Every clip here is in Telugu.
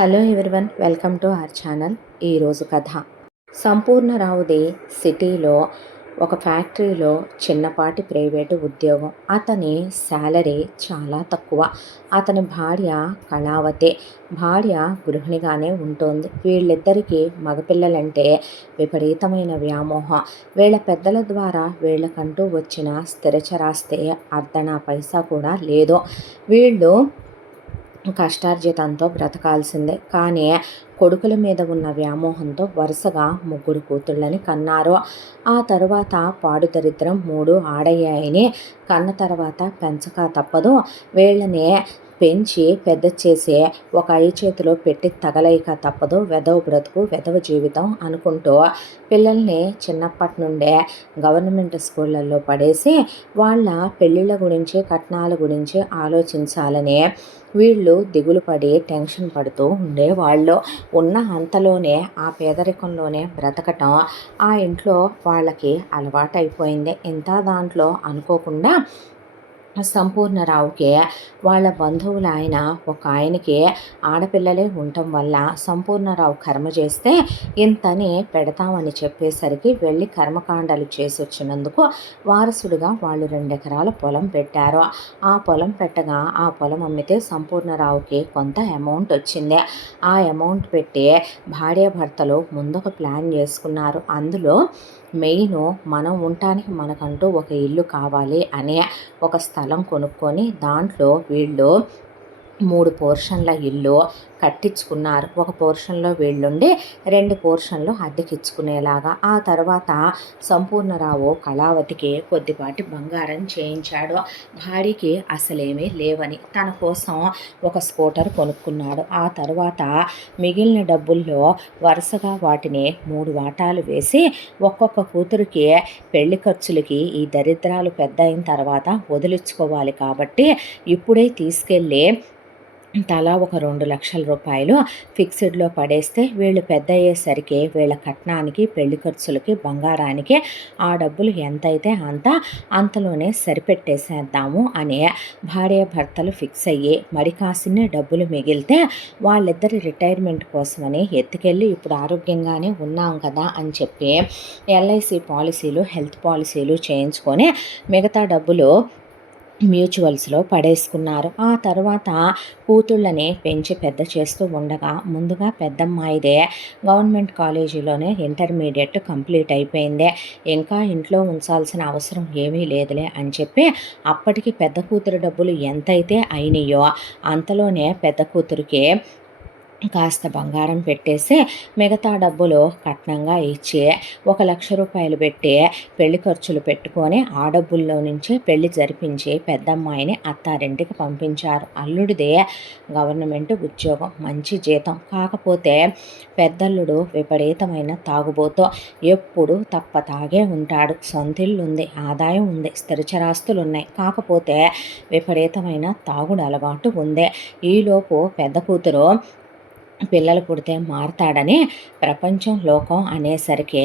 Hello everyone, welcome to our channel. ఈరోజు కథ సంపూర్ణరావుది సిటీలో ఒక ఫ్యాక్టరీలో చిన్నపాటి ప్రైవేటు ఉద్యోగం. అతని శాలరీ చాలా తక్కువ. అతని భార్య కళావతి. భార్య గృహిణిగానే ఉంటుంది. వీళ్ళిద్దరికీ మగపిల్లలంటే విపరీతమైన వ్యామోహం. వీళ్ళ పెద్దల ద్వారా వీళ్ళకంటూ వచ్చిన స్థిరచరాస్తే అర్ధనా పైసా కూడా లేదు. వీళ్ళు కష్టార్జితంతో బ్రతకాల్సిందే. కానీ కొడుకుల మీద ఉన్న వ్యామోహంతో వరుసగా 3 కూతుళ్ళని కన్నారు. ఆ తరువాత పాడు దరిద్రం 3 ఆడయ్యాయని కన్న తర్వాత పెంచక తప్పదు. వీళ్ళని పెంచి పెద్ద చేసి ఒక చేతిలో పెట్టి తగలేయక తప్పదు. వెధవ బ్రతుకు, వెధవ జీవితం అనుకుంటూ పిల్లల్ని చిన్నప్పటి నుండే గవర్నమెంట్ స్కూళ్ళల్లో పడేసి వాళ్ళ పెళ్ళిళ్ళ గురించి, కట్నాల గురించి ఆలోచించాలని వీళ్ళు దిగులు పడి టెన్షన్ పడుతూ ఉండేవాళ్ళు. ఉన్న అంతలోనే ఆ పేదరికంలోనే బ్రతకటం ఆ ఇంట్లో వాళ్ళకి అలవాటైపోయింది. ఇంత దాంట్లో అనుకోకుండా సంపూర్ణరావుకి వాళ్ళ బంధువులు ఒక ఆయనకి ఆడపిల్లలే ఉండటం వల్ల సంపూర్ణరావు కర్మ చేస్తే ఇంతని పెడతామని చెప్పేసరికి వెళ్ళి కర్మకాండాలు చేసి వచ్చినందుకు వారసుడిగా వాళ్ళు 2 ఎకరాల పొలం పెట్టారు. ఆ పొలం పెట్టగా ఆ పొలం అమ్మితే సంపూర్ణరావుకి కొంత అమౌంట్ వచ్చింది. ఆ అమౌంట్ పెట్టి భార్యాభర్తలు ముందొక ప్లాన్ చేసుకున్నారు. అందులో మెయిన్ మనం ఉండటానికి మనకంటూ ఒక ఇల్లు కావాలి అనే ఒక స్థలం కొనుక్కొని దాంట్లో వీళ్ళు 3 పోర్షన్ల ఇల్లు కట్టించుకున్నారు. ఒక పోర్షన్లో వీళ్ళుండి 2 పోర్షన్లు అద్దెకిచ్చుకునేలాగా. ఆ తర్వాత సంపూర్ణరావు కళావతికి కొద్దిపాటి బంగారం చేయించాడు. భార్యకి అసలేమీ లేవని తన కోసం ఒక స్కూటర్ కొనుక్కున్నాడు. ఆ తర్వాత మిగిలిన డబ్బుల్లో వరుసగా వాటిని 3 వాటాలు వేసి ఒక్కొక్క కూతురికి పెళ్లి ఖర్చులకి ఈ దరిద్రాలు పెద్ద అయిన తర్వాత వదిలించుకోవాలి కాబట్టి ఇప్పుడే తీసుకెళ్ళి తలా ఒక 2 లక్షల రూపాయలు ఫిక్స్డ్లో పడేస్తే వీళ్ళు పెద్ద అయ్యేసరికి వీళ్ళ కట్నానికి, పెళ్లి ఖర్చులకి, బంగారానికి ఆ డబ్బులు ఎంతైతే అంతలోనే సరిపెట్టేసేద్దాము అని భార్యాభర్తలు ఫిక్స్ అయ్యి మరి కాసిన్ని డబ్బులు మిగిలితే వాళ్ళిద్దరి రిటైర్మెంట్ కోసమని ఎత్తుకెళ్ళి ఇప్పుడు ఆరోగ్యంగానే ఉన్నాం కదా అని చెప్పి ఎల్ఐసి పాలసీలు, హెల్త్ పాలసీలు చేయించుకొని మిగతా డబ్బులు మ్యూచువల్స్లో పడేసుకున్నారు. ఆ తర్వాత కూతుళ్ళని పెంచి పెద్ద చేస్తూ ఉండగా ముందుగా పెద్దమ్మాయిదే గవర్నమెంట్ కాలేజీలోనే ఇంటర్మీడియట్ కంప్లీట్ అయిపోయింది. ఇంకా ఇంట్లో ఉంచాల్సిన అవసరం ఏమీ లేదులే అని చెప్పి అప్పటికి పెద్ద కూతురు డబ్బులు ఎంతైతే అయినాయో అంతలోనే పెద్ద కూతురికి కాస్త బంగారం పెట్టేసి మిగతా డబ్బులు కట్నంగా ఇచ్చి 1,00,000 రూపాయలు పెట్టి పెళ్లి ఖర్చులు పెట్టుకొని ఆ డబ్బుల్లో నుంచి పెళ్లి జరిపించి పెద్దమ్మాయిని అత్తారింటికి పంపించారు. అల్లుడిదే గవర్నమెంట్ ఉద్యోగం, మంచి జీతం. కాకపోతే పెద్దల్లుడు విపరీతమైన తాగుబోతూ ఎప్పుడు తప్ప తాగే ఉంటాడు. సొంతిల్లు ఉంది, ఆదాయం ఉంది, స్థిరచరాస్తులు ఉన్నాయి. కాకపోతే విపరీతమైన తాగుడు అలవాటు ఉంది. ఈలోపు పెద్ద కూతురు పిల్లలు పుడితే మారతాడని ప్రపంచం లోకం అనేసరికి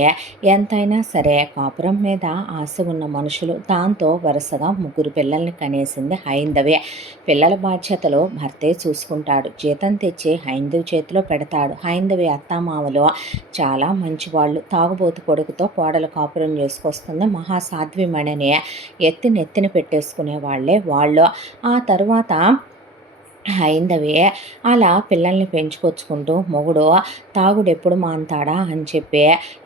ఎంతైనా సరే కాపురం మీద ఆశ ఉన్న మనుషులు. దాంతో వరుసగా 3 పిల్లల్ని కనేసింది హైందవి. పిల్లల బాధ్యతలు భర్తే చూసుకుంటాడు. జీతం తెచ్చి హైందవి చేతిలో పెడతాడు. హైందవి అత్తామామలు చాలా మంచివాళ్ళు. తాగుబోతు కొడుకుతో కోడలు కాపురం చేసుకొస్తుంది. మహాసాధ్విమణిని నెత్తిన పెట్టేసుకునే వాళ్ళే వాళ్ళు. ఆ తర్వాత హైందవి అలా పిల్లల్ని పెంచుకొచ్చుకుంటూ మొగుడు తాగుడు ఎప్పుడు మాంతాడా అని చెప్పి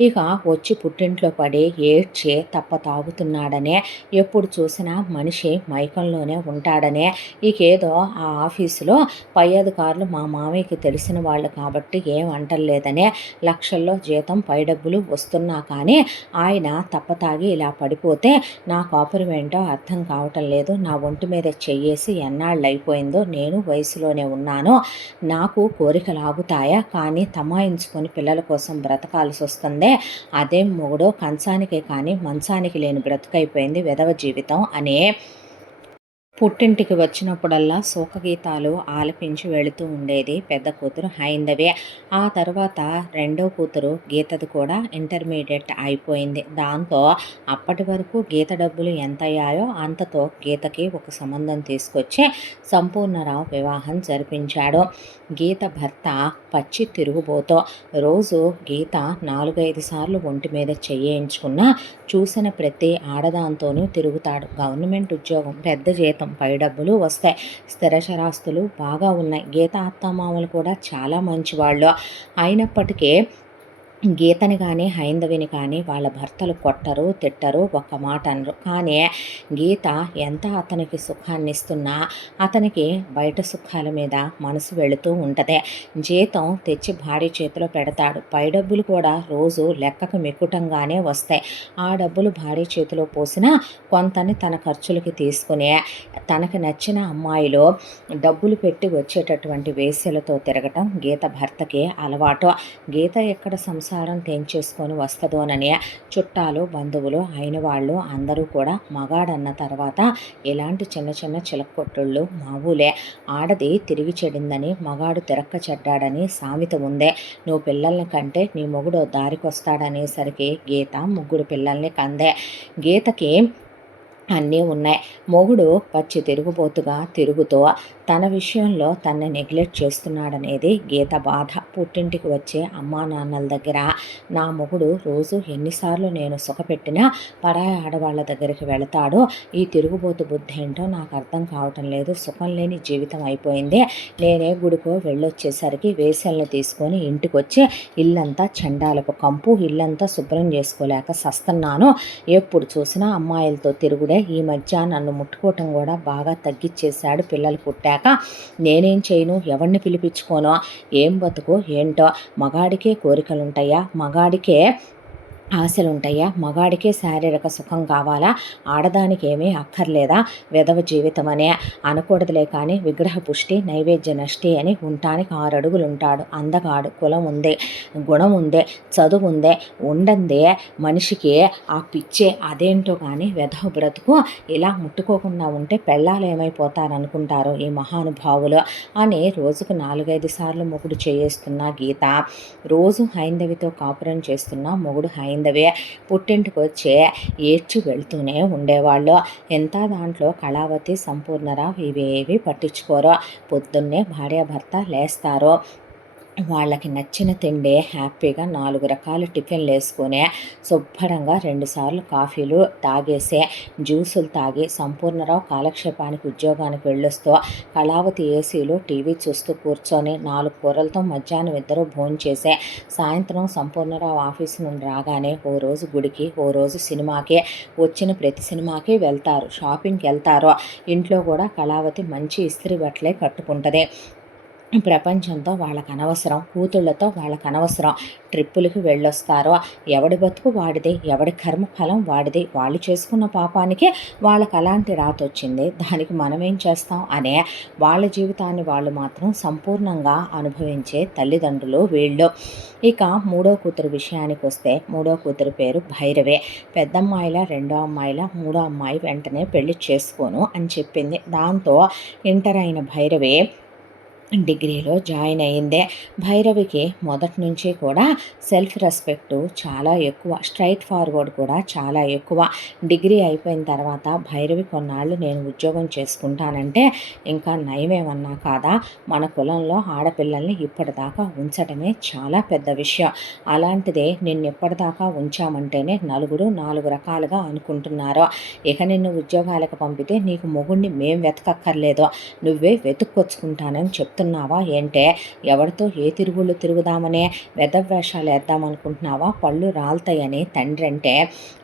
ఇక వచ్చి పుట్టింట్లో పడి ఏడ్చి తప్ప తాగుతున్నాడనే, ఎప్పుడు చూసినా మనిషి మైకంలోనే ఉంటాడనే, ఇకేదో ఆ ఆఫీసులో పై అధికారులు మా మామయ్యకి తెలిసిన వాళ్ళు కాబట్టి ఏం అంటలేదనే, లక్షల్లో జీతం పై డబ్బులు వస్తున్నా కానీ ఆయన తప్ప తాగి ఇలా పడిపోతే నా కాపురం ఏంటో అర్థం కావటం లేదు. నా ఒంటి మీద చెయ్యేసి ఎన్నాళ్ళు అయిపోయిందో, నేను వయసులోనే ఉన్నాను, నాకు కోరికలు ఆగుతాయా, కానీ తమాయించుకొని పిల్లల కోసం బ్రతకాల్సి వస్తుందే, అదేం మొగుడో కంచానికే కానీ మంచానికి లేని బ్రతుకైపోయింది వెధవ జీవితం అనే పుట్టింటికి వచ్చినప్పుడల్లా శోకగీతాలు ఆలపించి వెళుతూ ఉండేది పెద్ద కూతురు హైందవి. ఆ తర్వాత రెండో కూతురు గీతది కూడా ఇంటర్మీడియట్ అయిపోయింది. దాంతో అప్పటి వరకు గీత డబ్బులు ఎంతయ్యాయో అంతతో గీతకి ఒక సంబంధం తీసుకొచ్చి సంపూర్ణరావు వివాహం జరిపించాడు. గీత భర్త పచ్చి తిరుగుబోతో. రోజు గీత 4-5 సార్లు ఒంటి మీద చెయ్యేయించుకున్నా చూసిన ప్రతి ఆడదాంతోనూ తిరుగుతాడు. గవర్నమెంట్ ఉద్యోగం, పెద్ద జీతం, పై డబ్బులు వస్తాయి, స్థిరచరాస్తులు బాగా ఉన్నాయి. గీత అత్తమామలు కూడా చాలా మంచివాళ్ళు. అయినప్పటికీ గీతని కానీ హైందవిని కానీ వాళ్ళ భర్తలు కొట్టరు, తిట్టరు, ఒక్క మాట అనరు. కానీ గీత ఎంత అతనికి సుఖాన్ని ఇస్తున్నా అతనికి బయట సుఖాల మీద మనసు వెళుతూ ఉంటుంది. జీతం తెచ్చి భార్య చేతిలో పెడతాడు. పై డబ్బులు కూడా రోజు లెక్కకు మిక్కుటంగానే వస్తాయి. ఆ డబ్బులు భార్య చేతిలో పోసినా కొంతని తన ఖర్చులకి తీసుకుని తనకు నచ్చిన అమ్మాయిలు డబ్బులు పెట్టి వచ్చేటటువంటి వేశ్యలతో తిరగటం గీత భర్తకి అలవాటు. గీత ఎక్కడ సంసారం తెంచేసుకొని వస్తుందోనని చుట్టాలు, బంధువులు అయిన వాళ్ళు అందరూ కూడా మగాడన్న తర్వాత ఇలాంటి చిన్న చిన్న చిలక్కొట్టుళ్ళు మామూలే. ఆడది తిరిగి చెడిందని మగాడు తిరక్క చెడ్డాడని సామెత ఉందే. నువ్వు పిల్లల్ని కంటే నీ మొగుడు దారికొస్తాడనేసరికి గీత 3 పిల్లల్ని కందే. గీతకి అన్నీ ఉన్నాయి. మొగుడు పచ్చి తిరుగుబోతుగా తిరుగుతూ తన విషయంలో తనని నెగ్లెక్ట్ చేస్తున్నాడనేది గీత బాధ. పుట్టింటికి వచ్చే అమ్మా నాన్నల దగ్గర నా మొగుడు రోజు ఎన్నిసార్లు నేను సుఖపెట్టినా పరాయి ఆడవాళ్ళ దగ్గరికి వెళతాడో, ఈ తిరుగుబోతు బుద్ధి ఏంటో నాకు అర్థం కావటం లేదు. సుఖం లేని జీవితం అయిపోయింది. నేనే గుడికో వెళ్ళొచ్చేసరికి వేసల్ని తీసుకొని ఇంటికి వచ్చి ఇల్లంతా చండాలపు కంపు, ఇల్లంతా శుభ్రం చేసుకోలేక సస్తున్నాను. ఎప్పుడు చూసినా అమ్మాయిలతో తిరుగుడే. ఈ మధ్య నన్ను ముట్టుకోవటం కూడా బాగా తగ్గిచ్చేశాడు. పిల్లలు పుట్టాక నేనేం చేయను, ఎవరిని పిలిపించుకోనో, ఏం బతుకో ఏంటో. మగాడికే కోరికలుంటాయా, మగాడికే ఆశలుంటాయా, మగాడికే శారీరక సుఖం కావాలా, ఆడదానికి ఏమీ అక్కర్లేదా? వెధవ జీవితం అనే అనకూడదులే కానీ విగ్రహ పుష్టి నైవేద్య నష్టి అని ఉంటానికి 6 అడుగులు ఉంటాడు. అందగాడు, కులం ఉందే, గుణం ఉందే, చదువు ఉందే, ఉండందే మనిషికి ఆ పిచ్చే అదేంటో కానీ వెధవ బ్రతుకు. ఇలా ముట్టుకోకుండా ఉంటే పెళ్ళాలు ఏమైపోతారనుకుంటారు ఈ మహానుభావులు అని రోజుకు 4-5 సార్లు మొగుడు చేయేస్తున్న గీత రోజు హైందవితో కాపురం చేస్తున్న మొగుడు హైందవి పుట్టింటికి వచ్చే ఏడ్చి వెళ్తూనే ఉండేవాళ్ళు. ఎంత దాంట్లో కళావతి, సంపూర్ణరావు ఇవేవి పట్టించుకోరు. పొద్దున్నే భార్యాభర్త లేస్తారు. వాళ్ళకి నచ్చిన తిండే హ్యాపీగా 4 రకాల టిఫిన్లు వేసుకొని శుభ్రంగా 2 సార్లు కాఫీలు తాగేసే, జ్యూసులు తాగి సంపూర్ణరావు కాలక్షేపానికి ఉద్యోగానికి వెళ్ళొస్తూ కళావతి ఏసీలో టీవీ చూస్తూ కూర్చొని 4 కూరలతో మధ్యాహ్నం ఇద్దరు భోంచేసే, సాయంత్రం సంపూర్ణరావు ఆఫీసు నుండి రాగానే ఓ రోజు గుడికి, ఓ రోజు సినిమాకి, వచ్చిన ప్రతి సినిమాకి వెళ్తారు, షాపింగ్కి వెళ్తారు. ఇంట్లో కూడా కళావతి మంచి ఇస్త్రీ బట్టలే కట్టుకుంటుంది. ప్రపంచంతో వాళ్ళకు అనవసరం, కూతుళ్లతో వాళ్ళకు అనవసరం. ట్రిప్పులకి వెళ్ళొస్తారో, ఎవడి బతుకు వాడిది, ఎవడి కర్మఫలం వాడిది. వాళ్ళు చేసుకున్న పాపానికి వాళ్ళకి అలాంటి రాత వచ్చింది, దానికి మనమేం చేస్తాం అనే వాళ్ళ జీవితాన్ని వాళ్ళు మాత్రం సంపూర్ణంగా అనుభవించే తల్లిదండ్రులు వీళ్ళు. ఇక 3వ కూతురు విషయానికి వస్తే 3వ కూతురు పేరు భైరవే. పెద్దమ్మాయిల, రెండో అమ్మాయిల, 3వ అమ్మాయి వెంటనే పెళ్లి చేసుకోను అని చెప్పింది. దాంతో ఇంటర్ అయిన భైరవే డిగ్రీలో జాయిన్ అయ్యిందే. భైరవికి మొదటి నుంచి కూడా సెల్ఫ్ రెస్పెక్టు చాలా ఎక్కువ, స్ట్రైట్ ఫార్వర్డ్ కూడా చాలా ఎక్కువ. డిగ్రీ అయిపోయిన తర్వాత భైరవి కొన్నాళ్ళు నేను ఉద్యోగం చేసుకుంటానంటే ఇంకా నయమేమన్నా కాదా, మన కులంలో ఆడపిల్లల్ని ఇప్పటిదాకా ఉంచటమే చాలా పెద్ద విషయం. అలాంటిదే నిన్ను ఇప్పటిదాకా ఉంచామంటేనే నలుగురు 4 రకాలుగా అనుకుంటున్నారు. ఇక నిన్ను ఉద్యోగాలకు పంపితే నీకు మొగుడిని మేం వెతకక్కర్లేదో, నువ్వే వెతుక్కొచ్చుకుంటానని చెప్తున్నావా ఏంటే? ఎవరితో ఏ తిరుగుళ్ళు తిరుగుదామనే వేషాలు వేద్దామనుకుంటున్నావా? పళ్ళు రాలుతాయని తండ్రి అంటే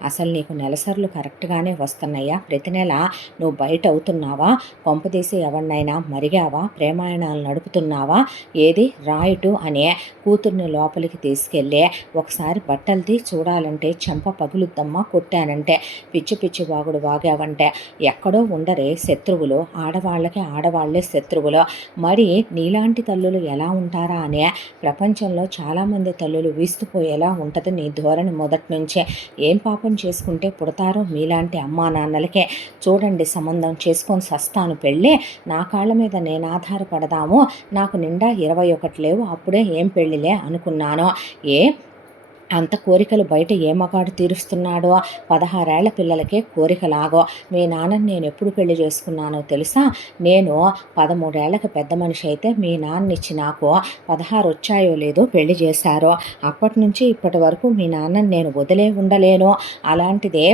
అసలు నీకు నెలసర్లు కరెక్ట్గానే వస్తున్నాయా? ప్రతి నెల నువ్వు బయట అవుతున్నావా? కొంపదీసి ఎవరినైనా మరిగావా? ప్రేమాయణాలు నడుపుతున్నావా? ఏది రాయిటు అనే కూతుర్ని లోపలికి తీసుకెళ్ళి ఒకసారి బట్టలు చూడాలంటే చెంప పగులుద్దమ్మా కొట్టానంటే, పిచ్చి పిచ్చి వాగుడు వాగావంటే ఎక్కడో ఉండరే శత్రువులు, ఆడవాళ్ళకి ఆడవాళ్లే శత్రువులు. మరి నీలాంటి తల్లులు ఎలా ఉంటారా అనే ప్రపంచంలో చాలామంది తల్లులు వీస్తుపోయేలా ఉంటుంది నీ ధోరణి మొదటి నుంచే. ఏం పాపం చేసుకుంటే పుడతారో మీలాంటి అమ్మా నాన్నలకే. చూడండి, సంబంధం చేసుకొని సస్తాను, పెళ్ళి నా కాళ్ళ మీద నేను ఆధారపడదాము, నాకు నిండా 21 లేవు, అప్పుడే ఏం పెళ్ళిలే అనుకున్నాను. అంత కోరికలు బయట ఏ మగాడు తీరుస్తున్నాడో? 16 ఏళ్ల పిల్లలకే కోరికలాగో. మీ నాన్నని నేను ఎప్పుడు పెళ్లి చేసుకున్నానో తెలుసా? నేను 13 ఏళ్లకు పెద్ద మనిషి అయితే మీ నాన్నిచ్చి నాకు 16 వచ్చాయో లేదో పెళ్లి చేశారో. అప్పటి నుంచి ఇప్పటి వరకు మీ నాన్నని నేను వదిలే ఉండలేను. అలాంటిదే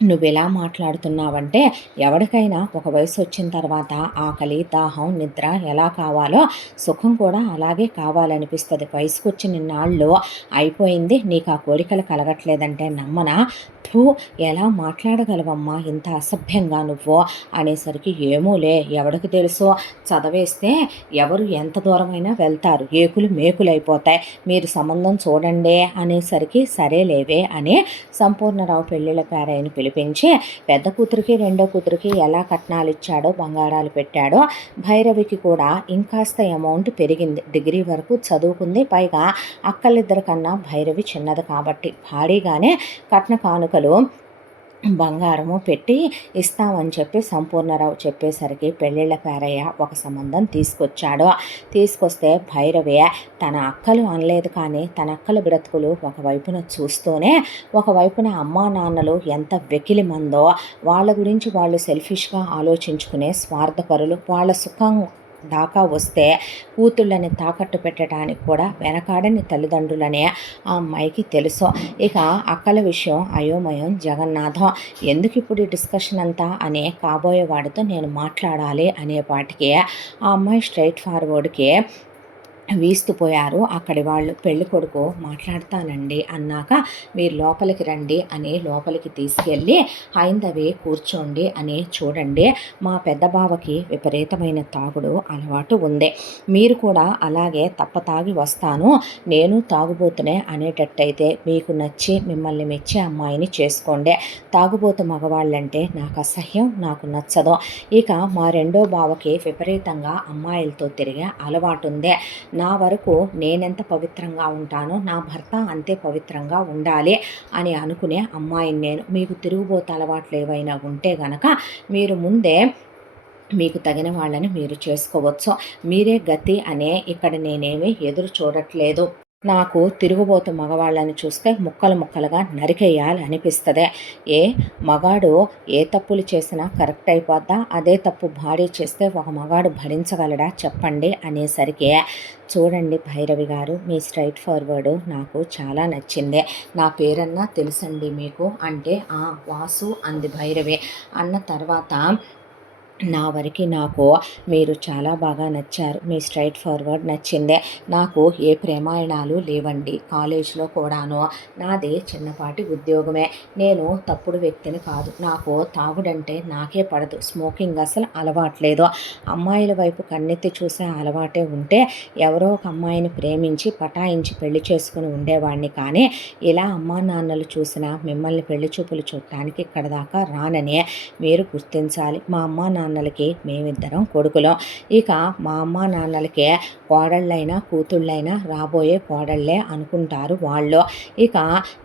నువ్వెలా మాట్లాడుతున్నావంటే, ఎవరికైనా ఒక వయసు వచ్చిన తర్వాత ఆకలి, దాహం, నిద్ర ఎలా కావాలో సుఖం కూడా అలాగే కావాలనిపిస్తుంది. వయసుకొచ్చిన ఇన్నాళ్ళు అయిపోయింది, నీకు ఆ కోరికలు కలగట్లేదంటే నమ్మనా? థూ, ఎలా మాట్లాడగలవమ్మా ఇంత అసభ్యంగా నువ్వు అనేసరికి, ఏమోలే ఎవడికి తెలుసు, చదివేస్తే ఎవరు ఎంత దూరమైనా వెళ్తారు, ఏకులు మేకులైపోతాయి, మీరు సంబంధం చూడండి అనేసరికి, సరేలేవే అని సంపూర్ణరావు పెళ్ళిళ్ళ పేరాయని పిలిపించి పెద్ద కూతురికి రెండో కూతురికి ఎలా కట్నాలు ఇచ్చాడో, బంగారాలు పెట్టాడో, భైరవికి కూడా ఇంకాస్త అమౌంట్ పెరిగింది. డిగ్రీ వరకు చదువుకుంది. పైగా అక్కలిద్దరి కన్నా భైరవి చిన్నది కాబట్టి భారీగానే కట్న కానుకలు, బంగారము పెట్టి ఇస్తామని చెప్పి సంపూర్ణరావు చెప్పేసరికి పెళ్ళిళ్ళ పేరయ్య ఒక సంబంధం తీసుకొచ్చాడు. తీసుకొస్తే భైరవి తన అక్కలు అనలేదు, కానీ తన అక్కల బ్రతుకులు ఒకవైపున చూస్తూనే, ఒకవైపున అమ్మా నాన్నలు ఎంత వెకిలి మందో, వాళ్ళ గురించి వాళ్ళు సెల్ఫిష్గా ఆలోచించుకునే స్వార్థపరులు, వాళ్ళ సుఖం దాకా వస్తే కూతుళ్ళని తాకట్టు పెట్టడానికి కూడా వెనకాడని తల్లిదండ్రులనే ఆ అమ్మాయికి తెలుసు. ఇక అక్కల విషయం అయోమయం జగన్నాథం. ఎందుకు ఇప్పుడు ఈ డిస్కషన్ అంతా అనే కాబోయేవాడితో నేను మాట్లాడాలి అనేపాటికి ఆ అమ్మాయి స్ట్రైట్ ఫార్వర్డ్కి వీస్తుపోయారు అక్కడి వాళ్ళు. పెళ్లి కొడుకు మాట్లాడతానండి అన్నాక, మీరు లోపలికి రండి అని లోపలికి తీసుకెళ్ళి, హైందవి కూర్చోండి అని, చూడండి మా పెద్ద బావకి విపరీతమైన తాగుడు అలవాటు ఉంది, మీరు కూడా అలాగే తప్పతాగి వస్తాను, నేను తాగుబోతునే అనేటట్టయితే మీకు నచ్చి మిమ్మల్ని మెచ్చే అమ్మాయిని చేసుకోండి. తాగుబోతు మగవాళ్ళంటే నాకు అసహ్యం, నాకు నచ్చదు. ఇక మా రెండో బావకి విపరీతంగా అమ్మాయిలతో తిరిగే అలవాటు ఉంది. నా వరకు నేనెంత పవిత్రంగా ఉంటానో నా భర్త అంతే పవిత్రంగా ఉండాలి అని అనుకునే అమ్మాయిని నేను. మీకు తిరుగుబోతు అలవాట్లు ఏవైనా ఉంటే గనక మీరు ముందే మీకు తగిన వాళ్ళని మీరు చేసుకోవచ్చు, మీరే గతి అనే ఇక్కడ నేనేమీ ఎదురు చూడట్లేదు. నాకు తిరుగుబోతు మగవాళ్ళని చూస్తే ముక్కలు ముక్కలుగా నరికేయాలి అనిపిస్తుంది. మగాడు ఏ తప్పులు చేసినా కరెక్ట్ అయిపోద్దా? అదే తప్పు భార్య చేస్తే ఒక మగాడు భరించగలడా చెప్పండి అనేసరికి, చూడండి భైరవి గారు, మీ స్ట్రైట్ ఫార్వర్డ్ నాకు చాలా నచ్చింది. నా పేరన్నా తెలుసండి మీకు అంటే, వాసు అంది భైరవి. అన్న తర్వాత, నా వరకు నాకు మీరు చాలా బాగా నచ్చారు, మీ స్ట్రైట్ ఫార్వర్డ్ నచ్చిందే. నాకు ఏ ప్రేమాయణాలు లేవండి, కాలేజీలో కూడాను నాది చిన్నపాటి ఉద్యోగమే, నేను తప్పుడు వ్యక్తిని కాదు, నాకు తాగుడంటే నాకే పడదు, స్మోకింగ్ అసలు అలవాట్లేదు. అమ్మాయిల వైపు కన్నెత్తి చూసే అలవాటే ఉంటే ఎవరో ఒక అమ్మాయిని ప్రేమించి పటాయించి పెళ్లి చేసుకుని ఉండేవాడిని, కానీ ఇలా అమ్మా నాన్నలు చూసినా మిమ్మల్ని పెళ్లి చూపులు చూడటానికి ఇక్కడ దాకా రానని మీరు గుర్తించాలి. మా అమ్మా నాన్నలకి మేమిద్దరం కొడుకులం. ఇక మా అమ్మా నాన్నలకే కోడళ్ళైనా కూతుళ్ళైనా రాబోయే కోడళ్ళే అనుకుంటారు వాళ్ళు. ఇక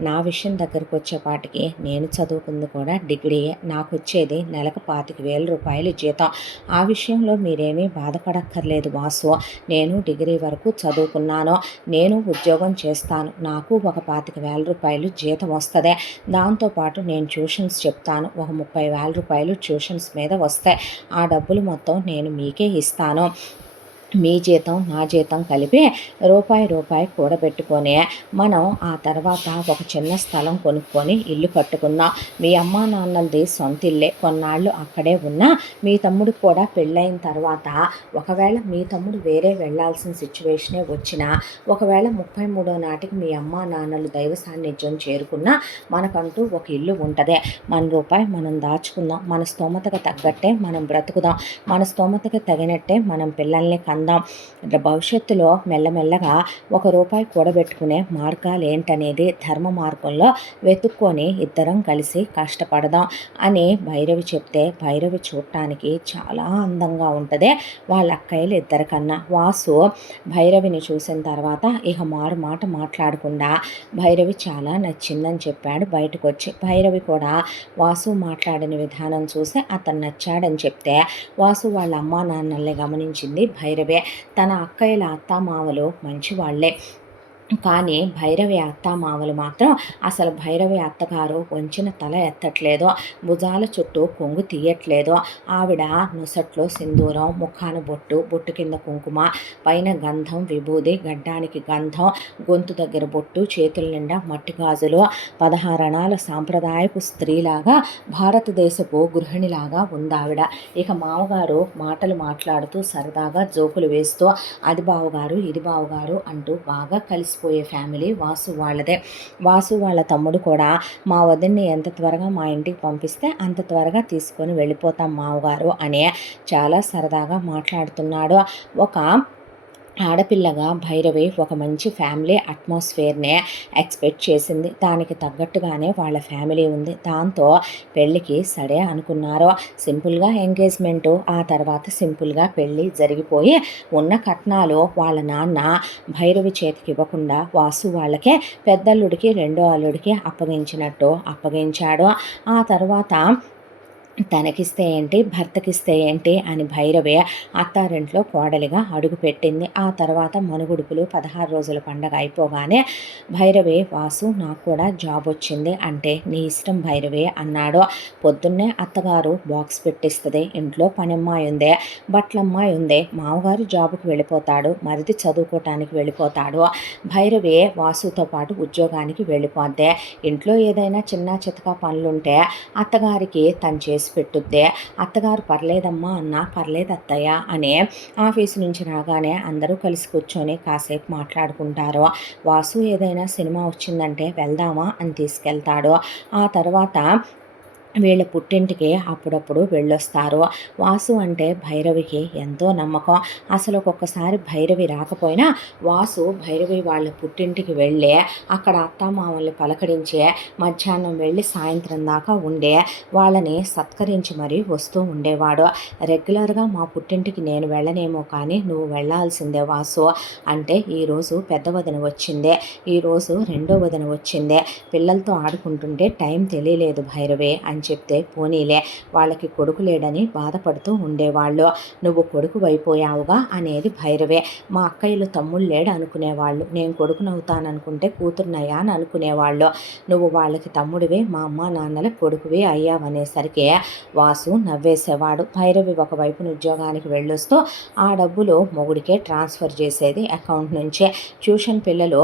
నా విషయం దగ్గరకు వచ్చేపాటికి, నేను చదువుకుంది కూడా డిగ్రీయే, నాకు వచ్చేది నెలకు 25,000 రూపాయలు జీతం. ఆ విషయంలో మీరేమీ బాధపడక్కర్లేదు వాసు, నేను డిగ్రీ వరకు చదువుకున్నాను, నేను ఉద్యోగం చేస్తాను, నాకు ఒక 25,000 రూపాయలు జీతం వస్తుంది. దాంతోపాటు నేను ట్యూషన్స్ చెప్తాను, ఒక 30,000 రూపాయలు ట్యూషన్స్ మీద వస్తాయి. ఆ డబ్బులు మొత్తం నేను మీకే ఇస్తాను. మీ జీతం నా జీతం కలిపి రూపాయి కూడబెట్టుకొని మనం ఆ తర్వాత ఒక చిన్న స్థలం కొనుక్కొని ఇల్లు కట్టుకుందాం. మీ అమ్మా నాన్నలది సొంత ఇల్లే, కొన్నాళ్ళు అక్కడే ఉన్నా మీ తమ్ముడికి కూడా పెళ్ళైన తర్వాత ఒకవేళ మీ తమ్ముడు వేరే వెళ్ళాల్సిన సిచ్యువేషనే వచ్చినా, ఒకవేళ 33వ నాటికి మీ అమ్మా నాన్నలు దైవ సాన్నిధ్యం చేరుకున్నా మనకంటూ ఒక ఇల్లు ఉంటుంది. మన రూపాయి మనం దాచుకుందాం, మన స్తోమతకు తగ్గట్టే మనం బ్రతుకుదాం, మన స్తోమతకు తగినట్టే మనం పిల్లల్ని కందాం తెలుసుకుందాం. భవిష్యత్తులో మెల్లమెల్లగా రూపాయి కూడబెట్టుకునే మార్గాలు ఏంటనేది ధర్మ మార్గంలో వెతుక్కొని ఇద్దరం కలిసి కష్టపడదాం అని భైరవి చెప్తే, భైరవి చూడటానికి చాలా అందంగా ఉంటుంది వాళ్ళ అక్కయ్యలు ఇద్దరికన్నా. వాసు భైరవిని చూసిన తర్వాత ఇక మారు మాట మాట్లాడకుండా భైరవి చాలా నచ్చిందని చెప్పాడు బయటకు వచ్చి. భైరవి కూడా వాసు మాట్లాడిన విధానం చూసి అతను నచ్చాడని చెప్తే, వాసు వాళ్ళ అమ్మా నాన్నల్ని గమనించింది భైరవే. తన అక్కయ్యల అత్తామామలు మంచివాళ్లే, కానీ భైరవి అత్తామామలు మాత్రం అసలు భైరవి అత్తగారు వంచిన తల ఎత్తట్లేదు, భుజాల చుట్టూ కొంగు తీయట్లేదు. ఆవిడ నొసట్లో సింధూరం, ముఖాన బొట్టు, బొట్టు కింద కుంకుమ, పైన గంధం విభూది, గడ్డానికి గంధం, గొంతు దగ్గర బొట్టు, చేతుల నిండా మట్టి గాజులు, 16 అణాల సాంప్రదాయపు స్త్రీలాగా, భారతదేశపు గృహిణిలాగా ఉందావిడ. ఇక మామగారు మాటలు మాట్లాడుతూ సరదాగా జోకులు వేస్తూ అది బావగారు ఇది బావగారు అంటూ బాగా కలిసిపోయే ఫ్యామిలీ వాసు వాళ్ళదే. వాసు వాళ్ళ తమ్ముడు కూడా మా వదిన్ని ఎంత త్వరగా మా ఇంటికి పంపిస్తే అంత త్వరగా తీసుకొని వెళ్ళిపోతాం మావగారు అని చాలా సరదాగా మాట్లాడుతున్నాడు. ఒక ఆడపిల్లగా భైరవి ఒక మంచి ఫ్యామిలీ అట్మాస్ఫియర్నే ఎక్స్పెక్ట్ చేసింది. దానికి తగ్గట్టుగానే వాళ్ళ ఫ్యామిలీ ఉంది. దాంతో పెళ్ళికి సరే అనుకున్నారు. సింపుల్గా ఎంగేజ్మెంటు, ఆ తర్వాత సింపుల్గా పెళ్ళి జరిగిపోయి ఉన్న కట్నాలు వాళ్ళ నాన్న భైరవి చేతికి ఇవ్వకుండా వాసు వాళ్ళకే, పెద్దల్లుడికి రెండో అల్లుడికి అప్పగించినట్టు అప్పగించాడు. ఆ తర్వాత తనకిస్తే ఏంటి భర్తకిస్తే ఏంటి అని భైరవి అత్తారింట్లో కోడలిగా అడుగుపెట్టింది. ఆ తర్వాత మనుగుడుపులు 16 రోజుల పండగ అయిపోగానే భైరవి, వాసు నాకు కూడా జాబ్ వచ్చింది అంటే నీ ఇష్టం భైరవి అన్నాడు. పొద్దున్నే అత్తగారు బాక్స్ పెట్టిస్తుంది, ఇంట్లో పనమ్మాయి ఉంది, బట్టలమ్మాయి ఉంది, మామగారు జాబుకి వెళ్ళిపోతాడు, మరిది చదువుకోవటానికి వెళ్ళిపోతాడు, భైరవి వాసుతో పాటు ఉద్యోగానికి వెళ్ళిపోద్ది. ఇంట్లో ఏదైనా చిన్న చితకా పనులుంటే అత్తగారికి తను చేసి పెట్టుద్దే. అత్తగారు పర్లేదమ్మా అన్నా పర్లేదు అత్తయ్య అని ఆఫీసు నుంచి రాగానే అందరూ కలిసి కూర్చొని కాసేపు మాట్లాడుకుంటారు. వాసు ఏదైనా సినిమా వచ్చిందంటే వెళ్దామా అని తీసుకెళ్తాడు. ఆ తర్వాత వీళ్ళ పుట్టింటికి అప్పుడప్పుడు వెళ్ళొస్తారు. వాసు అంటే భైరవికి ఎంతో నమ్మకం. అసలు ఒక్కొక్కసారి భైరవి రాకపోయినా వాసు భైరవి వాళ్ళ పుట్టింటికి వెళ్ళి అక్కడ అత్తామామల్ని పలకరించే, మధ్యాహ్నం వెళ్ళి సాయంత్రం దాకా ఉండే వాళ్ళని సత్కరించి మరీ వస్తూ ఉండేవాడు. రెగ్యులర్గా మా పుట్టింటికి నేను వెళ్ళనేమో కానీ నువ్వు వెళ్ళాల్సిందే వాసు అంటే, ఈరోజు పెద్ద వదిన వచ్చిందే, ఈరోజు రెండో వదిన వచ్చిందే, పిల్లలతో ఆడుకుంటుంటే టైం తెలియలేదు భైరవి అని చెప్తే, పోనీలే వాళ్ళకి కొడుకు లేడని బాధపడుతూ ఉండేవాళ్ళు, నువ్వు కొడుకు అయిపోయావుగా అనేది భైరవే. మా అక్కయ్యలు తమ్ముళ్ళు లేడు అనుకునేవాళ్ళు, నేను కొడుకునవుతాననుకుంటే కూతురునయ్యా అని అనుకునేవాళ్ళు, నువ్వు వాళ్ళకి తమ్ముడివే, మా అమ్మ నాన్నల కొడుకువే అయ్యావనేసరికి వాసు నవ్వేసేవాడు. భైరవి ఒకవైపున ఉద్యోగానికి వెళ్ళొస్తూ ఆ డబ్బులు మొగుడికే ట్రాన్స్ఫర్ చేసేది అకౌంట్ నుంచే. ట్యూషన్ పిల్లలు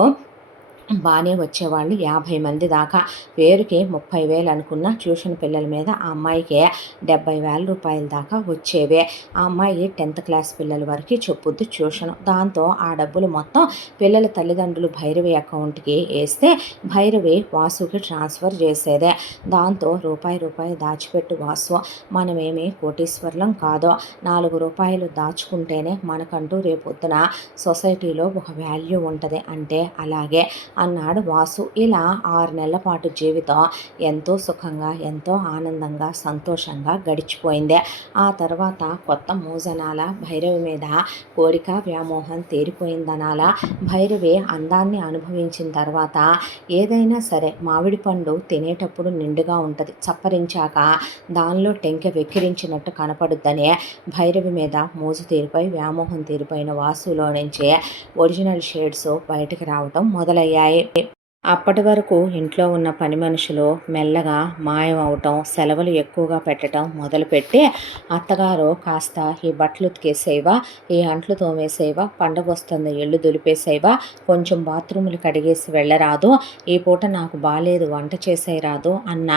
బాగానే వచ్చేవాళ్ళు 50 మంది దాకా, పేరుకి 30,000 అనుకున్న ట్యూషన్ పిల్లల మీద ఆ అమ్మాయికి 70,000 రూపాయల దాకా వచ్చేవే. ఆ అమ్మాయి 10th క్లాస్ పిల్లల వరకు చెప్పుద్దు ట్యూషన్. దాంతో ఆ డబ్బులు మొత్తం పిల్లల తల్లిదండ్రులు భైరవి అకౌంట్కి వేస్తే భైరవి వాసుకి ట్రాన్స్ఫర్ చేసేదే. దాంతో రూపాయి దాచిపెట్టు వాసు, మనమేమి కోటీశ్వర్లం కాదో, 4 రూపాయలు దాచుకుంటేనే మనకంటూ రేపొద్దున సొసైటీలో ఒక వాల్యూ ఉంటుంది అంటే అలాగే అన్నాడు వాసు. ఇలా 6 నెలల పాటు జీవితం ఎంతో సుఖంగా, ఎంతో ఆనందంగా, సంతోషంగా గడిచిపోయింది. ఆ తర్వాత కొత్త మోజనాల భైరవి మీద కోరిక వ్యామోహం తీరిపోయిందనాల. భైరవి అందాన్ని అనుభవించిన తర్వాత ఏదైనా సరే మామిడి పండు తినేటప్పుడు నిండుగా ఉంటుంది, చప్పరించాక దానిలో టెంకె వెక్కిరించినట్టు కనపడుద్దని భైరవి మీద మోజు తీరిపోయి వ్యామోహం తీరిపోయిన వాసులో నుంచి ఒరిజినల్ షేడ్స్ బయటకు రావటం మొదలయ్యాయి. అప్పటి వరకు ఇంట్లో ఉన్న పని మనుషులు మెల్లగా మాయమవటం, సెలవులు ఎక్కువగా పెట్టడం మొదలుపెట్టి, అత్తగారు కాస్త ఈ బట్టలు ఉతికేసేవా, ఈ అంట్లు తోమేసేవా, పండగ వస్తుంది ఇళ్ళు దులిపేసేవా, కొంచెం బాత్రూములు కడిగేసి వెళ్ళరాదు, ఈ పూట నాకు బాలేదు వంట చేసేయరాదు అన్న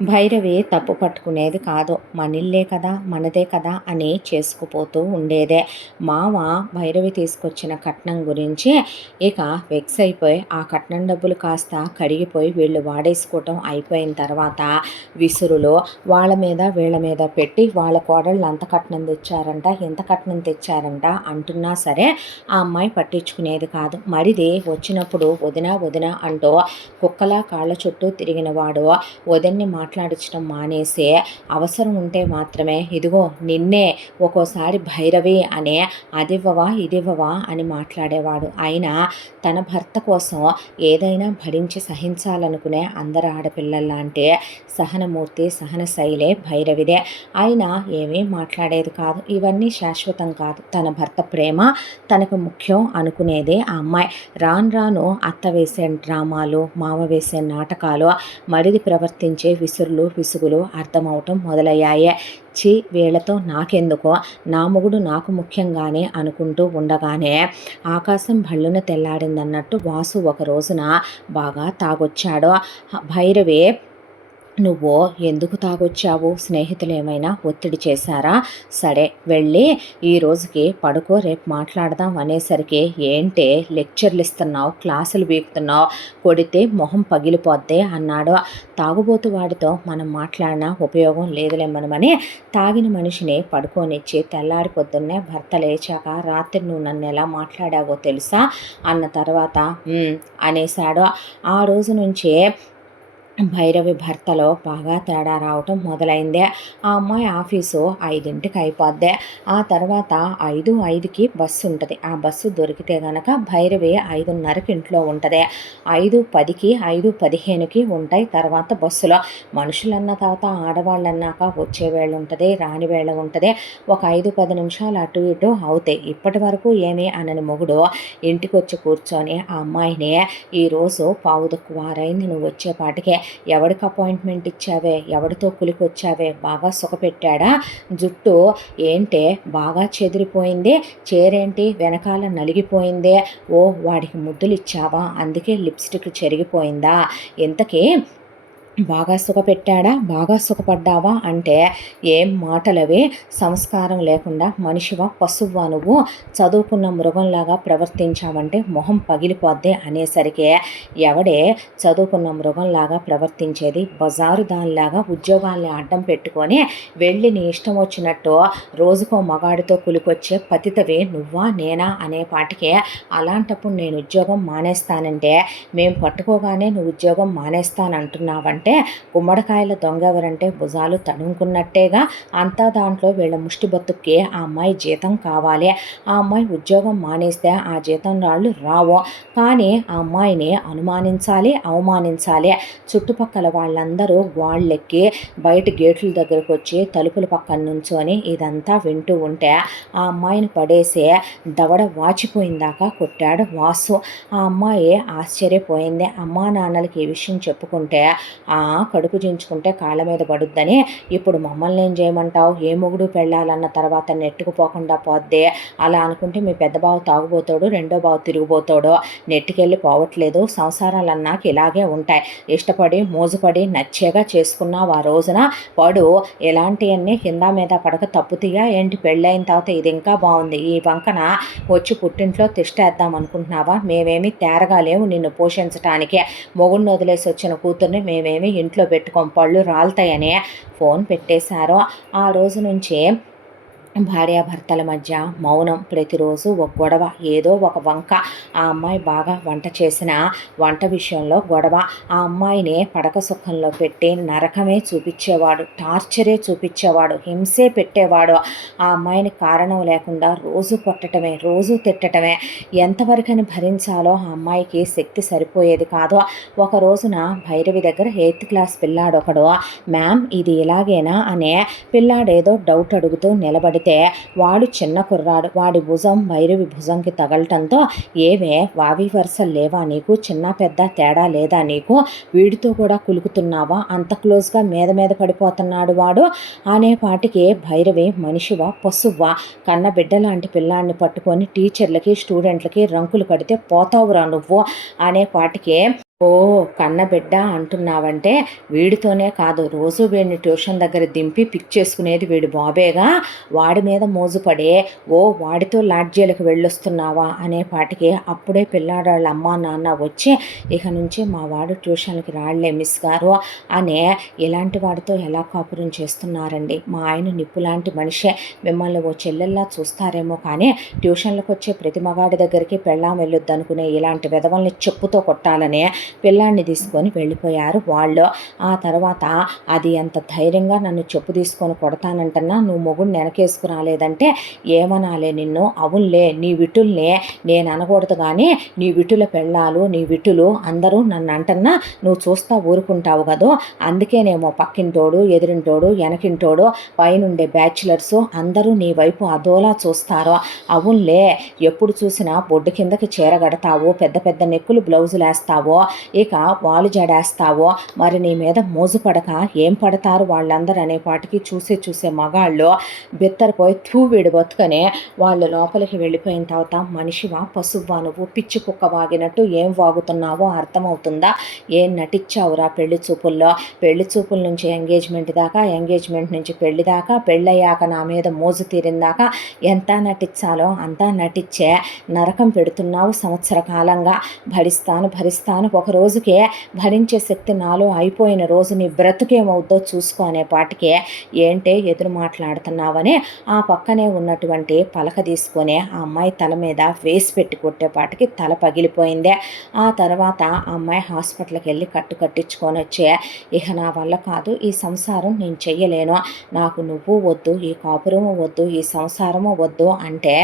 భైరవి తప్పు పట్టుకునేది కాదు. మనిల్లే కదా, మనదే కదా అని చేసుకుపోతూ ఉండేదే. మావ భైరవి తీసుకొచ్చిన కట్నం గురించి ఇక వెక్స్ అయిపోయి ఆ కట్నం డబ్బులు కాస్త కరిగిపోయి వీళ్ళు వాడేసుకోవటం అయిపోయిన తర్వాత విసురులో వాళ్ళ మీద వీళ్ళ మీద పెట్టి వాళ్ళ కోడళ్ళు అంత కట్నం తెచ్చారంట, ఎంత కట్నం తెచ్చారంట అంటున్నా సరే ఆ అమ్మాయి పట్టించుకునేది కాదు. మరిది వచ్చినప్పుడు వదిన వదిన అంటూ కుక్కలా కాళ్ళ చుట్టూ తిరిగిన వాడు వదిన్ని మాట్లాడించడం మానేసి అవసరం ఉంటే మాత్రమే ఇదిగో నిన్నే ఒక్కోసారి భైరవి అనే అదివ్వవా ఇదివ్వవా అని మాట్లాడేవాడు. అయినా తన భర్త కోసం ఏదైనా భరించి సహించాలనుకునే అందరు ఆడపిల్లల్లాంటి సహనమూర్తి సహన శైలే భైరవిదే. అయినా ఏమీ మాట్లాడేది కాదు. ఇవన్నీ శాశ్వతం కాదు. తన భర్త ప్రేమ తనకు ముఖ్యం అనుకునేదే ఆ అమ్మాయి. రాను రాను అత్త వేసే డ్రామాలు, మామ వేసే నాటకాలు, మరిది ప్రవర్తించే విసురులు విసుగులు అర్థమవటం మొదలయ్యాయి. వీళ్లతో నాకెందుకో, నా మొగుడు నాకు ముఖ్యంగానే అనుకుంటూ ఉండగానే ఆకాశం భళ్ళున తెల్లాడిందన్నట్టు వాసు ఒక రోజున బాగా తాగొచ్చాడు. భైరవి నువ్వు ఎందుకు తాగొచ్చావు? స్నేహితులు ఏమైనా ఒత్తిడి చేశారా? సరే వెళ్ళి ఈ రోజుకి పడుకో, రేపు మాట్లాడదాం అనేసరికి ఏంటే లెక్చర్లు ఇస్తున్నావు, క్లాసులు బీకుతున్నావు, కొడితే మొహం పగిలిపోద్దే అన్నాడు. తాగుబోతు వాడితో మనం మాట్లాడినా ఉపయోగం లేదులేమనమని తాగిన మనిషిని పడుకోనిచ్చి తెల్లారి పొద్దున్నే భర్త లేచాక రాత్రి నువ్వు నన్ను ఎలా మాట్లాడావో తెలుసా అన్న తర్వాత అనేశాడు. ఆ రోజు నుంచే భైరవి భర్తలో బాగా తేడా రావటం మొదలైందే. ఆ అమ్మాయి ఆఫీసు 5ంటికి అయిపోద్ది. ఆ తర్వాత 5:05కి బస్సు ఉంటుంది. ఆ బస్సు దొరికితే గనక భైరవి 5:30కి ఇంట్లో ఉంటుంది. 5:10కి 5:15కి ఉంటాయి తర్వాత బస్సులో. మనుషులన్న తర్వాత ఆడవాళ్ళన్నాక వచ్చే వేళ ఉంటుంది, రాని వేళ ఉంటుంది. ఒక 5-10 నిమిషాలు అటు ఇటు అవుతాయి. ఇప్పటి వరకు ఏమీ అనని మొగుడు ఇంటికి వచ్చి కూర్చొని ఆ అమ్మాయిని ఈరోజు 5:15 నువ్వు వచ్చేపాటికే ఎవడికి అపాయింట్మెంట్ ఇచ్చావే, ఎవడితో కులికొచ్చావే, బాగా సుఖపెట్టాడా, జుట్టు ఏంటే బాగా చెదిరిపోయింది, చీరేంటి వెనకాల నలిగిపోయిందే, ఓ వాడికి ముద్దులు ఇచ్చావా అందుకే లిప్స్టిక్ చెరిగిపోయిందా, ఇంతకీ బాగా సుఖపెట్టాడా, బాగా సుఖపడ్డావా అంటే ఏం మాటలవి, సంస్కారం లేకుండా మనిషివా పశువా నువ్వు, చదువుకున్న మృగంలాగా ప్రవర్తించావంటే మొహం పగిలిపోద్ది అనేసరికి ఎవడే చదువుకున్న మృగంలాగా ప్రవర్తించేది, బజారు దానిలాగా ఉద్యోగాల్ని అడ్డం పెట్టుకొని వెళ్ళి నీ ఇష్టం వచ్చినట్టు రోజుకో మగాడితో కులికొచ్చే పతితవి నువ్వా నేనా అనే పాటికే అలాంటప్పుడు నేను ఉద్యోగం మానేస్తానంటే మేము పట్టుకోగానే నువ్వు ఉద్యోగం మానేస్తానంటున్నావంటే గుమ్మడికాయల దొంగ ఎవరంటే భుజాలు తడుముకున్నట్టేగా. అంతా దాంట్లో వీళ్ళ ముష్టి బతుక్కి ఆ అమ్మాయి జీతం కావాలి. ఆ అమ్మాయి ఉద్యోగం మానేస్తే ఆ జీతం రాళ్ళు రావు. కానీ ఆ అమ్మాయిని అనుమానించాలి, అవమానించాలి. చుట్టుపక్కల వాళ్ళందరూ గోళ్ళెక్కి బయట గేట్ల దగ్గరకు వచ్చి తలుపుల పక్కన నుంచొని ఇదంతా వింటూ ఉంటే ఆ అమ్మాయిని పడేసి దవడ వాచిపోయిందాకా కొట్టాడు వాసు. ఆ అమ్మాయి ఆశ్చర్యపోయింది. అమ్మా నాన్నలకి ఈ విషయం చెప్పుకుంటే కడుపు చించుకుంటే కాళ్ళ మీద పడుద్దని ఇప్పుడు మమ్మల్ని ఏం చేయమంటావు, ఏ మొగుడు పెళ్ళాలన్న తర్వాత నెట్టుకుపోకుండా పోద్దే, అలా అనుకుంటే మీ పెద్ద బావ తాగుబోతాడు, రెండో బావ తిరిగిపోతాడు, నెట్టుకెళ్ళి పోవట్లేదు, సంసారాలు అన్నాక ఇలాగే ఉంటాయి, ఇష్టపడి మోజుపడి నచ్చేగా చేసుకున్నావు ఆ రోజున వాడు ఎలాంటివన్నీ కింద మీద పడక తప్పుతీగా ఏంటి, పెళ్ళైన తర్వాత ఇది ఇంకా బాగుంది, ఈ వంకన వచ్చి పుట్టింట్లో తిష్టేద్దాం అనుకుంటున్నావా, మేమేమి తేరగా లేవు నిన్ను పోషించటానికే, మొగుడిని వదిలేసి వచ్చిన కూతుర్ని మేమేమి ఇంట్లో పెట్టుకోం, పళ్ళు రాలుతాయని ఫోన్ పెట్టేశారు. ఆ రోజు నుంచి భార్యాభర్తల మధ్య మౌనం. ప్రతిరోజు ఒక గొడవ, ఏదో ఒక వంక. ఆ అమ్మాయి బాగా వంట చేసిన వంట విషయంలో గొడవ. ఆ అమ్మాయిని పడక సుఖంలో పెట్టి నరకమే చూపించేవాడు, టార్చరే చూపించేవాడు, హింసే పెట్టేవాడు. ఆ అమ్మాయిని కారణం లేకుండా రోజు కొట్టడమే, రోజు తిట్టడమే. ఎంతవరకని భరించాలో ఆ అమ్మాయికి శక్తి సరిపోయేది కాదు. ఒక రోజున భైరవి దగ్గర 8th క్లాస్ పిల్లాడు ఒకడు, మ్యామ్ ఇది ఇలాగేనా అనే పిల్లాడేదో డౌట్ అడుగుతూ నిలబడి వాడు చిన్న కుర్రాడు, వాడి భుజం భైరవి భుజంకి తగలటంతో ఏవే వావి వరుసలు లేవా నీకు, చిన్న పెద్ద తేడా లేదా నీకు, వీడితో కూడా కులుకుతున్నావా, అంత క్లోజ్గా మీద మీద పడిపోతున్నాడు వాడు అనేపాటికి భైరవి మనిషివా పశువా, కన్న బిడ్డ లాంటి పిల్లాన్ని పట్టుకొని టీచర్లకి స్టూడెంట్లకి రంకులు కడితే పోతావురా నువ్వు అనేపాటికి కన్నబిడ్డ అంటున్నావంటే వీడితోనే కాదు, రోజు వీడిని ట్యూషన్ దగ్గర దింపి పిక్ చేసుకునేది వీడి బాబేగా. వాడి మీద మోజుపడే వాడితో లాడ్జీలకు వెళ్ళొస్తున్నావా అనేపాటికి అప్పుడే పిల్లాడాళ్ళ అమ్మా నాన్న వచ్చి ఇక నుంచి మా వాడు ట్యూషన్కి రాళ్లే మిస్ గారు అనే ఇలాంటి వాడితో ఎలా కాపురం చేస్తున్నారండి. మా ఆయన నిప్పులాంటి మనిషే, మిమ్మల్ని ఓ చెల్లెల్లా చూస్తారేమో కానీ ట్యూషన్లకు వచ్చే ప్రతి మగాడి దగ్గరికి పెళ్ళాం వెళ్ళొద్దు అనుకునే ఇలాంటి విధవల్ని చెప్పుతో కొట్టాలనే పిల్లాన్ని తీసుకొని వెళ్ళిపోయారు వాళ్ళు. ఆ తర్వాత అది ఎంత ధైర్యంగా నన్ను చెప్పు తీసుకొని కొడతానంటన్నా, నువ్వు మొగుడిని వెనకేసుకురాలేదంటే ఏమనాలే నిన్ను. అవునులే, నీ విటుల్నే నేను అనకూడదు కానీ నీ విటుల పెళ్ళాలు, నీ విటులు అందరూ నన్ను అంటన్నా నువ్వు చూస్తా ఊరుకుంటావు కదో. అందుకేనేమో పక్కింటోడు, ఎదురింటోడు, వెనకింటోడు, పైనుండే బ్యాచులర్స్ అందరూ నీ వైపు అదోలా చూస్తారు. అవునులే, ఎప్పుడు చూసినా బొడ్డు కిందకి చీరగడతావు, పెద్ద పెద్ద నెక్కులు బ్లౌజులు వేస్తావో, ఇక వాలు జడేస్తావో, మరి నీ మీద మోజు పడక ఏం పడతారు వాళ్ళందరూ అనేపాటికి చూసే మగాళ్ళు బిత్తరపోయి వీడి బతుకనే వాళ్ళు లోపలికి వెళ్ళిపోయిన తర్వాత మనిషివా పశువా నువ్వు, పిచ్చి కుక్క వాగినట్టు ఏం వాగుతున్నావో అర్థమవుతుందా? ఏం నటించావురా పెళ్లి చూపుల్లో? పెళ్లి చూపుల నుంచి ఎంగేజ్మెంట్ దాకా, ఎంగేజ్మెంట్ నుంచి పెళ్లి దాకా, పెళ్ళయ్యాక నా మీద మోజు తీరిందాకా ఎంత నటించాలో అంతా నటించే నరకం పెడుతున్నావు సంవత్సర కాలంగా. భరిస్తాను ఒక రోజుకే భరించే శక్తి నాలో అయిపోయిన రోజు నీ బ్రతుకేమవుద్దో చూసుకో అనేపాటికే ఏంటే ఎదురు మాట్లాడుతున్నావని ఆ పక్కనే ఉన్నటువంటి పలక తీసుకొని ఆ అమ్మాయి తల మీద వేసి పెట్టి కొట్టేపాటికి తల పగిలిపోయిందే. ఆ తర్వాత ఆ అమ్మాయి హాస్పిటల్కి వెళ్ళి కట్టించుకొని వచ్చే ఇక నా వల్ల కాదు, ఈ సంసారం నేను చెయ్యలేను, నాకు నువ్వు వద్దు, ఈ కాపురము వద్దు, ఈ సంసారము వద్దు అంటే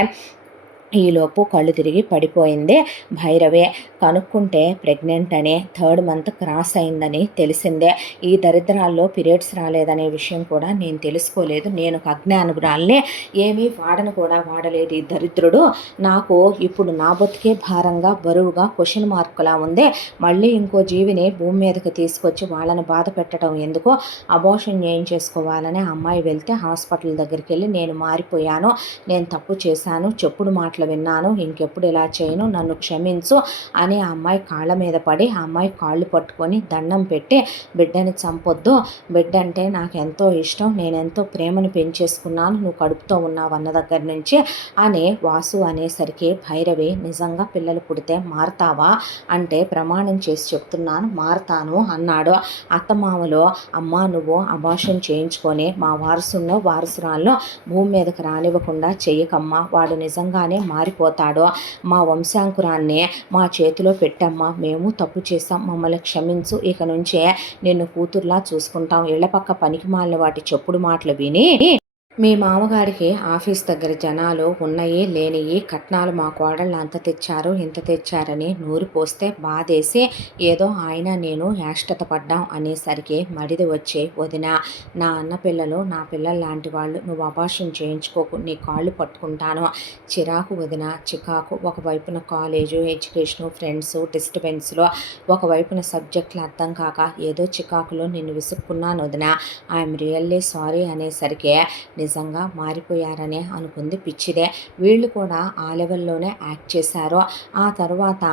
ఈలోపు కళ్ళు తిరిగి పడిపోయింది భైరవే. కనుక్కుంటే ప్రెగ్నెంట్ అని, 3rd మంత్ క్రాస్ అయిందని తెలిసిందే. ఈ దరిద్రాల్లో పీరియడ్స్ రాలేదనే విషయం కూడా నేను తెలుసుకోలేదు. నేను ఒక అజ్ఞానురాల్ని, ఏమీ వాడను కూడా వాడలేదు ఈ దరిద్రుడు. నాకు ఇప్పుడు నా బతుకే భారంగా బరువుగా క్వశ్చన్ మార్కులా ఉంది. మళ్ళీ ఇంకో జీవిని భూమి మీదకి తీసుకొచ్చి వాళ్ళని బాధ పెట్టడం ఎందుకు? అబార్షన్ చేయించేసుకోవాలని అమ్మాయి వెళ్తే హాస్పిటల్ దగ్గరికి వెళ్ళి నేను మారిపోయాను, నేను తప్పు చేశాను, చెప్పుడు మాటలు విన్నాను, ఇంకెప్పుడు ఇలా చేయను, నన్ను క్షమించు అని ఆ అమ్మాయి కాళ్ళ మీద పడి ఆ అమ్మాయి కాళ్ళు పట్టుకొని దండం పెట్టి బిడ్డని చంపొద్దు, బిడ్డ అంటే నాకు ఎంతో ఇష్టం, నేనెంతో ప్రేమను పెంచేసుకున్నాను, నువ్వు కడుపుతో ఉన్నావు అన్న దగ్గర నుంచి అని వాసు అనేసరికి భైరవి నిజంగా పిల్లలు పుడితే మారతావా అంటే ప్రమాణం చేసి చెప్తున్నాను మారతాను అన్నాడు. అత్తమామలో అమ్మ నువ్వు అబార్షన్ చేయించుకొని మా వారసురాలను భూమి మీదకి రానివ్వకుండా చెయ్యకమ్మా, వాడు నిజంగానే మారిపోతాడు, మా వంశాంకురాన్ని మా చేతిలో పెట్టమ్మా, మేము తప్పు చేస్తాం, మమ్మల్ని క్షమించు, ఇక నుంచే నిన్ను కూతుర్లా చూసుకుంటాం, ఇళ్ల పక్క పనికి మాలిన వాటి చెప్పుడు మాటలు విని మీ మామగారికి ఆఫీస్ దగ్గర జనాలు ఉన్నయి లేనియి కట్నాలు మా కోడళ్ళు అంత తెచ్చారు ఇంత తెచ్చారని నూరి పోస్తే బాధేసి ఏదో ఆయన నేను యాష్టత పడ్డాం అనేసరికి మడిది వచ్చే వదిన, నా అన్న పిల్లలు నా పిల్లలు లాంటి వాళ్ళు, నువ్వు అబార్షన్ చేయించుకోకు, నీ కాళ్ళు పట్టుకుంటాను. చిరాకు వదిన, చికాకు. ఒకవైపున కాలేజు, ఎడ్యుకేషను, ఫ్రెండ్స్, డిస్టర్బెన్స్లో, ఒకవైపున సబ్జెక్టులు అర్థం కాక ఏదో చికాకులో నిన్ను విసుక్కున్నాను వదిన, ఐఎమ్ రియల్లీ సారీ అనేసరికి నిజంగా మారిపోయారనే అనుకుంది పిచ్చిదే. వీళ్ళు కూడా ఆ లెవెల్లోనే యాక్ట్ చేశారు. ఆ తర్వాత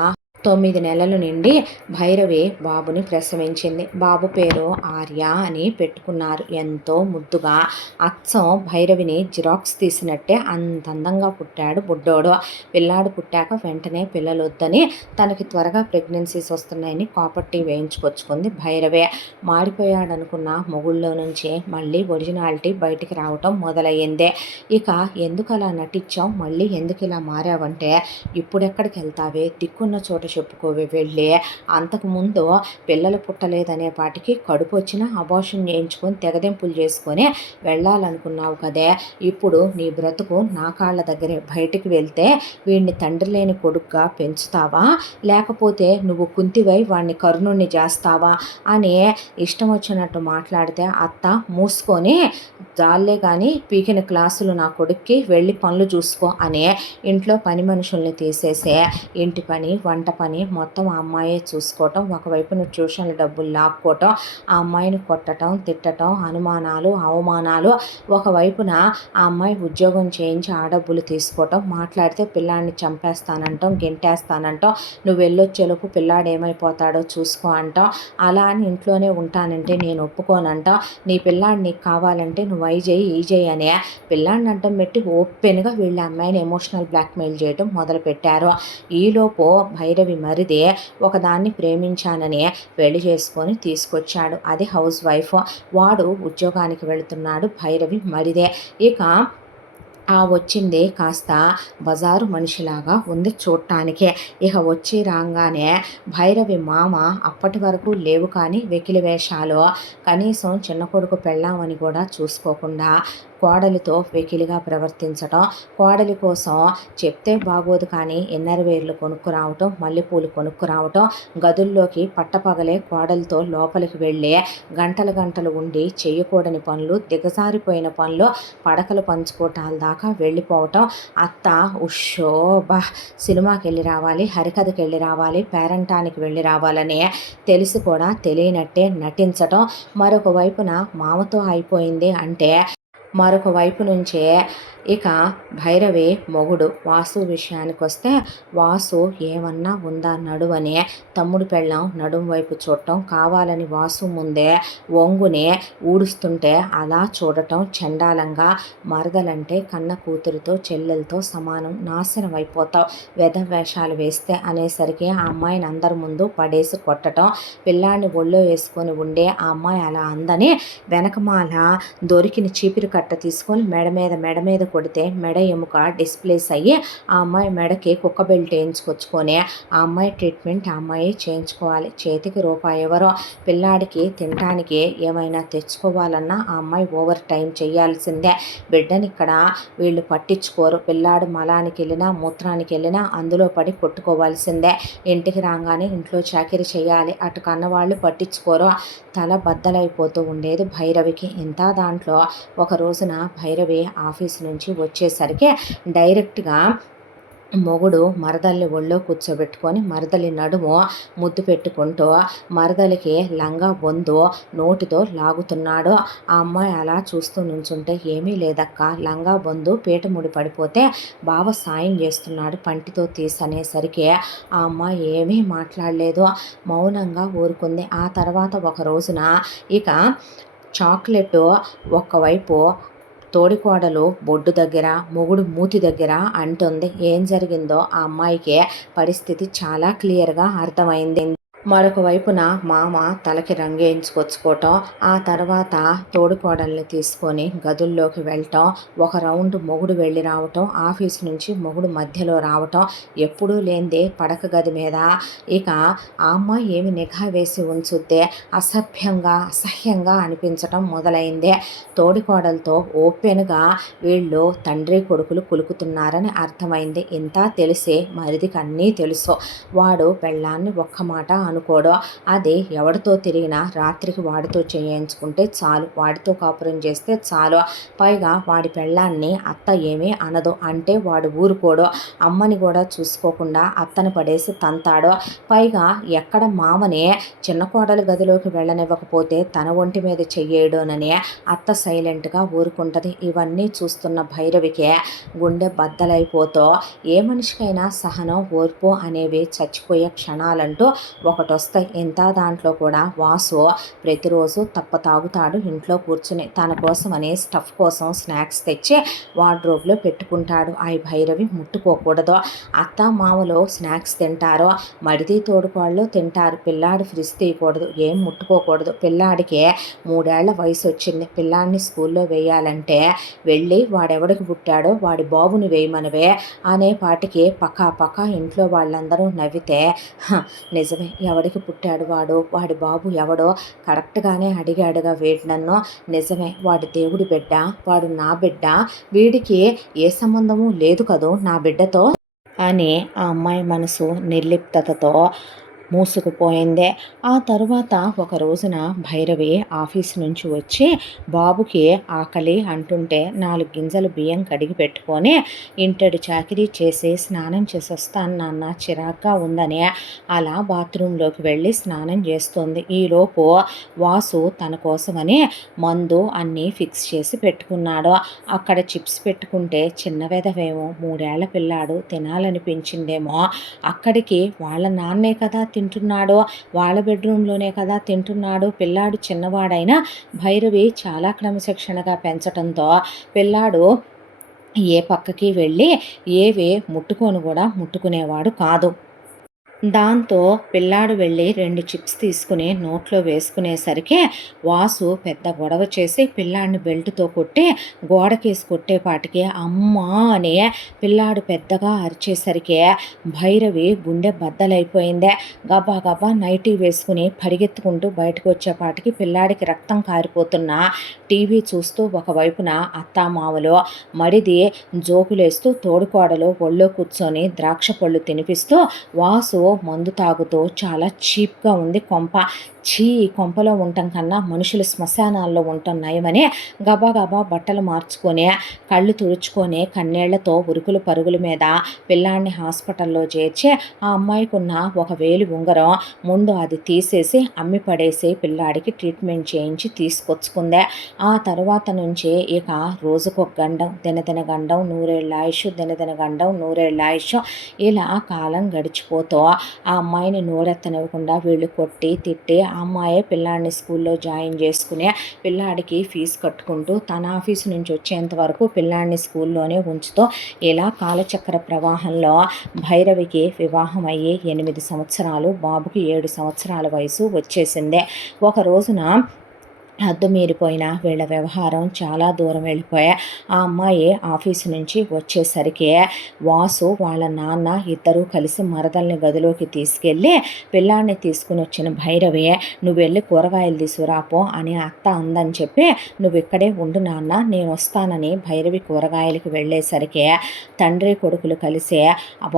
9 నెలలు నిండి భైరవి బాబుని ప్రసవించింది. బాబు పేరు ఆర్య అని పెట్టుకున్నారు. ఎంతో ముద్దుగా అచ్చం భైరవిని జిరాక్స్ తీసినట్టే అంత అందంగా పుట్టాడు బుడ్డోడు. పిల్లాడు పుట్టాక వెంటనే పిల్లలు వద్దని తనకి త్వరగా ప్రెగ్నెన్సీస్ వస్తున్నాయని కాపర్టీ వేయించుకొచ్చుకుంది భైరవే. మాడిపోయాడనుకున్న మొగుళ్ళో నుంచి మళ్ళీ ఒరిజినాలిటీ బయటికి రావటం మొదలయ్యిందే. ఇక ఎందుకు అలా నటించాం, మళ్ళీ ఎందుకు ఇలా మారావంటే, ఇప్పుడెక్కడికి వెళ్తావే, దిక్కున్న చోట చెప్పుకోవే వెళ్ళి, అంతకుముందు పిల్లలు పుట్టలేదనే పాటికి కడుపు వచ్చిన అబార్షన్ చేయించుకొని తెగదెంపులు చేసుకొని వెళ్ళాలనుకున్నావు కదే, ఇప్పుడు నీ బ్రతుకు నా కాళ్ళ దగ్గరే. బయటికి వెళ్తే వీడిని తండ్రి లేని కొడుకుగా పెంచుతావా, లేకపోతే నువ్వు కుంతివై వాడిని కరుణుణ్ణి చేస్తావా అని ఇష్టం వచ్చినట్టు మాట్లాడితే అత్త మూసుకొని జాలే కానీ పీకిన క్లాసులు నా కొడుక్కి వెళ్ళి పనులు చూసుకో అని ఇంట్లో పని మనుషుల్ని తీసేసే ఇంటి పని వంట పని మొత్తం ఆ అమ్మాయే చూసుకోవటం, ఒకవైపున ట్యూషన్ల డబ్బులు లాక్కోవటం, ఆ అమ్మాయిని కొట్టటం, తిట్టటం, అనుమానాలు, అవమానాలు, ఒకవైపున ఆ అమ్మాయి ఉద్యోగం చేయించి ఆ డబ్బులు తీసుకోవటం, మాట్లాడితే పిల్లాడిని చంపేస్తానంటాం, గెంటేస్తానంటాం, నువ్వు వెళ్ళొచ్చేలోపు పిల్లాడు ఏమైపోతాడో చూసుకో అంటాం, అలా అని ఇంట్లోనే ఉంటానంటే నేను ఒప్పుకోనంటాం, నీ పిల్లాడు నీకు కావాలంటే నువ్వు అయి చేయి ఈ చేయి అనే పిల్లాడిని అడ్డం పెట్టి ఓపెన్గా వీళ్ళ అమ్మాయిని ఎమోషనల్ బ్లాక్మెయిల్ చేయడం మొదలుపెట్టారు. ఈలోపు భైరవి మరిది ఒకదాన్ని ప్రేమించానని పెళ్లి చేసుకొని తీసుకొచ్చాడు. అది హౌస్ వైఫ్. వాడు ఉద్యోగానికి వెళుతున్నాడు. భైరవి మరిదే. ఇక వచ్చింది కాస్త బజారు మనిషిలాగా ఉంది చూడటానికే. ఇక వచ్చి రాగానే భైరవి మామ అప్పటి వరకు లేవు కానీ వెకిలి వేషాలు, కనీసం చిన్న కొడుకు పెళ్ళామని కూడా చూసుకోకుండా కోడలితో వెకిలిగా ప్రవర్తించటం, కోడలి కోసం చెప్తే బాగోదు కానీ ఎన్నరవేర్లు కొనుక్కురావటం, మల్లెపూలు కొనుక్కురావటం, గదుల్లోకి పట్టపగలే కోడలితో లోపలికి వెళ్ళి గంటలు ఉండి చేయకూడని పనులు, దిగజారిపోయిన పనులు, పడకలు పంచుకోవటాల దాకా వెళ్ళిపోవటం. అత్త ఉషోబా సినిమాకి వెళ్ళి రావాలి, హరికథకి వెళ్ళి రావాలి, పేరంటానికి వెళ్ళి రావాలని తెలిసి కూడా తెలియనట్టే నటించటం. మరొక వైపున మామతో అయిపోయింది అంటే మరొక వైపు నుంచే ఇక భైరవి మొగుడు వాసు విషయానికి వస్తే, వాసు ఏమన్నా ఉందా నడువని తమ్ముడు పెళ్ళాం నడుము వైపు చూడటం, కావాలని వాసు ముందే వంగుని ఊడుస్తుంటే అలా చూడటం చండాలంగా. మరదలంటే కన్న కూతురితో చెల్లెలతో సమానం, నాశనం అయిపోతావు వేషాలు వేస్తే అనేసరికి ఆ అమ్మాయిని అందరి ముందు పడేసి కొట్టడం, పిల్లాన్ని ఒళ్ళో వేసుకొని ఉండే ఆ అమ్మాయి అలా అందని వెనకమాల దొరికిన చీపిరి కట్ట తీసుకొని మెడ మీద కొడితే మెడ ఎముక డిస్ప్లేస్ అయ్యి ఆ అమ్మాయి మెడకి కుక్క బెల్ట్ వేయించుకొచ్చుకొని ఆ అమ్మాయి ట్రీట్మెంట్ ఆ అమ్మాయి చేయించుకోవాలి. చేతికి రూపాయి ఎవరో పిల్లాడికి తినటానికి ఏమైనా తెచ్చుకోవాలన్నా ఆ అమ్మాయి ఓవర్ టైం చేయాల్సిందే. బిడ్డని ఇక్కడ వీళ్ళు పట్టించుకోరు. పిల్లాడు మలానికి వెళ్ళినా మూత్రానికి వెళ్ళినా అందులో పడి కొట్టుకోవాల్సిందే. ఇంటికి రాగానే ఇంట్లో చాకిరి చేయాలి. అటు కన్నవాళ్ళు పట్టించుకోరు. తల బద్దలైపోతూ ఉండేది భైరవికి. ఇంత దాంట్లో ఒక రోజున భైరవి ఆఫీస్ నుంచి వచ్చేసరికి డైరెక్ట్గా మొగుడు మరదల్ని ఒళ్ళో కూర్చోబెట్టుకొని మరదలి నడుము ముద్దు పెట్టుకుంటూ మరదలికి లంగా బొందు నోటితో లాగుతున్నాడు. ఆ అమ్మాయి అలా చూస్తూ నుంచుంటే, ఏమీ లేదక్క, లంగా బొందు పీటముడి పడిపోతే బావ సాయం చేస్తున్నాడు పంటితో తీసనేసరికి ఆ అమ్మాయి ఏమీ మాట్లాడలేదు, మౌనంగా ఊరుకుంది. ఆ తర్వాత ఒక రోజున ఇక చాక్లెట్ ఒక్కవైపు తోడికోడలు బొడ్డు దగ్గర, మొగుడు మూతి దగ్గర అంటుంది. ఏం జరిగిందో ఆ అమ్మాయికి పరిస్థితి చాలా క్లియర్గా అర్థమైంది. మరొక వైపున మామ తలకి రంగేయించుకొచ్చుకోవటం, ఆ తర్వాత తోడుకోడల్ని తీసుకొని గదుల్లోకి వెళ్ళటం, ఒక రౌండ్ మొగుడు వెళ్ళి రావటం, ఆఫీస్ నుంచి మొగుడు మధ్యలో రావటం, ఎప్పుడూ లేనిదే పడక గది మీద ఇక ఆ అమ్మాయి ఏమి నిఘా వేసి ఉంచుద్దే అసహ్యంగా అనిపించటం మొదలైందే. తోడికోడలతో ఓపెన్గా వీళ్ళు తండ్రి కొడుకులు కులుకుతున్నారని అర్థమైంది. ఇంత తెలిసే మరిదికి అన్నీ తెలుసు. వాడు పెళ్ళాన్ని ఒక్క మాట అనుకోడు. అది ఎవడితో తిరిగినా రాత్రికి వాడితో చేయించుకుంటే చాలు, వాడితో కాపురం చేస్తే చాలు. పైగా వాడి పెళ్ళాన్ని అత్త ఏమీ అనదు అంటే వాడు ఊరుకోడు. అమ్మని కూడా చూసుకోకుండా అత్తని పడేసి తంతాడు. పైగా ఎక్కడ మామని చిన్న కోడలు గదిలోకి వెళ్ళనివ్వకపోతే తన ఒంటి మీద చెయ్యేయడోనని అత్త సైలెంట్గా ఊరుకుంటుంది. ఇవన్నీ చూస్తున్న భైరవికి గుండె బద్దలైపోతూ, ఏ మనిషికైనా సహనం ఓర్పు అనేవి చచ్చిపోయే క్షణాలంటూ ఒకటొస్తాయి. ఇంత దాంట్లో కూడా వాసు ప్రతిరోజు తాగుతాడు ఇంట్లో కూర్చుని. తన కోసమని స్టఫ్ కోసం స్నాక్స్ తెచ్చి వార్డ్రోబ్లో పెట్టుకుంటాడు. అవి భైరవి ముట్టుకోకూడదు. అత్త మామలు స్నాక్స్ తింటారు, మడిది తోడుకోళ్ళు తింటారు, పిల్లాడు ఫ్రిజ్ తీయకూడదు, ఏం ముట్టుకోకూడదు. పిల్లాడికి 3 ఏళ్ల వయసు వచ్చింది. పిల్లాడిని స్కూల్లో వేయాలంటే వెళ్ళి వాడెవడికి పుట్టాడో వాడి బాబుని వేయమనవే అనే పాటికి పక్కా ఇంట్లో వాళ్ళందరూ నవ్వితే, నిజమే, ఎవడికి పుట్టాడు వాడి బాబు ఎవడో కరెక్ట్గానే అడిగాడుగా వీడు నన్ను, నిజమే, వాడి దేవుడి బిడ్డ, వాడు నా బిడ్డ, వీడికి ఏ సంబంధము లేదు కదూ నా బిడ్డతో అని ఆ అమ్మాయి మనసు నిర్లిప్తతతో మూసుకుపోయింది. ఆ తరువాత ఒక రోజున భైరవి ఆఫీస్ నుంచి వచ్చి బాబుకి ఆకలి అంటుంటే 4 గింజలు బియ్యం కడిగి పెట్టుకొని ఇంటెడు చాకిరీ చేసి స్నానం చేసి వస్తాను నాన్న చిరాగ్గా ఉందని అలా బాత్రూంలోకి వెళ్ళి స్నానం చేస్తుంది. ఈలోపు వాసు తన కోసమని మందు అన్నీ ఫిక్స్ చేసి పెట్టుకున్నాడు. అక్కడ చిప్స్ పెట్టుకుంటే చిన్న వెధవేమో 3 ఏళ్ల పిల్లాడు తినాలనిపించిందేమో. అక్కడికి వాళ్ళ నాన్నే కదా తింటున్నాడు, వాళ్ళ బెడ్రూమ్లోనే కదా తింటున్నాడు. పిల్లాడు చిన్నవాడైనా భైరవి చాలా క్రమశిక్షణగా పెంచటంతో పిల్లాడు ఏ పక్కకి వెళ్ళి ఏవి ముట్టుకొని కూడా ముట్టుకునేవాడు కాదు. దాంతో పిల్లాడు వెళ్ళి 2 చిప్స్ తీసుకుని నోట్లో వేసుకునేసరికి వాసు పెద్ద గొడవ చేసి పిల్లాడిని బెల్ట్తో కొట్టి గోడకేసి కొట్టేపాటికి అమ్మా అని పిల్లాడు పెద్దగా అరిచేసరికి భైరవి గుండె బద్దలైపోయిందే. గబా గబా నైటీ వేసుకుని పరిగెత్తుకుంటూ బయటకు వచ్చేపాటికి పిల్లాడికి రక్తం కారిపోతున్న టీవీ చూస్తూ ఒకవైపున అత్తామామలు మడిది జోకులేస్తూ తోడుకోడలు ఒళ్ళో కూర్చొని ద్రాక్ష పళ్ళు తినిపిస్తూ వాసు మందు తాగుతూ చాలా చీప్గా ఉంది కొంప, చీ కొంపలో ఉండటం కన్నా మనుషులు శ్మశానాల్లో ఉండటం నయమని గబా గబా బట్టలు మార్చుకొని కళ్ళు తుడుచుకొని కన్నీళ్లతో ఉరుకులు పరుగుల మీద పిల్లాడిని హాస్పిటల్లో చేర్చి ఆ అమ్మాయికి ఉన్న ఒక వేలి ఉంగరం ముందు అది తీసేసి అమ్మి పడేసి పిల్లాడికి ట్రీట్మెంట్ చేయించి తీసుకొచ్చుకుందే. ఆ తర్వాత నుంచి ఇక రోజుకొక గండం దినదిన గండం నూరేళ్ళ ఆయుష్ దినదిన గండం నూరేళ్ళ ఆయుష్ ఇలా కాలం గడిచిపోతూ ఆ అమ్మాయిని నోరెత్తనివ్వకుండా వీళ్ళు కొట్టి తిట్టి ఆ అమ్మాయే పిల్లాడిని స్కూల్లో జాయిన్ చేసుకుని పిల్లాడికి ఫీజు కట్టుకుంటూ తన ఆఫీసు నుంచి వచ్చేంత వరకు పిల్లాడిని స్కూల్లోనే ఉంచుతూ ఇలా కాలచక్ర ప్రవాహంలో భైరవికి వివాహం అయ్యి 8 సంవత్సరాలు, బాబుకి 7 సంవత్సరాల వయసు వచ్చేసిందే. ఒక రోజున హద్దు మీరిపోయిన వీళ్ళ వ్యవహారం చాలా దూరం వెళ్ళిపోయా. ఆ అమ్మాయి ఆఫీసు నుంచి వచ్చేసరికి వాసు వాళ్ళ నాన్న ఇద్దరూ కలిసి మరదల్ని గదిలోకి తీసుకెళ్ళి పిల్లాడిని తీసుకుని వచ్చిన భైరవి నువ్వు వెళ్ళి కూరగాయలు తీసుకురాపో అని అత్త అందని చెప్పి నువ్వు ఇక్కడే ఉండు నాన్న నేను వస్తానని భైరవి కూరగాయలకు వెళ్ళేసరికి తండ్రి కొడుకులు కలిసి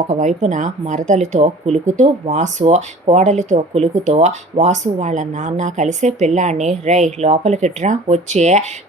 ఒకవైపున మరదలితో కులుకుతూ వాసు కోడలితో కులుకుతూ వాసు వాళ్ళ నాన్న కలిసి పిల్లాడిని లోపలికిట్రా వచ్చి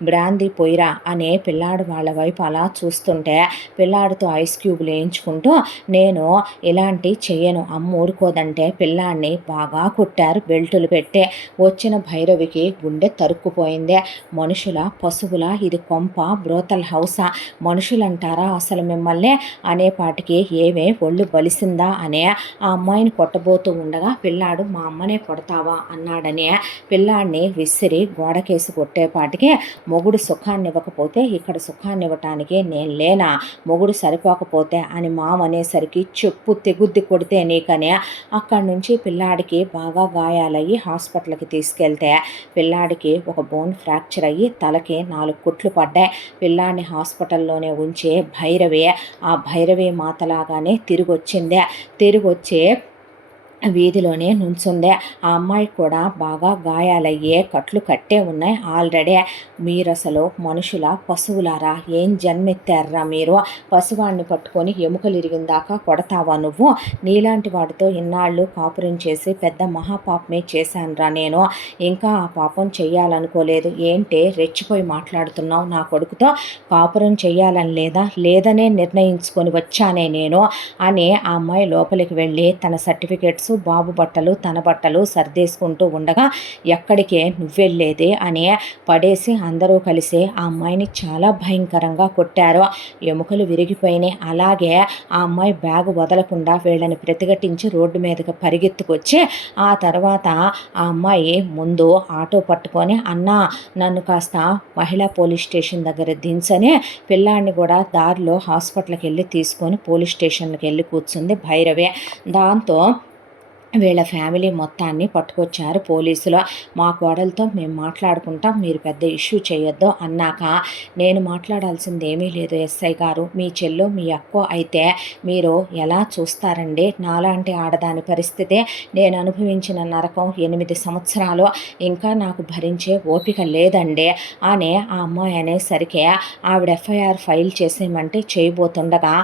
బ్రాందీ పోయిరా అనే పిల్లాడు వాళ్ళ వైపు అలా చూస్తుంటే పిల్లాడితో ఐస్ క్యూబ్లు వేయించుకుంటూ నేను ఇలాంటి చెయ్యను అమ్మ ఊరుకోదంటే పిల్లాడిని బాగా కొట్టారు బెల్టులు పెట్టే. వచ్చిన భైరవికి గుండె తరుక్కుపోయిందే. మనుషుల పశువుల ఇది కొంప బ్రోతల్ హౌసా, మనుషులంటారా అసలు మిమ్మల్ని అనేపాటికి ఏమే ఒళ్ళు బలిసిందా అనే ఆ అమ్మాయిని కొట్టబోతూ ఉండగా పిల్లాడు మా అమ్మనే కొడతావా అన్నాడని పిల్లాడిని విసిరి గోడకేసి కొట్టేపాటికి మొగుడు సుఖాన్ని ఇవ్వకపోతే ఇక్కడ సుఖాన్ని ఇవ్వటానికి నేను లేనా, మొగుడు సరిపోకపోతే అని మామనేసరికి చెప్పు తెగుద్ది కొడితే నీకనే అక్కడి నుంచి పిల్లాడికి బాగా గాయాలయ్యి హాస్పిటల్కి తీసుకెళ్తే పిల్లాడికి ఒక బోన్ ఫ్రాక్చర్ అయ్యి తలకి 4 కుట్లు పడ్డాయి. పిల్లాడిని హాస్పిటల్లోనే ఉంచి ఆ భైరవి మాతలాగానే తిరిగొచ్చి వీధిలోనే నుంచుందే. ఆ అమ్మాయికి కూడా బాగా గాయాలయ్యే కట్లు కట్టే ఉన్నాయి ఆల్రెడీ. మీరు అసలు మనుషుల పశువులారా, ఏం జన్మెత్తారా మీరు? పశువాడిని పట్టుకొని ఎముకలు ఇరిగిందాకా కొడతావా నువ్వు? నీలాంటి వాడితో ఇన్నాళ్ళు కాపురం చేసి పెద్ద మహాపాపమే చేశానురా నేను, ఇంకా ఆ పాపం చెయ్యాలనుకోలేదు. ఏంటే రెచ్చిపోయి మాట్లాడుతున్నావు? నా కొడుకుతో కాపురం చెయ్యాలని లేదనే నిర్ణయించుకొని వచ్చానే నేను అని ఆ అమ్మాయి లోపలికి వెళ్ళి తన సర్టిఫికేట్స్ బాబు బట్టలు తన బట్టలు సర్దేసుకుంటూ ఉండగా ఎక్కడికే నువ్వెళ్ళేది అని పడేసి అందరూ కలిసి ఆ అమ్మాయిని చాలా భయంకరంగా కొట్టారు. ఎముకలు విరిగిపోయినాయి. అలాగే ఆ అమ్మాయి బ్యాగు వదలకుండా వీళ్ళని ప్రతిఘటించి రోడ్డు మీదకి పరిగెత్తుకొచ్చి ఆ తర్వాత ఆ అమ్మాయి ముందు ఆటో పట్టుకొని అన్నా నన్ను కాస్త మహిళా పోలీస్ స్టేషన్ దగ్గర దించని పిల్లాడిని కూడా దారిలో హాస్పిటల్కి వెళ్ళి తీసుకొని పోలీస్ స్టేషన్కి వెళ్ళి కూర్చుంది భైరవి. దాంతో వీళ్ళ ఫ్యామిలీ మొత్తాన్ని పట్టుకొచ్చారు పోలీసులు. మా కోడలతో మేము మాట్లాడుకుంటాం, మీరు పెద్ద ఇష్యూ చేయొద్దు అన్నాక నేను మాట్లాడాల్సింది ఏమీ లేదు ఎస్ఐ గారు, మీ చెల్లో మీ అక్కో అయితే మీరు ఎలా చూస్తారండి? నాలాంటి ఆడదాని పరిస్థితి, నేను అనుభవించిన నరకం 8 సంవత్సరాలు ఇంకా నాకు భరించే ఓపిక లేదండి అని ఆ అమ్మాయి అనేసరికి ఆవిడ ఎఫ్ఐఆర్ ఫైల్ చేసేయమంటే చేయబోతుండగా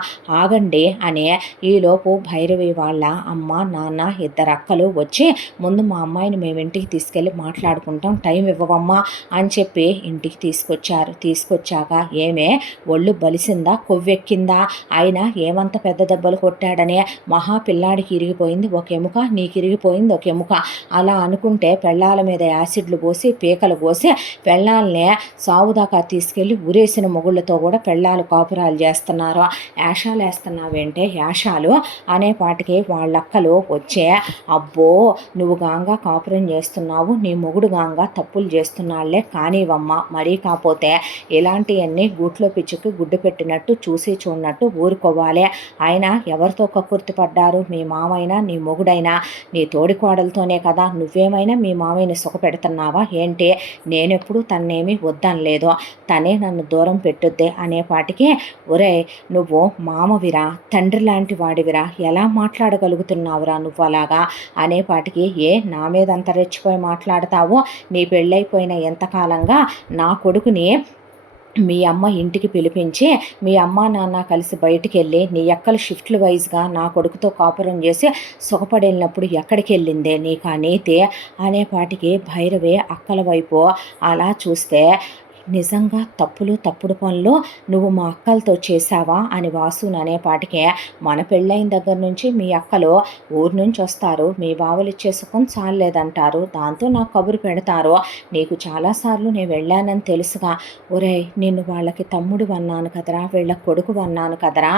ఆగండి అని ఈలోపు భైరవి వాళ్ళ అమ్మ నాన్న ఇద్దరు ఇద్దరు అక్కలు వచ్చి ముందు మా అమ్మాయిని మేము ఇంటికి తీసుకెళ్ళి మాట్లాడుకుంటాం, టైం ఇవ్వవమ్మా అని చెప్పి ఇంటికి తీసుకొచ్చారు. తీసుకొచ్చాక ఏమే ఒళ్ళు బలిసిందా, కొవ్వెక్కిందా, ఆయన ఏమంత పెద్ద దెబ్బలు కొట్టాడనే, మహా పిల్లాడికి ఇరిగిపోయింది ఒక ఎముక, నీకు ఇరిగిపోయింది ఒక ఎముక, అలా అనుకుంటే పెళ్ళాల మీద యాసిడ్లు పోసి పీకలు పోసి పెళ్ళాలనే సావుదాకా తీసుకెళ్ళి ఉరేసిన మొగుళ్ళతో కూడా పెళ్ళాలు కాపురాలు చేస్తున్నారు. యాషాలు వేస్తున్నావేంటే యాషాలు అనేపాటికి వాళ్ళక్కలు వచ్చే, అబ్బో నువ్వు గాంగా కాపురం చేస్తున్నావు, నీ మొగుడు గాంగా తప్పులు చేస్తున్నాళ్లే కానివమ్మ, మరీ కాకపోతే ఇలాంటివన్నీ గూట్లో పిచ్చుకి గుడ్డు పెట్టినట్టు చూసి చూడనట్టు ఊరుకోవాలి. ఆయన ఎవరితో కక్కుర్తి పడ్డారు, మీ మామైనా నీ మొగుడైనా, నీ తోడికోడలతోనే కదా, నువ్వేమైనా మీ మామయ్యని సుఖపెడుతున్నావా ఏంటి, నేనెప్పుడు తన్నేమి వద్దనలేదు, తనే నన్ను దూరం పెట్టుద్దే అనేపాటికి, ఒరే నువ్వు మామవిరా, తండ్రి లాంటి వాడివిరా, ఎలా మాట్లాడగలుగుతున్నావురా నువ్వు అలాగా అనేపాటికి, నా మీద అంత రెచ్చిపోయి మాట్లాడతావు, నీ పెళ్ళైపోయిన ఎంతకాలంగా నా కొడుకుని మీ అమ్మ ఇంటికి పిలిపించి మీ అమ్మ నాన్న కలిసి బయటికి వెళ్ళి నీ ఎక్కలు షిఫ్ట్లు వైజ్గా నా కొడుకుతో కాపురం చేసి సుఖపడేళ్ళినప్పుడు ఎక్కడికి వెళ్ళిందే నీకు ఆ నీతి అనేపాటికి భైరవి అక్కల వైపు అలా చూస్తే, నిజంగా తప్పుడు పనులు నువ్వు మా అక్కలతో చేశావా అని వాసుని అనేపాటికే, మన పెళ్ళైన దగ్గర నుంచి మీ అక్కలు ఊరు నుంచి వస్తారు, మీ బావలు ఇచ్చే సుఖం చాలేదంటారు, దాంతో నాకు కబురు పెడతారు, నీకు చాలాసార్లు నేను వెళ్ళానని తెలుసుగా, ఒరే నిన్ను వాళ్ళకి తమ్ముడు అన్నాను కదరా, వీళ్ళ కొడుకు అన్నాను కదరా,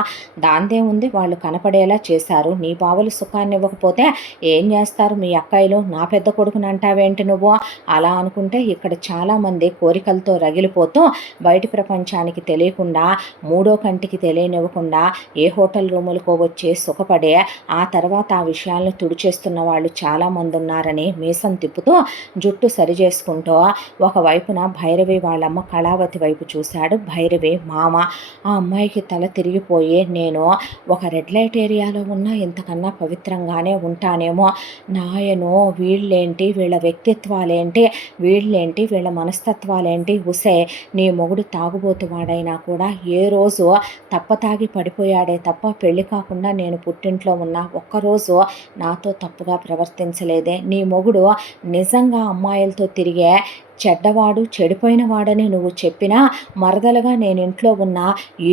దాందే ఉంది, వాళ్ళు కనపడేలా చేశారు, నీ బావలు సుఖాన్ని ఇవ్వకపోతే ఏం చేస్తారు మీ అక్కాయిలు, నా పెద్ద కొడుకుని అంటావేంటి నువ్వు, అలా అనుకుంటే ఇక్కడ చాలామంది కోరికలతో రగిలిపోతూ బయటి ప్రపంచానికి తెలియకుండా, మూడో కంటికి తెలియనివ్వకుండా ఏ హోటల్ రూములకో వచ్చి సుఖపడే ఆ తర్వాత ఆ విషయాలను తుడిచేస్తున్న వాళ్ళు చాలామంది ఉన్నారని మీసం తిప్పుతూ జుట్టు సరిచేసుకుంటూ ఒకవైపున భైరవి వాళ్ళమ్మ కళావతి వైపు చూశాడు భైరవి మామ. ఆ అమ్మాయికి తల తిరిగిపోయి, నేను ఒక రెడ్ లైట్ ఏరియాలో ఉన్నా ఇంతకన్నా పవిత్రంగానే ఉంటానేమో, నాయనో వీళ్ళేంటి, వీళ్ళ వ్యక్తిత్వాలేంటి, వీళ్ళేంటి, వీళ్ళ మనస్తత్వాలేంటి, నీ మొగుడు తాగుబోతు వాడైనా కూడా ఏ రోజు తాగి పడిపోయాడే తప్ప పెళ్లి కాకుండా నేను పుట్టింట్లో ఉన్న ఒక్కరోజు నాతో తప్పుగా ప్రవర్తించలేదే, నీ మొగుడు నిజంగా అమ్మాయిలతో తిరిగే చెడ్డవాడు చెడిపోయిన వాడని నువ్వు చెప్పినా మరదలుగా నేను ఇంట్లో ఉన్నా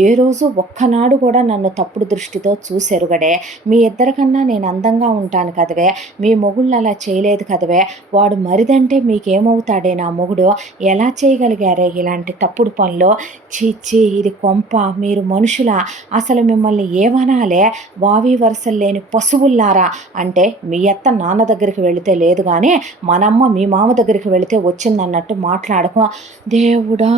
ఏ రోజు ఒక్కనాడు కూడా నన్ను తప్పుడు దృష్టితో చూసెరుగడే, మీ ఇద్దరికన్నా నేను అందంగా ఉంటాను కదవే, మీ మొగుళ్ళు అలా చేయలేదు కదవే, వాడు మరిదంటే మీకేమవుతాడే నా మొగుడు, ఎలా చేయగలిగారే ఇలాంటి తప్పుడు పనులు, చీచి ఇది కొంప, మీరు మనుషులా, అసలు మిమ్మల్ని ఏమనాలే, వావి వరుసలు లేని పశువుల్లారా అంటే, మీ అత్త నాన్న దగ్గరికి వెళితే లేదు కానీ మనమ్మ మీ మామ దగ్గరికి వెళితే వచ్చిందన్న అన్నట్టు మాట్లాడకం, దేవుడా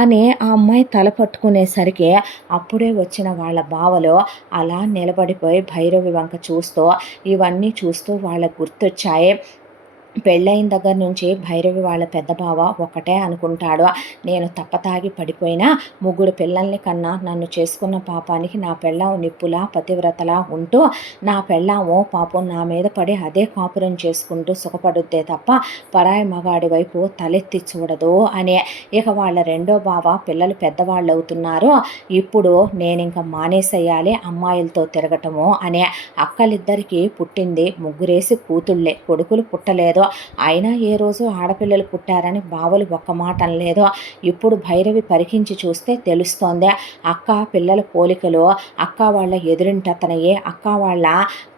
అని ఆ అమ్మాయి తల పట్టుకునేసరికి అప్పుడే వచ్చిన వాళ్ళ బావలో అలా నిలబడిపోయి భైరవి వంక చూస్తూ ఇవన్నీ చూస్తూ వాళ్ళకు గుర్తొచ్చాయి. పెళ్ళైన దగ్గర నుంచి భైరవి వాళ్ళ పెద్ద బావ ఒకటే అనుకుంటాడు, నేను తప్పతాగి పడిపోయినా ముగ్గురు పిల్లల్ని కన్నా నన్ను చేసుకున్న పాపానికి నా పెళ్ళాం నిప్పులా పతివ్రతలా ఉంటూ నా పెళ్ళాము పాపం నా మీద పడి అదే కాపురం చేసుకుంటూ సుఖపడుద్దే తప్ప పరాయి మగాడి వైపు తలెత్తి చూడదు అని. ఇక వాళ్ళ రెండో బావ పిల్లలు పెద్దవాళ్ళు అవుతున్నారు, ఇప్పుడు నేను ఇంకా మానేసేయాలి అమ్మాయిలతో తిరగటము అనే. అక్కలిద్దరికీ పుట్టింది ముగ్గురేసి కూతుళ్ళే, కొడుకులు పుట్టలేదు, అయినా ఏ రోజు ఆడపిల్లలు పుట్టారని బావలు ఒక్క మాట అనలేదు. ఇప్పుడు భైరవి పరికించి చూస్తే తెలుస్తోంది, అక్క పిల్లల పోలికలు అక్క వాళ్ళ ఎదురింటతనయే, అక్క వాళ్ళ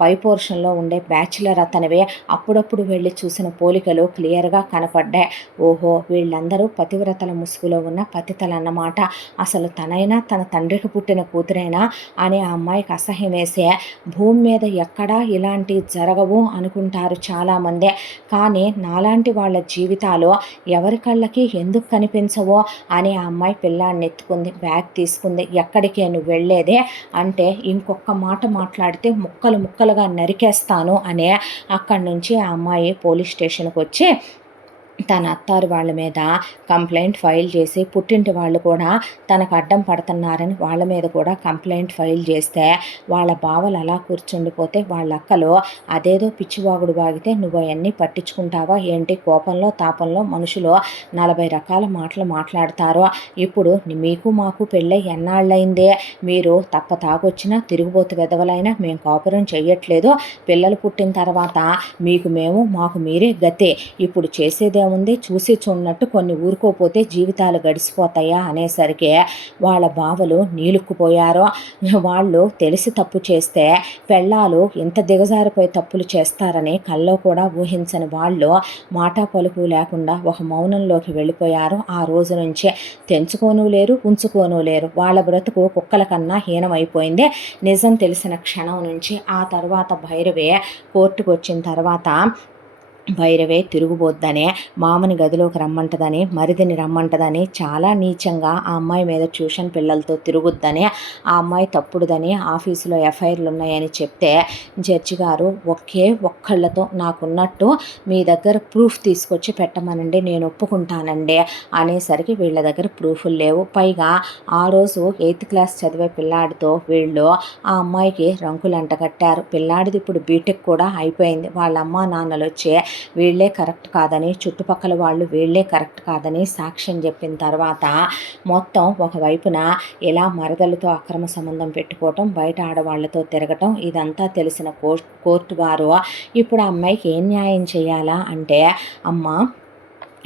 పై పోర్షన్లో ఉండే బ్యాచులర్ అతనివే, అప్పుడప్పుడు వెళ్ళి చూసిన పోలికలు క్లియర్గా కనపడ్డాయి. ఓహో వీళ్ళందరూ పతివ్రతల ముసుగులో ఉన్న పతితలన్నమాట, అసలు తనైనా తన తండ్రికి పుట్టిన కూతురైనా అని ఆ అమ్మాయికి అసహ్యం వేసే, భూమి మీద ఎక్కడా ఇలాంటివి జరగవు అనుకుంటారు చాలామంది, కానీ నాలాంటి వాళ్ళ జీవితాలు ఎవరి కళ్ళకి ఎందుకు కనిపించవో అని ఆ అమ్మాయి పిల్లాడిని ఎత్తుకుంది, బ్యాగ్ తీసుకుంది, ఎక్కడికే నువ్వు వెళ్ళేదే అంటే ఇంకొక మాట మాట్లాడితే ముక్కలు ముక్కలుగా నరికేస్తాను అనే. అక్కడి నుంచి ఆ అమ్మాయి పోలీస్ స్టేషన్కి వచ్చి తన అత్తారు వాళ్ళ మీద కంప్లైంట్ ఫైల్ చేసి పుట్టింటి వాళ్ళు కూడా తనకు అడ్డం పడుతున్నారని వాళ్ళ మీద కూడా కంప్లైంట్ ఫైల్ చేస్తే వాళ్ళ బావలు అలా కూర్చుండిపోతే వాళ్ళ అక్కలు అదేదో పిచ్చివాగుడు వాగితే నువ్వు అవన్నీ పట్టించుకుంటావా ఏంటి, కోపంలో తాపంలో మనుషులు 40 రకాల మాటలు మాట్లాడతారు. ఇప్పుడు మీకు మాకు పెళ్ళై ఎన్నాళ్ళైందే, మీరు తప్ప తాగొచ్చినా తిరుగుబోతు వెదవలైనా మేము కాపురం చెయ్యట్లేదు, పిల్లలు పుట్టిన తర్వాత మీకు మేము మాకు మీరే గతే, ఇప్పుడు చేసేదేముంది, చూసి చూడనట్టు కొన్ని ఊరుకోపోతే జీవితాలు గడిచిపోతాయా అనేసరికి వాళ్ళ బావలు నీలుక్కుపోయారు. వాళ్ళు తెలిసి తప్పు చేస్తే పెళ్ళాలు ఇంత దిగజారిపోయి తప్పులు చేస్తారని కల్లో కూడా ఊహించని వాళ్ళు మాట పలుకు లేకుండా ఒక మౌనంలోకి వెళ్ళిపోయారు. ఆ రోజు నుంచి తెంచుకోను లేరు, ఉంచుకోను లేరు. వాళ్ళ బ్రతుకు కుక్కల కన్నా హీనమైపోయింది నిజం తెలిసిన క్షణం నుంచి. ఆ తర్వాత భైరవే కోర్టుకు వచ్చిన తర్వాత భైరవే తిరుగుబోద్దని, మామని గదిలోకి రమ్మంటదని, మరిదిని రమ్మంటదని, చాలా నీచంగా ఆ అమ్మాయి మీద ట్యూషన్ పిల్లలతో తిరుగుద్దని, ఆ అమ్మాయి తప్పుడుదని, ఆఫీసులో ఎఫ్ఐఆర్లు ఉన్నాయని చెప్తే జడ్జి గారు ఒక్కళ్ళతో నాకున్నట్టు మీ దగ్గర ప్రూఫ్ తీసుకొచ్చి పెట్టమనండి, నేను ఒప్పుకుంటానండి అనేసరికి వీళ్ళ దగ్గర ప్రూఫ్లు లేవు. పైగా ఆ రోజు 8th క్లాస్ చదివే పిల్లాడితో వీళ్ళు ఆ అమ్మాయికి రంకులు అంటగట్టారు. పిల్లాడిది ఇప్పుడు బీటెక్ కూడా అయిపోయింది. వాళ్ళ అమ్మా నాన్నలు వచ్చి వీళ్ళే కరెక్ట్ కాదని, చుట్టుపక్కల వాళ్ళు వీళ్ళే కరెక్ట్ కాదని సాక్ష్యం చెప్పిన తర్వాత మొత్తం ఒకవైపున ఇలా మరదలతో అక్రమ సంబంధం పెట్టుకోవటం, బయట ఆడవాళ్లతో తిరగటం, ఇదంతా తెలిసిన కోర్టు వారు ఇప్పుడు ఆ అమ్మాయికి ఏం న్యాయం చేయాలా అంటే, అమ్మ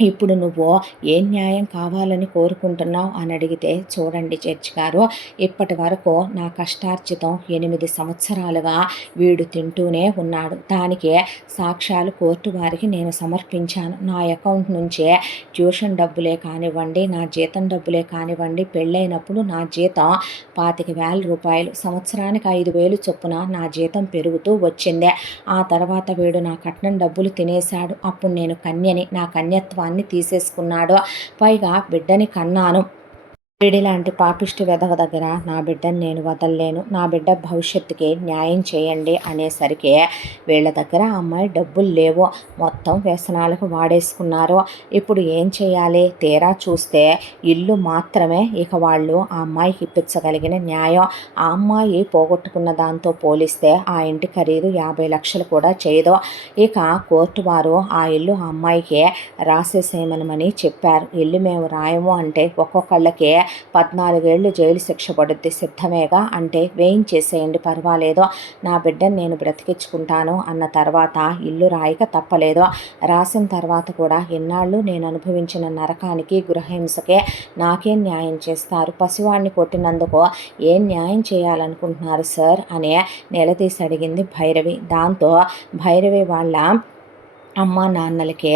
ఇప్పుడు నువ్వు ఏం న్యాయం కావాలని కోరుకుంటున్నావు అని అడిగితే, చూడండి జడ్జి గారు, ఇప్పటి వరకు నా కష్టార్జితం 8 సంవత్సరాలుగా వీడు తింటూనే ఉన్నాడు. దానికే సాక్ష్యాలు కోర్టు వారికి నేను సమర్పించాను. నా అకౌంట్ నుంచే ట్యూషన్ డబ్బులే కానివ్వండి, నా జీతం డబ్బులే కానివ్వండి, పెళ్ళైనప్పుడు నా జీతం 25,000 రూపాయలు, సంవత్సరానికి 5,000 చొప్పున నా జీతం పెరుగుతూ వచ్చిందే. ఆ తర్వాత వీడు నా కట్నం డబ్బులు తినేశాడు. అప్పుడు నేను కన్యని, నా కన్యత్వాన్ని తీసేసుకున్నాడు. పైగా బిడ్డని కన్నాను. వీడిలాంటి పాపిష్టి వెధవ దగ్గర నా బిడ్డని నేను వదలలేను, నా బిడ్డ భవిష్యత్తుకి న్యాయం చేయండి అనేసరికి వీళ్ళ దగ్గర అమ్మాయి డబ్బులు లేవు, మొత్తం వ్యసనాలకు వాడేసుకున్నారు. ఇప్పుడు ఏం చేయాలి? తీరా చూస్తే ఇల్లు మాత్రమే ఇక వాళ్ళు ఆ అమ్మాయికి ఇప్పించగలిగిన న్యాయం. ఆ అమ్మాయి పోగొట్టుకున్న దాంతో పోలిస్తే ఆ ఇంటి ఖరీదు 50 లక్షలు కూడా చేయదు. ఇక కోర్టు వారు ఆ ఇల్లు ఆ అమ్మాయికి రాసేసేయమని చెప్పారు. ఇల్లు మేము రాయము అంటే ఒక్కొక్కళ్ళకి 14 ఏళ్ళు జైలు శిక్ష పడుద్ది, సిద్ధమేగా అంటే వేయించేసేయండి పర్వాలేదు, నా బిడ్డను నేను బ్రతికించుకుంటాను అన్న తర్వాత ఇల్లు రాయక తప్పలేదు. రాసిన తర్వాత కూడా ఇన్నాళ్ళు నేను అనుభవించిన నరకానికి, గృహహింసకే నాకేం న్యాయం చేస్తారు? పసివాడిని కొట్టినందుకు ఏం న్యాయం చేయాలనుకుంటున్నారు సార్ అని నిలదీసి అడిగింది భైరవి. దాంతో భైరవి వాళ్ళ అమ్మా నాన్నలకే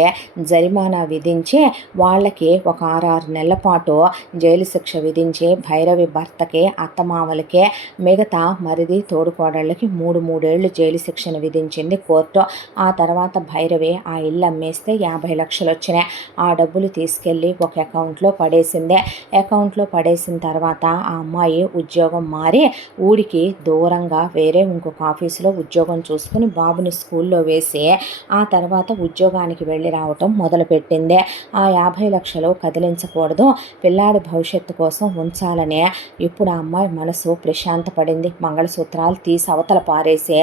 జరిమానా విధించి వాళ్ళకి ఒక 6 నెలల పాటు జైలు శిక్ష విధించి, భైరవి భర్తకి, అత్తమామలకే, మిగతా మరిది తోడుకోడళ్ళకి 3 ఏళ్ళు జైలు శిక్షను విధించింది కోర్టు. ఆ తర్వాత భైరవి ఆ ఇల్లు అమ్మేస్తే 50 లక్షలు వచ్చినాయి. ఆ డబ్బులు తీసుకెళ్ళి ఒక అకౌంట్లో పడేసిందే. అకౌంట్లో పడేసిన తర్వాత ఆ అమ్మాయి ఉద్యోగం మారి ఊరికి దూరంగా వేరే ఇంకొక ఆఫీసులో ఉద్యోగం చూసుకుని బాబుని స్కూల్లో వేసి ఆ తర్వాత ఉద్యోగానికి వెళ్ళి రావటం మొదలుపెట్టిందే. ఆ 50 లక్షలు కదిలించకూడదు, పిల్లాడి భవిష్యత్తు కోసం ఉంచాలనే ఇప్పుడు ఆ అమ్మాయి మనసు ప్రశాంతపడింది. మంగళసూత్రాలు తీసి అవతల పారేసి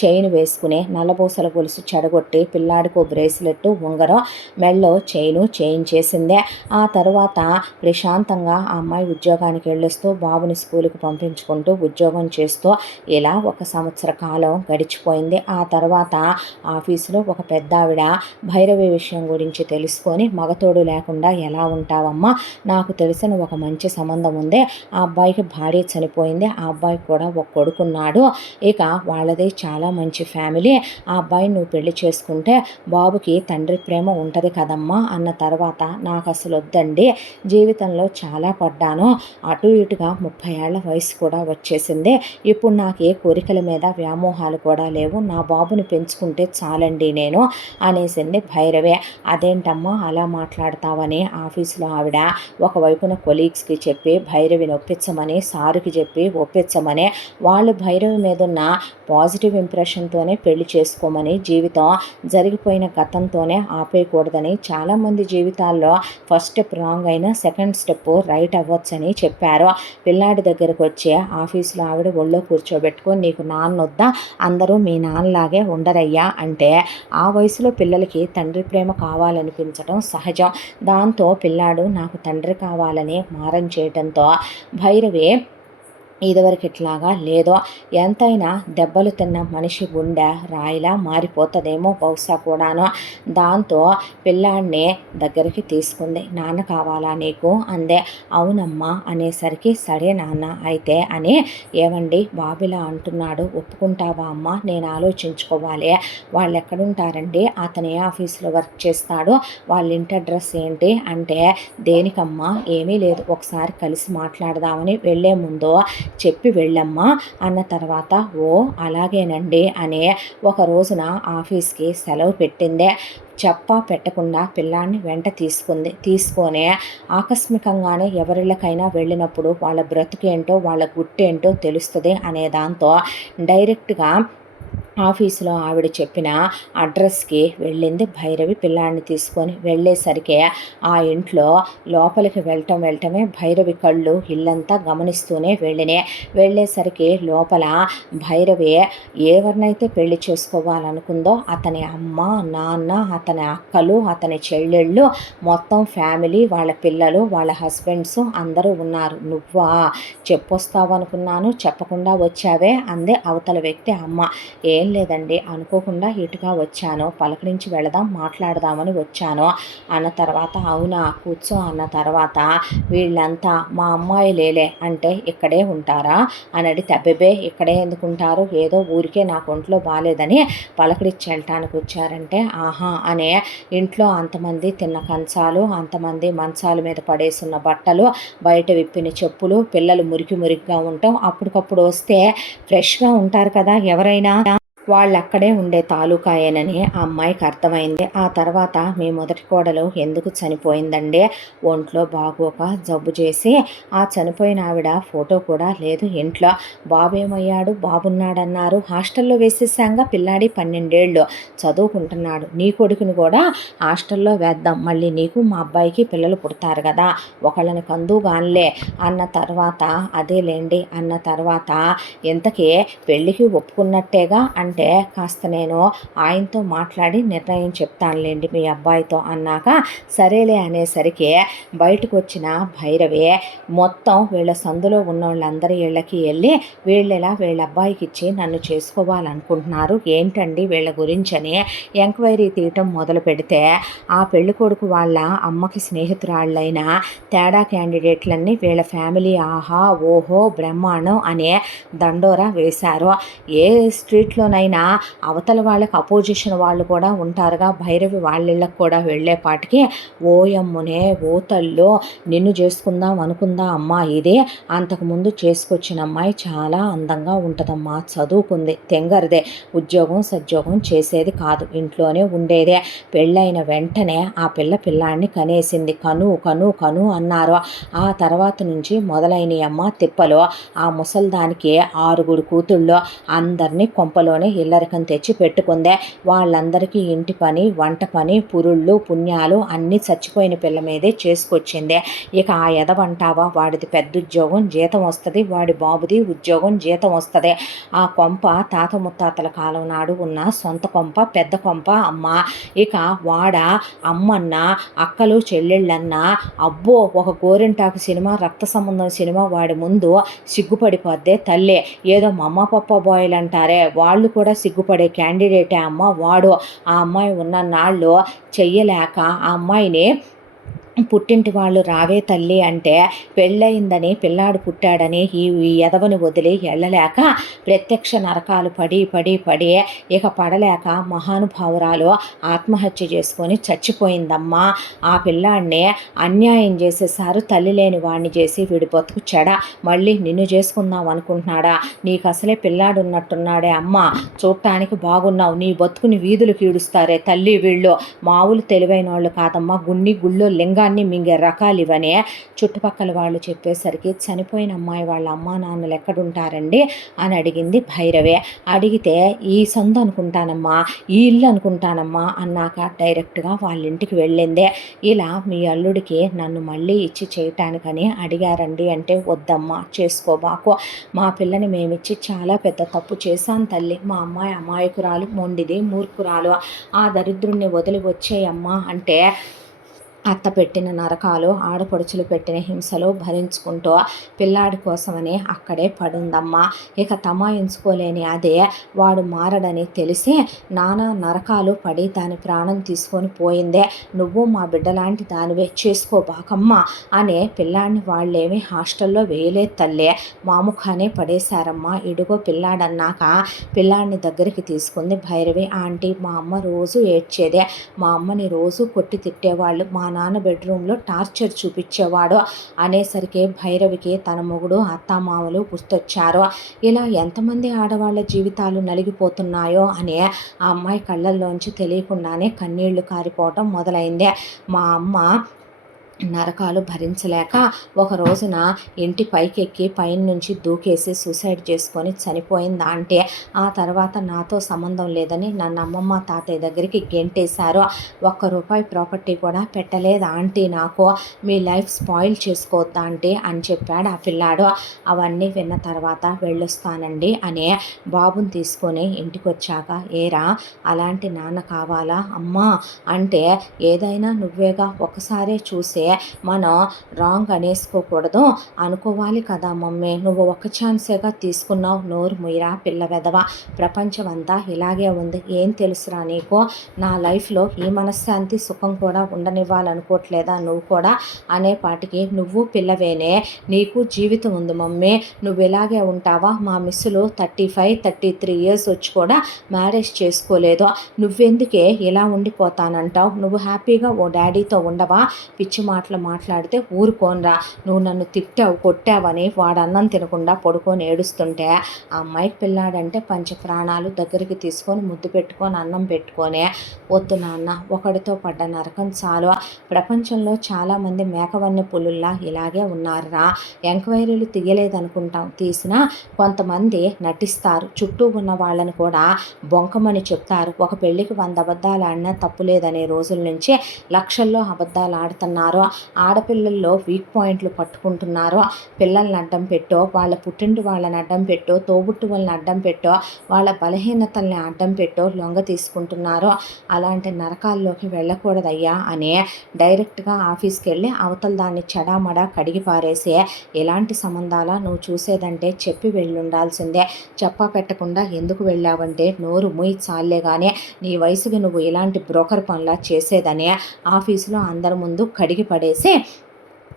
చైన్ వేసుకుని, నల్లబూసల గొలుసు చెడగొట్టి, పిల్లాడికి బ్రేస్లెట్, ఉంగరం, మెళ్ళో చేయించేసిందే. ఆ తర్వాత ప్రశాంతంగా ఆ అమ్మాయి ఉద్యోగానికి వెళ్ళొస్తూ, బాబుని స్కూల్కి పంపించుకుంటూ ఉద్యోగం చేస్తూ ఇలా 1 సంవత్సర కాలం గడిచిపోయింది. ఆ తర్వాత ఆఫీసులో ఒక పెద్ద ఆవిడ భైరవి విషయం గురించి తెలుసుకొని, మగతోడు లేకుండా ఎలా ఉంటావమ్మా, నాకు తెలిసిన ఒక మంచి సంబంధం ఉంది, ఆ అబ్బాయికి భార్య చనిపోయింది, ఆ అబ్బాయికి కూడా ఒక కొడుకున్నాడు, ఇక వాళ్ళది చాలా మంచి ఫ్యామిలీ, ఆ అబ్బాయిని నువ్వు పెళ్లి చేసుకుంటే బాబుకి తండ్రి ప్రేమ ఉంటుంది కదమ్మా అన్న తర్వాత, నాకు అసలు వద్దండి, జీవితంలో చాలా పడ్డాను, అటు ఇటుగా 30 ఏళ్ల వయసు కూడా వచ్చేసింది, ఇప్పుడు నాకు ఏ కోరికల మీద వ్యామోహాలు కూడా లేవు, నా బాబుని పెంచుకుంటే చాలండి నేను అనేసింది భైరవి. అదేంటమ్మా అలా మాట్లాడతావని ఆఫీసులో ఆవిడ ఒకవైపున కొలీగ్స్కి చెప్పి భైరవిని ఒప్పించమని, సారుకి చెప్పి ఒప్పించమని, వాళ్ళు భైరవి మీద ఉన్న పాజిటివ్ ఇంప్రెషన్తోనే పెళ్లి చేసుకోమని, జీవితం జరిగిపోయిన గతంతోనే ఆపేయకూడదని, చాలామంది జీవితాల్లో ఫస్ట్ స్టెప్ రాంగ్ అయినా సెకండ్ స్టెప్ రైట్ అవ్వచ్చని చెప్పారు. పిల్లాడి దగ్గరకు వచ్చి ఆఫీసులో ఆవిడ ఒళ్ళో కూర్చోబెట్టుకొని, నీకు నాన్నొద్దా, అందరూ మీ నాన్నలాగే ఉండరయ్యా అంటే, ఆ వయసులో పిల్లలకి తండ్రి ప్రేమ కావాలనిపించడం సహజం. దాంతో పిల్లాడు నాకు తండ్రి కావాలని మారం చేయడంతో భైరవి ఇదివరకిట్లాగా లేదో, ఎంతైనా దెబ్బలు తిన్న మనిషి గుండె రాయిలా మారిపోతుందేమో బహుశా కూడాను. దాంతో పిల్లాడిని దగ్గరికి తీసుకుంది. నాన్న కావాలా నీకు అందే. అవునమ్మా అనేసరికి సరే నాన్న అయితే అని, ఏమండి బాబిలా అంటున్నాడు ఒప్పుకుంటావా అమ్మ, నేను ఆలోచించుకోవాలి. వాళ్ళు ఎక్కడుంటారండి, అతను ఏ ఆఫీసులో వర్క్ చేస్తాడు, వాళ్ళ ఇంటి అడ్రస్ ఏంటి అంటే, దేనికమ్మా ఏమీ లేదు, ఒకసారి కలిసి మాట్లాడదామని వెళ్ళే ముందు చెప్పి వెళ్ళమ్మా అన్న తర్వాత, ఓ అలాగేనండి అని ఒక రోజున ఆఫీస్కి సెలవు పెట్టిందే. చెప్పా పెట్టకుండా పిల్లాన్ని వెంట తీసుకొని ఆకస్మికంగానే ఎవరిళ్ళకైనా వెళ్ళినప్పుడు వాళ్ళ బ్రతుకేంటో వాళ్ళ గుట్టేంటో తెలుస్తుంది అనే దాంతో డైరెక్ట్గా ఆఫీసులో ఆవిడ చెప్పిన అడ్రస్కి వెళ్ళింది భైరవి. పిల్లాడిని తీసుకొని వెళ్ళేసరికి ఆ ఇంట్లో లోపలికి వెళ్ళటమే భైరవి కళ్ళు ఇల్లంతా గమనిస్తూనే వెళ్ళేసరికి లోపల భైరవి ఎవరినైతే పెళ్లి చేసుకోవాలనుకుందో అతని అమ్మ, నాన్న, అతని అక్కలు, అతని చెల్లెళ్ళు, మొత్తం ఫ్యామిలీ, వాళ్ళ పిల్లలు, వాళ్ళ హస్బెండ్స్ అందరూ ఉన్నారు. నువ్వా చెప్పొస్తావనుకున్నాను, చెప్పకుండా వచ్చావే అందే అవతల వ్యక్తి అమ్మ. ఏం లేదండి, అనుకోకుండా ఇటుగా వచ్చాను, పలకరించి వెళదాం మాట్లాడదామని వచ్చాను అన్న తర్వాత, అవునా కూర్చో అన్న తర్వాత, వీళ్ళంతా మా అమ్మాయి లేలే అంటే ఇక్కడే ఉంటారా అని అడిగితే, అబ్బెబే ఇక్కడే ఎందుకుంటారు, ఏదో ఊరికే నాకు ఒంట్లో బాగాలేదని పలకరించి వెళ్ళటానికి వచ్చారంటే, ఆహా అనే ఇంట్లో అంతమంది తిన్న కంచాలు, అంతమంది మంచాల మీద పడేసున్న బట్టలు, బయట విప్పిన చెప్పులు, పిల్లలు మురికిగా ఉండటం, అప్పటికప్పుడు వస్తే ఫ్రెష్గా ఉంటారు కదా ఎవరైనా, వాళ్ళు అక్కడే ఉండే తాలూకాయేనని ఆ అమ్మాయికి అర్థమైంది. ఆ తర్వాత మీ మొదటి కోడలు ఎందుకు చనిపోయిందండి, ఒంట్లో బాగోక జబ్బు చేసి, ఆ చనిపోయిన ఆవిడ ఫోటో కూడా లేదు ఇంట్లో, బాబేమయ్యాడు, బాబున్నాడన్నారు, హాస్టల్లో వేసేసాంగా, పిల్లాడి 12 ఏళ్ళు చదువుకుంటున్నాడు, నీ కొడుకుని కూడా హాస్టల్లో వేద్దాం, మళ్ళీ నీకు మా అబ్బాయికి పిల్లలు పుడతారు కదా, ఒకళ్ళని కందుగాన్లే అన్న తర్వాత, అదేలేండి అన్న తర్వాత, ఇంతకీ పెళ్ళికి ఒప్పుకున్నట్టేగా అంటే, కాస్త నేను ఆయనతో మాట్లాడి నిర్ణయం చెప్తానులేండి మీ అబ్బాయితో అన్నాక, సరేలే అనేసరికి బయటకు వచ్చిన భైరవి మొత్తం వీళ్ళ సందులో ఉన్న వాళ్ళందరి ఇళ్ళకి వెళ్ళి, వీళ్ళెలా వీళ్ళ అబ్బాయికి ఇచ్చి నన్ను చేసుకోవాలనుకుంటున్నారు ఏంటండి వీళ్ళ గురించని ఎంక్వైరీ తీయటం మొదలు పెడితే, ఆ పెళ్లి కొడుకు వాళ్ళ అమ్మకి స్నేహితురాళ్ళైన తేడా క్యాండిడేట్లన్నీ వీళ్ళ ఫ్యామిలీ ఆహా ఓహో బ్రహ్మాండం అనే దండోరా వేశారు. ఏ స్ట్రీట్లోనైనా అవతల వాళ్ళకి అపోజిషన్ వాళ్ళు కూడా ఉంటారుగా, భైరవి వాళ్ళిళ్ళకి కూడా వెళ్ళేపాటికి, ఓయమ్మునే ఓ తల్లో నిన్ను చేసుకుందాం అనుకుందా అమ్మా, ఇదే అంతకుముందు చేసుకొచ్చిన అమ్మాయి చాలా అందంగా ఉంటుందమ్మా, చదువుకుంది, తెంగరదే, ఉద్యోగం సద్యోగం చేసేది కాదు, ఇంట్లోనే ఉండేదే, పెళ్ళైన వెంటనే ఆ పిల్లాడిని కనేసింది, కను కను కను అన్నారు. ఆ తర్వాత నుంచి మొదలైన అమ్మ తిప్పలో, ఆ ముసల్దానికి 6 కూతుళ్ళు, అందరినీ కొంపలోనే ఇల్లరికం తెచ్చి పెట్టుకుందే, వాళ్ళందరికీ ఇంటి పని, వంట పని, పురుళ్ళు పుణ్యాలు అన్నీ చచ్చిపోయిన పిల్ల మీదే చేసుకొచ్చిందే. ఇక ఆ ఎదవంటావా, వాడిది పెద్ద ఉద్యోగం జీతం వస్తుంది, వాడి బాబుది ఉద్యోగం జీతం వస్తుంది, ఆ కొంప తాత ముత్తాతల కాలం నాడు ఉన్న సొంత కొంప, పెద్ద కొంప అమ్మ. ఇక వాడ అమ్మన్న, అక్కలు చెల్లెళ్ళన్న, అబ్బో ఒక గోరింటాకు సినిమా, రక్త సంబంధం సినిమా వాడి ముందు సిగ్గుపడిపోద్దే తల్లే, ఏదో మమ్మ పప్ప బాయ్లు అంటారే వాళ్ళు కూడా సిగ్గుపడే క్యాండిడేటే అమ్మ వాడు. ఆ అమ్మాయి ఉన్న నాళ్ళు చెయ్యలేక ఆ అమ్మాయిని పుట్టింటి వాళ్ళు రావే తల్లి అంటే పెళ్ళయిందని పిల్లాడు పుట్టాడని ఈ ఎదవని వదిలి వెళ్ళలేక ప్రత్యక్ష నరకాలు పడి పడి పడి ఇక పడలేక మహానుభావురాలు ఆత్మహత్య చేసుకొని చచ్చిపోయిందమ్మా. ఆ పిల్లాడిని అన్యాయం చేసేసారు, తల్లి లేని వాడిని చేసి వీడి బతుకు చెడ, మళ్ళీ నిన్ను చేసుకుందాం అనుకుంటున్నాడా? నీకు అసలే పిల్లాడు ఉన్నట్టున్నాడే అమ్మ, చూడటానికి బాగున్నావు, నీ బతుకుని వీధులు కీడుస్తారే తల్లి వీళ్ళు మామూలు తెలివైన వాళ్ళు కాదమ్మా, గుళ్ళో లింగాన్ని మింగే రకాలు ఇవని చుట్టుపక్కల వాళ్ళు చెప్పేసరికి చనిపోయిన అమ్మాయి వాళ్ళ అమ్మా నాన్నలు ఎక్కడుంటారండి అని అడిగింది భైరవే. అడిగితే ఈ సందు అనుకుంటానమ్మా, ఈ ఇల్లు అనుకుంటానమ్మా అన్నాక డైరెక్ట్గా వాళ్ళ ఇంటికి వెళ్ళిందే. ఇలా మీ అల్లుడికి నన్ను మళ్ళీ ఇచ్చి చేయటానికని అడిగారండి అంటే వద్దమ్మా, చేసుకోబాకు, మా పిల్లని మేమిచ్చి చాలా పెద్ద తప్పు చేశాను తల్లి, మా అమ్మాయి అమాయకురాలు, మొండిది, మూర్ఖురాలు, ఆ దరిద్రుణ్ణి వదిలి వచ్చేయమ్మా అంటే అత్త పెట్టిన నరకాలు, ఆడపడుచులు పెట్టిన హింసలు భరించుకుంటూ పిల్లాడి కోసమని అక్కడే పడుందమ్మా. ఇక తమాయించుకోలేని అదే వాడు మారడని తెలిసి నానా నరకాలు పడి దాని ప్రాణం తీసుకొని పోయిందే. నువ్వు మా బిడ్డలాంటి దానివే, చేసుకోబాకమ్మా అనే పిల్లాడిని వాళ్ళేమి హాస్టల్లో వేయలేదు తల్లే, మాముఖానే పడేశారమ్మా. ఇడుగో పిల్లాడన్నాక పిల్లాడిని దగ్గరికి తీసుకుంది భైరవి. ఆంటీ, మా అమ్మ రోజు ఏడ్చేదే, మా అమ్మని రోజు కొట్టి తిట్టేవాళ్ళు, మా నాన్న బెడ్రూమ్లో టార్చర్ చూపించేవాడు అనేసరికి భైరవికి తన మొగుడు అత్తామామలు గుర్తొచ్చారు. ఇలా ఎంతమంది ఆడవాళ్ళ జీవితాలు నలిగిపోతున్నాయో అని ఆ అమ్మాయి కళ్ళల్లోంచి తెలియకుండానే కన్నీళ్లు కారిపోవటం మొదలైంది. మా అమ్మ నరకాలు భరించలేక ఒక రోజున ఇంటి పైకెక్కి పైన నుంచి దూకేసి సూసైడ్ చేసుకొని చనిపోయిందా అంటే ఆ తర్వాత నాతో సంబంధం లేదని నన్ను అమ్మమ్మ తాతయ్య దగ్గరికి గెంటేశారు. ₹1 ప్రాపర్టీ కూడా పెట్టలేదు ఆంటీ నాకు, మీ లైఫ్ స్పాయిల్ చేసుకోవద్దా ఆంటీ అని చెప్పాడు ఆ పిల్లాడు. అవన్నీ విన్న తర్వాత వెళ్ళొస్తానండి అని బాబుని తీసుకొని ఇంటికి వచ్చాక, ఏరా అలాంటి నాన్న కావాలా అమ్మా అంటే, ఏదైనా నువ్వేగా, ఒకసారే చూసే మనం రాంగ్ అనేసుకోకూడదు, అనుకోవాలి కదా మమ్మీ, నువ్వు ఒక ఛాన్సేగా తీసుకున్నావు, నోరు ముయిరా పిల్ల వెదవ, ప్రపంచం అంతా ఇలాగే ఉంది, ఏం తెలుసురా నీకు, నా లైఫ్లో ఈ మనశ్శాంతి సుఖం కూడా ఉండనివ్వాలనుకోవట్లేదా నువ్వు కూడా అనేపాటికి, నువ్వు పిల్లవేనే, నీకు జీవితం ఉంది మమ్మీ, నువ్వు ఇలాగే ఉంటావా, మా మిస్సులు 35-33 ఇయర్స్ వచ్చి కూడా మ్యారేజ్ చేసుకోలేదు, నువ్వెందుకే ఇలా ఉండిపోతానంటావు, నువ్వు హ్యాపీగా ఓ డాడీతో ఉండవా, పిచ్చి మాటలు మాట్లాడితే ఊరుకోనరా, నువ్వు నన్ను తిట్టావు కొట్టావని వాడు అన్నం తినకుండా పడుకొని ఏడుస్తుంటే ఆ అమ్మాయికి పిల్లాడంటే పంచ ప్రాణాలు దగ్గరికి తీసుకొని ముద్దు పెట్టుకొని అన్నం పెట్టుకొని, వద్దు నాన్న, ఒకడితో పడ్డ నరకం చాలు, ప్రపంచంలో చాలామంది మేకవన్నె పులుల్లా ఇలాగే ఉన్నారురా, ఎంక్వైరీలు తీయలేదనుకుంటాం, తీసినా కొంతమంది నటిస్తారు, చుట్టూ ఉన్న వాళ్ళని కూడా బొంకమని చెప్తారు, ఒక పెళ్ళికి 100 అబద్ధాలు ఆడినా తప్పులేదనే రోజుల నుంచి లక్షల్లో అబద్ధాలు ఆడుతున్నారు, ఆడపిల్లల్లో వీక్ పాయింట్లు పట్టుకుంటున్నారు, పిల్లల్ని అడ్డం పెట్టో, వాళ్ళ పుట్టింటి వాళ్ళని అడ్డం పెట్టో, తోబుట్టు వాళ్ళని అడ్డం పెట్టో, వాళ్ళ బలహీనతల్ని అడ్డం పెట్టో లొంగ తీసుకుంటున్నారు, అలాంటి నరకాల్లోకి వెళ్ళకూడదయ్యా అని డైరెక్ట్గా ఆఫీస్కి వెళ్ళి అవతల దాన్ని చెడామడా కడిగి పారేసి, ఎలాంటి సంబంధాలా నువ్వు చూసేదంటే చెప్పి వెళ్ళుండాల్సిందే, చెప్పా పెట్టకుండా ఎందుకు వెళ్ళావంటే నోరు ముయి చాలే కానీ నీ వయసుకి నువ్వు ఇలాంటి బ్రోకర్ పనులా చేసేదని ఆఫీసులో అందరి ముందు కడిగి పడేసి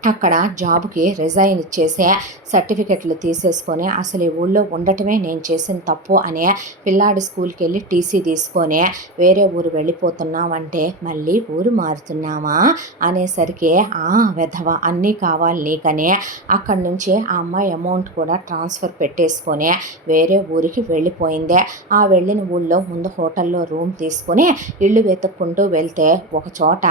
అక్కడ జాబ్కి రిజైన్ ఇచ్చేసి సర్టిఫికెట్లు తీసేసుకొని, అసలు ఈ ఊళ్ళో ఉండటమే నేను చేసిన తప్పు అనే పిల్లాడి స్కూల్కి వెళ్ళి టీసీ తీసుకొని వేరే ఊరు వెళ్ళిపోతున్నామంటే, మళ్ళీ ఊరు మారుతున్నామా అనేసరికి, వెధవ అన్నీ కావాలి నీకనే అక్కడి నుంచి ఆ అమ్మాయి అమౌంట్ కూడా ట్రాన్స్ఫర్ పెట్టేసుకొని వేరే ఊరికి వెళ్ళిపోయింది. ఆ వెళ్ళిన ఊళ్ళో ముందు హోటల్లో రూమ్ తీసుకొని ఇల్లు వెతుక్కుంటూ వెళ్తే ఒక చోట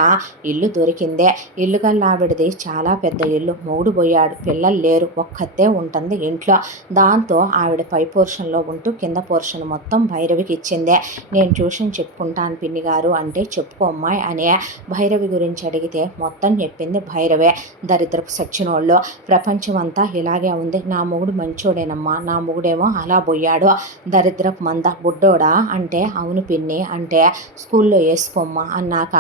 ఇల్లు దొరికిందే. ఇల్లు గల్లావిడది చాలా పెద్ద ఇల్లు, మొగుడు పోయాడు, పిల్లలు లేరు, ఒక్కతే ఉంటుంది ఇంట్లో, దాంతో ఆవిడ పై పోర్షన్లో ఉంటూ కింద పోర్షన్ మొత్తం భైరవికి ఇచ్చిందే. నేను ట్యూషన్ చెప్పుకుంటాను పిన్ని గారు అంటే, చెప్పుకో అమ్మాయి అనే భైరవి గురించి అడిగితే మొత్తం చెప్పింది భైరవే. దరిద్రపు సచ్చినోళ్ళు, ప్రపంచం అంతా ఇలాగే ఉంది, నా మొగుడు మంచోడేనమ్మా, నా మొగుడేమో అలా పోయాడు, దరిద్రపు మంద, బుడ్డోడా అంటే అవును పిన్ని అంటే, స్కూల్లో వేసుకోమ్మా అన్నాక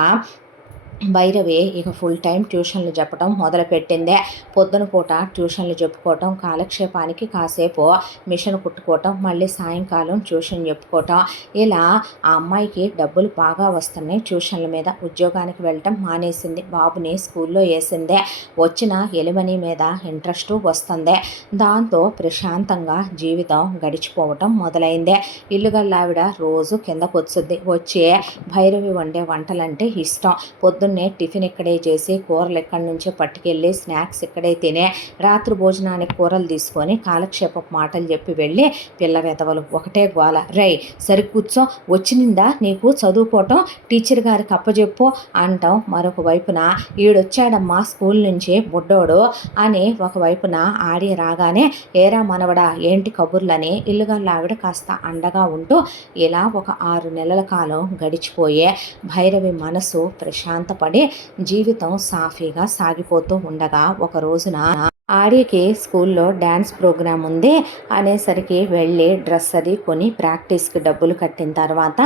భైరవి ఇక ఫుల్ టైం ట్యూషన్లు చెప్పడం మొదలుపెట్టిందే. పొద్దున పూట ట్యూషన్లు చెప్పుకోవటం, కాలక్షేపానికి కాసేపు మిషన్ కుట్టుకోవటం, మళ్ళీ సాయంకాలం ట్యూషన్ చెప్పుకోవటం. ఇలా ఆ అమ్మాయికి డబ్బులు బాగా వస్తున్నాయి. ట్యూషన్ల మీద ఉద్యోగానికి వెళ్ళటం మానేసింది. బాబుని స్కూల్లో వేసిందే. వచ్చిన ఎలిమనీ మీద ఇంట్రెస్టు వస్తుంది. దాంతో ప్రశాంతంగా జీవితం గడిచిపోవటం మొదలైందే. ఇల్లుగల్లావిడ రోజు కిందకొచ్చుద్ది. వచ్చి భైరవి వండే వంటలంటే ఇష్టం. పొద్దున్నే టిఫిన్ ఇక్కడే చేసి కూరలు ఇక్కడి నుంచే పట్టుకెళ్ళి స్నాక్స్ ఇక్కడే తినే, రాత్రి భోజనానికి కూరలు తీసుకొని కాలక్షేపపు మాటలు చెప్పి వెళ్ళి పిల్ల వెధవలు ఒకటే గోల. రై సరి కూర్చో, వచ్చిందా నీకు చదువుకోవటం, టీచర్ గారికి అప్పచెప్పు అంటాం. మరొక వైపున ఈడొచ్చాడమ్మా స్కూల్ నుంచి బుడ్డోడు అని ఒకవైపున ఆడి రాగానే ఏరా మనవడా ఏంటి కబుర్లని ఇల్లుగల్లావిడ కాస్త అండగా ఉంటూ ఇలా ఒక 6 నెలల కాలం గడిచిపోయే భైరవి మనసు ప్రశాంతపడి జీవితం సాఫీగా సాగిపోతూ ఉండగా ఒక రోజున ఆడికి స్కూల్లో డ్యాన్స్ ప్రోగ్రాం ఉంది అనేసరికి వెళ్ళి డ్రెస్ అది కొని ప్రాక్టీస్కి డబ్బులు కట్టిన తర్వాత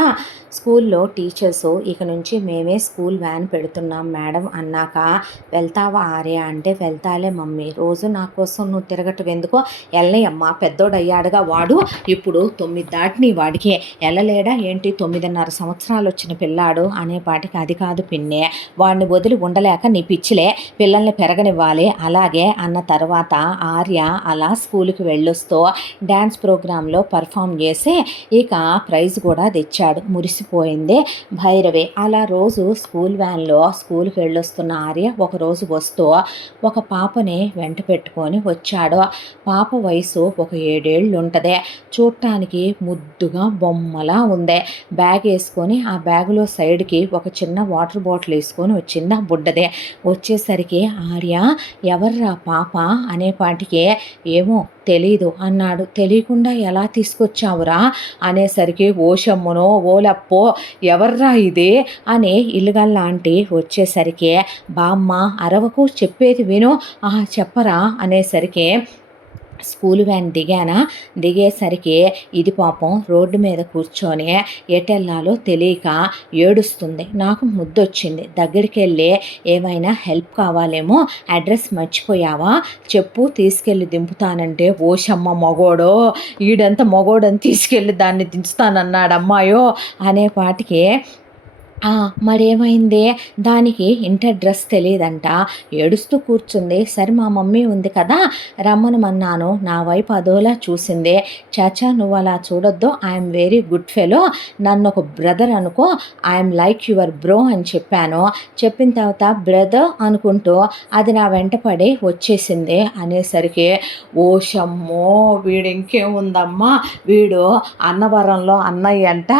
స్కూల్లో టీచర్సు ఇక నుంచి మేమే స్కూల్ వ్యాన్ పెడుతున్నాం మేడం అన్నాక వెళ్తావా ఆర్య అంటే వెళ్తాలే మమ్మీ, రోజు నా కోసం నువ్వు తిరగటం ఎందుకో, వెళ్ళనయ్యమ్మా పెద్దోడయ్యాడుగా వాడు, ఇప్పుడు 9 దాటిని వాడికి వెళ్ళలేడా ఏంటి, 9.5 సంవత్సరాలు వచ్చిన పిల్లాడు అనేపాటికి అది కాదు పిన్నే, వాడిని వదిలి ఉండలేక నీ పిచ్చిలే పిల్లల్ని పెరగనివ్వాలి అలాగే అన్న తర్వాత ఆర్య అలా స్కూల్కి వెళ్ళొస్తూ డ్యాన్స్ ప్రోగ్రాంలో పర్ఫామ్ చేసి ఇక ప్రైజ్ కూడా తెచ్చాడు. మురిసిపోయింది భైరవి. అలా రోజు స్కూల్ వ్యాన్లో స్కూల్కి వెళ్ళొస్తున్న ఆర్య ఒకరోజు వస్తూ ఒక పాపని వెంట పెట్టుకొని వచ్చాడు. పాప వయసు ఒక 7 ఏళ్ళు ఉంటుంది. చూడటానికి ముద్దుగా బొమ్మలా ఉంది. బ్యాగ్ వేసుకొని ఆ బ్యాగులో సైడ్కి ఒక చిన్న వాటర్ బాటిల్ వేసుకొని వచ్చింది ఆ బుడ్డదే. వచ్చేసరికి ఆర్య ఎవర్రా పాప అనేపాటికే ఏమో తెలీదు అన్నాడు. తెలియకుండా ఎలా తీసుకొచ్చావురా అనేసరికి ఓషమ్మునో ఓలప్పో ఎవర్రా ఇది అని ఇల్లుగల్లాంటి వచ్చేసరికి బామ్మ అరవకు చెప్పేది విను, చెప్పరా అనేసరికి స్కూల్ వ్యాన్ దిగేసరికి ఇది పాపం రోడ్డు మీద కూర్చొని ఎటెల్లాలో తెలియక ఏడుస్తుంది. నాకు ముద్దొచ్చింది. దగ్గరికి వెళ్ళి ఏమైనా హెల్ప్ కావాలేమో, అడ్రస్ మర్చిపోయావా చెప్పు తీసుకెళ్ళి దింపుతానంటే ఓషమ్మ మగోడో ఈడంతా మగోడని తీసుకెళ్ళి దాన్ని దించుతానన్నాడు అమ్మాయో అనేపాటికి మరేమైంది, దానికి ఇంటర్ డ్రెస్ తెలియదంట, ఏడుస్తూ కూర్చుంది. సరే మా మమ్మీ ఉంది కదా రమ్మనమన్నాను, నా వైపు అదోలా చూసింది. చాచా నువ్వు అలా చూడొద్దు, ఐఎమ్ వెరీ గుడ్ ఫెలో, నన్ను ఒక బ్రదర్ అనుకో, ఐఎమ్ లైక్ యువర్ బ్రో అని చెప్పాను. చెప్పిన తర్వాత బ్రదర్ అనుకుంటూ అది నా వెంటపడి వచ్చేసింది అనేసరికి ఓషమ్మో వీడు ఇంకేముందమ్మా, వీడు అన్నవరంలో అన్నయ్య అంట,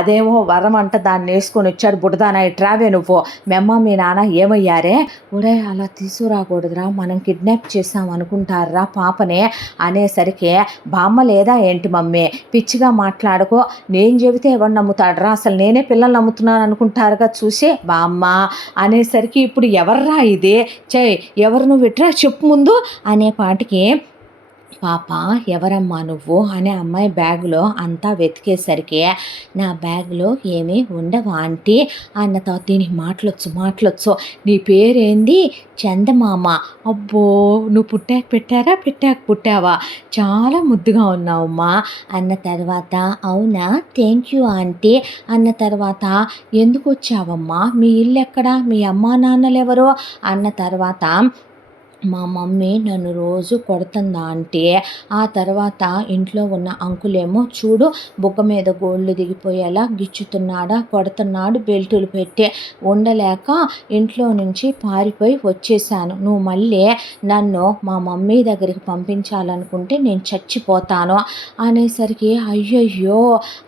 అదేమో వరం అంట, దాన్ని వేసుకొని వచ్చాడు బుడదానా ఇట్రావే నువ్వు, మెమ్మ మీ నాన్న ఏమయ్యారే, ఒరే అలా తీసుకురాకూడదురా మనం కిడ్నాప్ చేసాం అనుకుంటారా పాపనే అనేసరికి బామ్మ లేదా ఏంటి మమ్మీ పిచ్చిగా మాట్లాడుకో, నేను చెబితే ఎవరు నమ్ముతాడరా, అసలు నేనే పిల్లలు నమ్ముతున్నాను అనుకుంటారుగా చూసి బామ్మ అనేసరికి ఇప్పుడు ఎవర్రా ఇది ఎవరు నువ్వు ఇట్రా చెప్పు ముందు అనేపాటికి పాప ఎవరమ్మా నువ్వు అనే అమ్మాయి బ్యాగులో అంతా వెతికేసరికి నా బ్యాగులో ఏమీ ఉండవా ఆంటీ అన్న తర్వాత దీనికి మాటలొచ్చు నీ పేరేంది చందమామ, అబ్బో నువ్వు పెట్టాక పుట్టావా, చాలా ముద్దుగా ఉన్నావమ్మా అన్న తర్వాత అవునా థ్యాంక్ యూ ఆంటీ అన్న తర్వాత ఎందుకు వచ్చావమ్మా, మీ ఇల్లు ఎక్కడా, మీ అమ్మా నాన్నలు ఎవరు అన్న తర్వాత మా మమ్మీ నన్ను రోజు కొడుతుందా అంటే ఆ తర్వాత ఇంట్లో ఉన్న అంకులేమో చూడు బుగ్గ మీద గోళ్ళు దిగిపోయేలా గిచ్చుతున్నాడా కొడుతున్నాడు, బెల్టులు పెట్టి ఉండలేక ఇంట్లో నుంచి పారిపోయి వచ్చేసాను, నువ్వు మళ్ళీ నన్ను మా మమ్మీ దగ్గరికి పంపించాలనుకుంటే నేను చచ్చిపోతాను అనేసరికి అయ్యయ్యో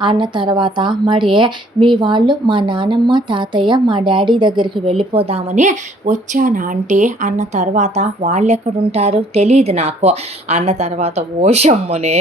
అన్న తర్వాత మరి మీ వాళ్ళు మా నానమ్మ తాతయ్య మా డాడీ దగ్గరికి వెళ్ళిపోదామని వచ్చాను ఆంటీ అన్న తర్వాత వాళ్ళెక్కడుంటారు తెలీదు నాకు అన్న తర్వాత ఓషమ్మనే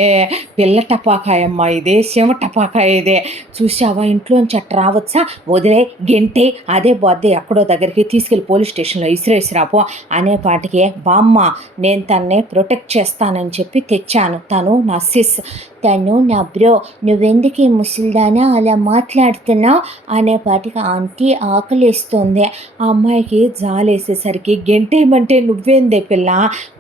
పిల్ల టపాకాయమ్మ ఇదే శివ టపాకాయ ఇదే చూసావా ఇంట్లోంచి అట్ట రావచ్చా వదిలే గెంటే అదే బొద్దే ఎక్కడో దగ్గరికి తీసుకెళ్ళి పోలీస్ స్టేషన్లో ఇసిరేసిరాపో అనేపాటికి బామ్మ నేను తన్నే ప్రొటెక్ట్ చేస్తానని చెప్పి తెచ్చాను. తను నా సిస్, తను నా బ్రో, నువ్వెందుకు ఈ ముసలిదానా అలా మాట్లాడుతున్నావు అనేపాటికి ఆంటీ ఆకలిస్తుంది. ఆ అమ్మాయికి జాలేసేసరికి గెంటేయమంటే నువ్వేందే పిల్ల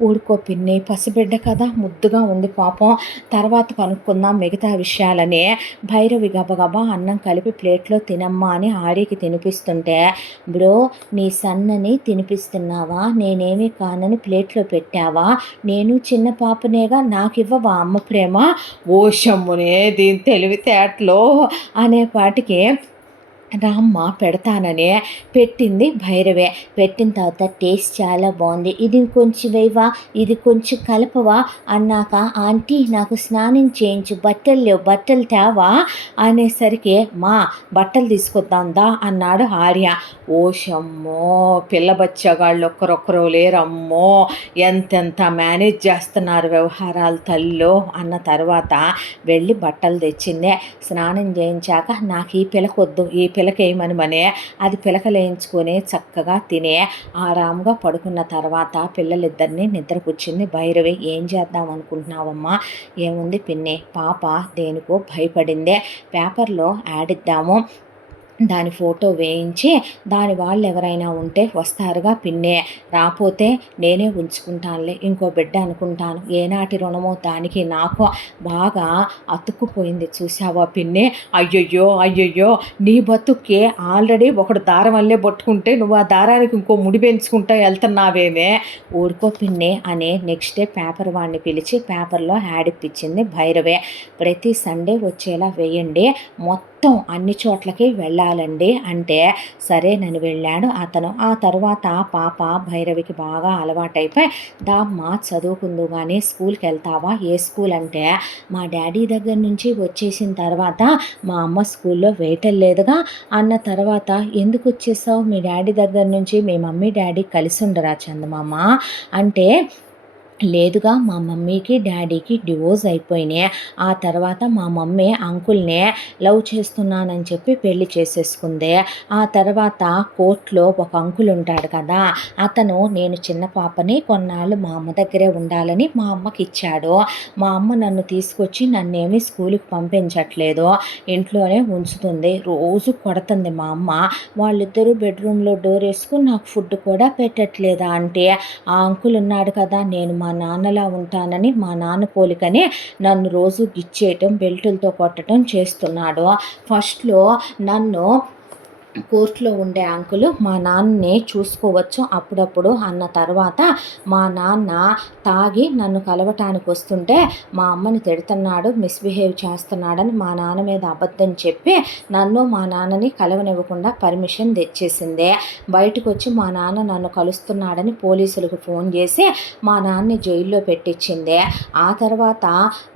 ఊడుకో పిన్ని పసిబిడ్డ కదా ముద్దుగా ఉంది పాపం తర్వాత కనుక్కుందాం మిగతా విషయాలని భైరవి గబగబా అన్నం కలిపి ప్లేట్లో తినమ్మా అని ఆడికి తినిపిస్తుంటే బ్రో నీ సన్నని తినిపిస్తున్నావా నేనేమీ కానని ప్లేట్లో పెట్టావా నేను చిన్న పాపనేగా నాకివ్వవా అమ్మ ప్రేమ ఓషమ్మునే దీని తెలివితేటలో అనేపాటికి రామ్మ పెడతానని పెట్టింది భైరవే. పెట్టిన తర్వాత టేస్ట్ చాలా బాగుంది, ఇది కొంచెం వేయవా ఇది కొంచెం కలపవా అన్నాక ఆంటీ నాకు స్నానం చేయించు బట్టలు లేవు బట్టలు తేవా అనేసరికి మా బట్టలు తీసుకొద్దాందా అన్నాడు ఆర్య. ఓషమ్మో పిల్ల బచ్చగాళ్ళు ఒక్కరొక్కరు లేరమ్మో ఎంతెంత మేనేజ్ చేస్తున్నారు వ్యవహారాలు తల్లిలో అన్న తర్వాత వెళ్ళి బట్టలు తెచ్చిందే. స్నానం చేయించాక నాకు ఈ పిలకొద్దు ఈ పిలకేయమని మనే అది పిలకలేయించుకొని చక్కగా తినే ఆరాముగా పడుకున్న తర్వాత పిల్లలిద్దరినీ నిద్రపుచ్చింది భైరవి. ఏం చేద్దాం అనుకుంటున్నావమ్మా? ఏముంది పిన్ని పాప దేనికో భయపడిందే, పేపర్లో యాడ్ ఇద్దాము దాని ఫోటో వేయించి దాని వాళ్ళు ఎవరైనా ఉంటే వస్తారుగా పిన్నే, రాపోతే నేనే ఉంచుకుంటానులే ఇంకో బిడ్డ అనుకుంటాను. ఏనాటి రుణమో దానికి నాకు బాగా అతుక్కుపోయింది చూసావా పిన్నే. అయ్యయ్యో అయ్యయ్యో నీ బతుక్కి ఆల్రెడీ ఒకడు దారం వల్లే పట్టుకుంటే నువ్వు ఆ దారానికి ఇంకో ముడి పెంచుకుంటా వెళ్తున్నావేమే ఊరుకో పిన్నే అని నెక్స్ట్ డే పేపర్ వాడిని పిలిచి పేపర్లో యాడ్ ఇప్పించింది భైరవే. ప్రతి సండే వచ్చేలా వేయండి, మొత్తం అన్ని చోట్లకి వెళ్ళాలండి అంటే సరేనని వెళ్ళాడు అతను. ఆ తర్వాత పాప భైరవికి బాగా అలవాటైపోయి దామ్మ చదువుకుందు కానీ స్కూల్కి వెళ్తావా? ఏ స్కూల్ అంటే మా డాడీ దగ్గర నుంచి వచ్చేసిన తర్వాత మా అమ్మ స్కూల్లో వేయటం లేదుగా అన్న తర్వాత ఎందుకు వచ్చేసావు మీ డాడీ దగ్గర నుంచి? మీ మమ్మీ డాడీ కలిసి ఉండరా చందమామ అంటే లేదుగా మా మమ్మీకి డాడీకి డివోర్స్ అయిపోయినాయి. ఆ తర్వాత మా మమ్మీ అంకుల్నే లవ్ చేస్తున్నానని చెప్పి పెళ్లి చేసేసుకుంది. ఆ తర్వాత కోర్టులో ఒక అంకుల్ ఉంటాడు కదా అతను నేను చిన్న పాపని కొన్నాళ్ళు మా అమ్మ దగ్గరే ఉండాలని మా అమ్మకి ఇచ్చాడు. మా అమ్మ నన్ను తీసుకొచ్చి నన్నేమి స్కూల్కి పంపించట్లేదు, ఇంట్లోనే ఉంచుతుంది, రోజు కొడుతుంది మా అమ్మ. వాళ్ళిద్దరూ బెడ్రూమ్లో డోర్ వేసుకుని నాకు ఫుడ్ కూడా పెట్టట్లేదా అంటే ఆ అంకుల్ ఉన్నాడు కదా నేను మా నాన్నలా ఉంటానని మా నాన్న పోలికని నన్ను రోజు గిచ్చేయటం బెల్టులతో కొట్టడం చేస్తున్నాడు. ఫస్ట్లో నన్ను కోర్టులో ఉండే అంకులు మా నాన్నని చూసుకోవచ్చు అప్పుడప్పుడు అన్న తర్వాత మా నాన్న తాగి నన్ను కలవటానికి వస్తుంటే మా అమ్మని తిడుతున్నాడు మిస్బిహేవ్ చేస్తున్నాడని మా నాన్న మీద అబద్ధం చెప్పి నన్ను మా నాన్నని కలవనివ్వకుండా పర్మిషన్ తెచ్చేసిందే. బయటకు వచ్చి మా నాన్న నన్ను కలుస్తున్నాడని పోలీసులకు ఫోన్ చేసి మా నాన్నని జైల్లో పెట్టించిందే. ఆ తర్వాత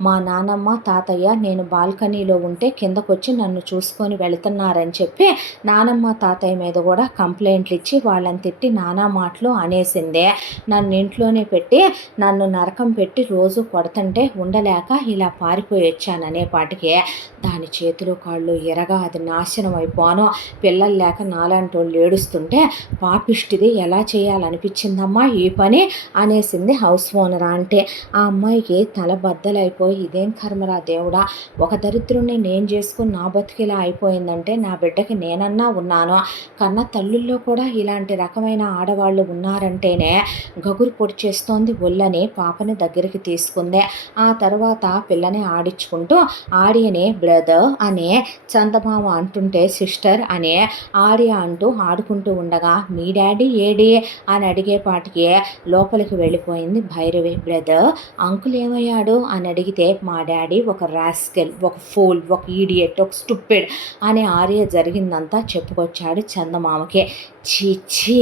మా నానమ్మ తాతయ్య నేను బాల్కనీలో ఉంటే కిందకొచ్చి నన్ను చూసుకొని వెళుతున్నారని చెప్పి నానమ్మ తాతయ్య మీద కూడా కంప్లైంట్లు ఇచ్చి వాళ్ళని తిట్టి నానా మాటలు అనేసిందే. నన్ను ఇంట్లోనే పెట్టి నన్ను నరకం పెట్టి రోజు కొడుతుంటే ఉండలేక ఇలా పారిపోయి వచ్చాననేపాటికి దాని చేతులు కాళ్ళు ఎరగా అది నాశనం అయిపోను. పిల్లలు లేక నాలాంటి వాళ్ళు ఏడుస్తుంటే పాపిష్టిది ఎలా చేయాలనిపించిందమ్మా ఈ పని అనేసింది హౌస్ ఓనర్. అంటే ఆ అమ్మాయికి తల బద్దలైపోయి ఇదేం కర్మరా దేవుడా, ఒక దరిద్రుణ్ణి నేను చేసుకుని నా బతికిలా అయిపోయిందంటే నా బిడ్డకి నేనన్నా ఉన్నాను, కన్న తల్లుల్లో కూడా ఇలాంటి రకమైన ఆడవాళ్ళు ఉన్నారంటేనే గగురు పొడి చేస్తోంది ఒళ్ళని పాపని దగ్గరికి తీసుకుంది. ఆ తర్వాత పిల్లని ఆడించుకుంటూ ఆర్యని బ్రదర్ అనే చందమామ అంటుంటే సిస్టర్ అనే ఆర్య అంటూ ఆడుకుంటూ ఉండగా మీ డాడీ ఏడి అని అడిగేపాటికి లోపలికి వెళ్ళిపోయింది భైరవి. బ్రదర్ అంకుల్ ఏమయ్యాడు అని అడిగితే మా డాడీ ఒక రాస్కెల్, ఒక ఫూల్, ఒక ఈడియట్, ఒక స్టూపిడ్ అని ఆర్య జరిగిందంతా చెప్పుకొచ్చాడు చందమామకి. ఛీ!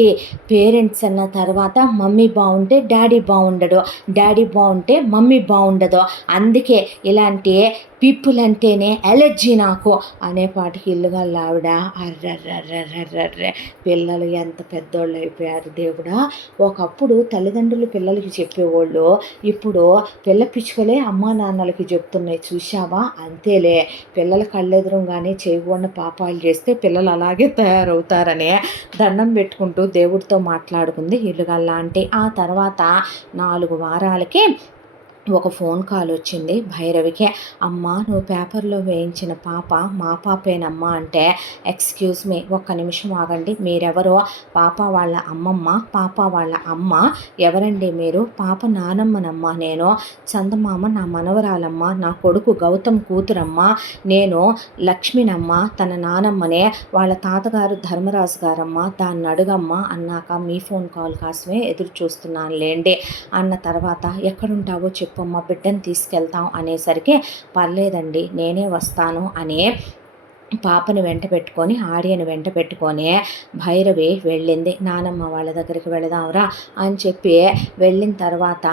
పేరెంట్స్ అన్న తర్వాత మమ్మీ బాగుంటే డాడీ బాగుండడు, డాడీ బాగుంటే మమ్మీ బాగుండదు, అందుకే ఇలాంటి పీపుల్ అంటేనే ఎలర్జీ నాకు అనేపాటికి ఇల్లుగల ఆవిడ అర్రర్రర్రర్రర్రే పిల్లలు ఎంత పెద్దోళ్ళు అయిపోయారు దేవుడా. ఒకప్పుడు తల్లిదండ్రులు పిల్లలకి చెప్పేవాళ్ళు, ఇప్పుడు పిల్ల పిచ్చుకలే అమ్మా నాన్నలకి చెప్తున్నాయి చూశావా. అంతేలే, పిల్లల కళ్ళెదురుగానే చేయకూడని పాపాలు చేస్తే పిల్లలు అలాగే తయారవుతారని దండం పెట్టుకుంటూ దేవుడితో మాట్లాడుకుంది ఇల్లుగల్ల ఆంటీ. ఆ తర్వాత 4 వారాలకి ఒక ఫోన్ కాల్ వచ్చింది భైరవికి. అమ్మ, నువ్వు పేపర్లో వేయించిన పాప మా పాపేనమ్మా అంటే, ఎక్స్క్యూజ్ మీ, ఒక్క నిమిషం ఆగండి, మీరెవరో? పాప వాళ్ళ అమ్మమ్మ, పాప వాళ్ళ అమ్మ ఎవరండి మీరు? పాప నానమ్మనమ్మ, నేను చందమామ నా మనవరాలమ్మ, నా కొడుకు గౌతమ్ కూతురమ్మ, నేను లక్ష్మినమ్మ, తన నానమ్మనే, వాళ్ళ తాతగారు ధర్మరాజు గారమ్మ, దాన్ని అడుగమ్మ అన్నాక మీ ఫోన్ కాల్ కోసమే ఎదురు చూస్తున్నాను లేండి అన్న తర్వాత, ఎక్కడుంటావో చెప్పమ్మ, బిడ్డను తీసుకెళ్తాం అనేసరికి, పర్లేదండి నేనే వస్తాను అని పాపని వెంట పెట్టుకొని ఆర్యని వెంట పెట్టుకొని భైరవి వెళ్ళింది. నానమ్మ వాళ్ళ దగ్గరికి వెళదాంరా అని చెప్పి వెళ్ళిన తర్వాత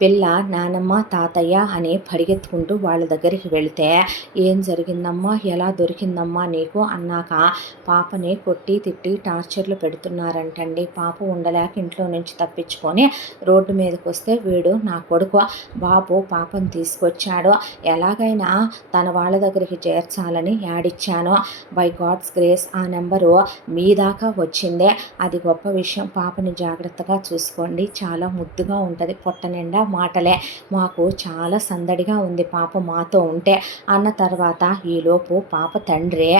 పిల్ల నానమ్మ తాతయ్య అని పరిగెత్తుకుంటూ వాళ్ళ దగ్గరికి వెళితే, ఏం జరిగిందమ్మా, ఎలా దొరికిందమ్మా నీకు అన్నాక, పాపని కొట్టి తిట్టి టార్చర్లు పెడుతున్నారంటండి. పాప ఉండలేక ఇంట్లో నుంచి తప్పించుకొని రోడ్డు మీదకి వస్తే, వీడు నా కొడుకు బాబు పాపను తీసుకొచ్చాడు, ఎలాగైనా తన వాళ్ళ దగ్గరికి చేర్చాలని యాడిచ్చాను. బై గాడ్స్ గ్రేస్ ఆ నెంబరు మీ దాకా వచ్చిందే, అది గొప్ప విషయం. పాపని జాగ్రత్తగా చూసుకోండి, చాలా ముద్దుగా ఉంటుంది, పొట్ట నిండా మాటలే, మాకు చాలా సందడిగా ఉంది పాప మాతో ఉంటే అన్న తర్వాత, ఈలోపు పాప తండ్రి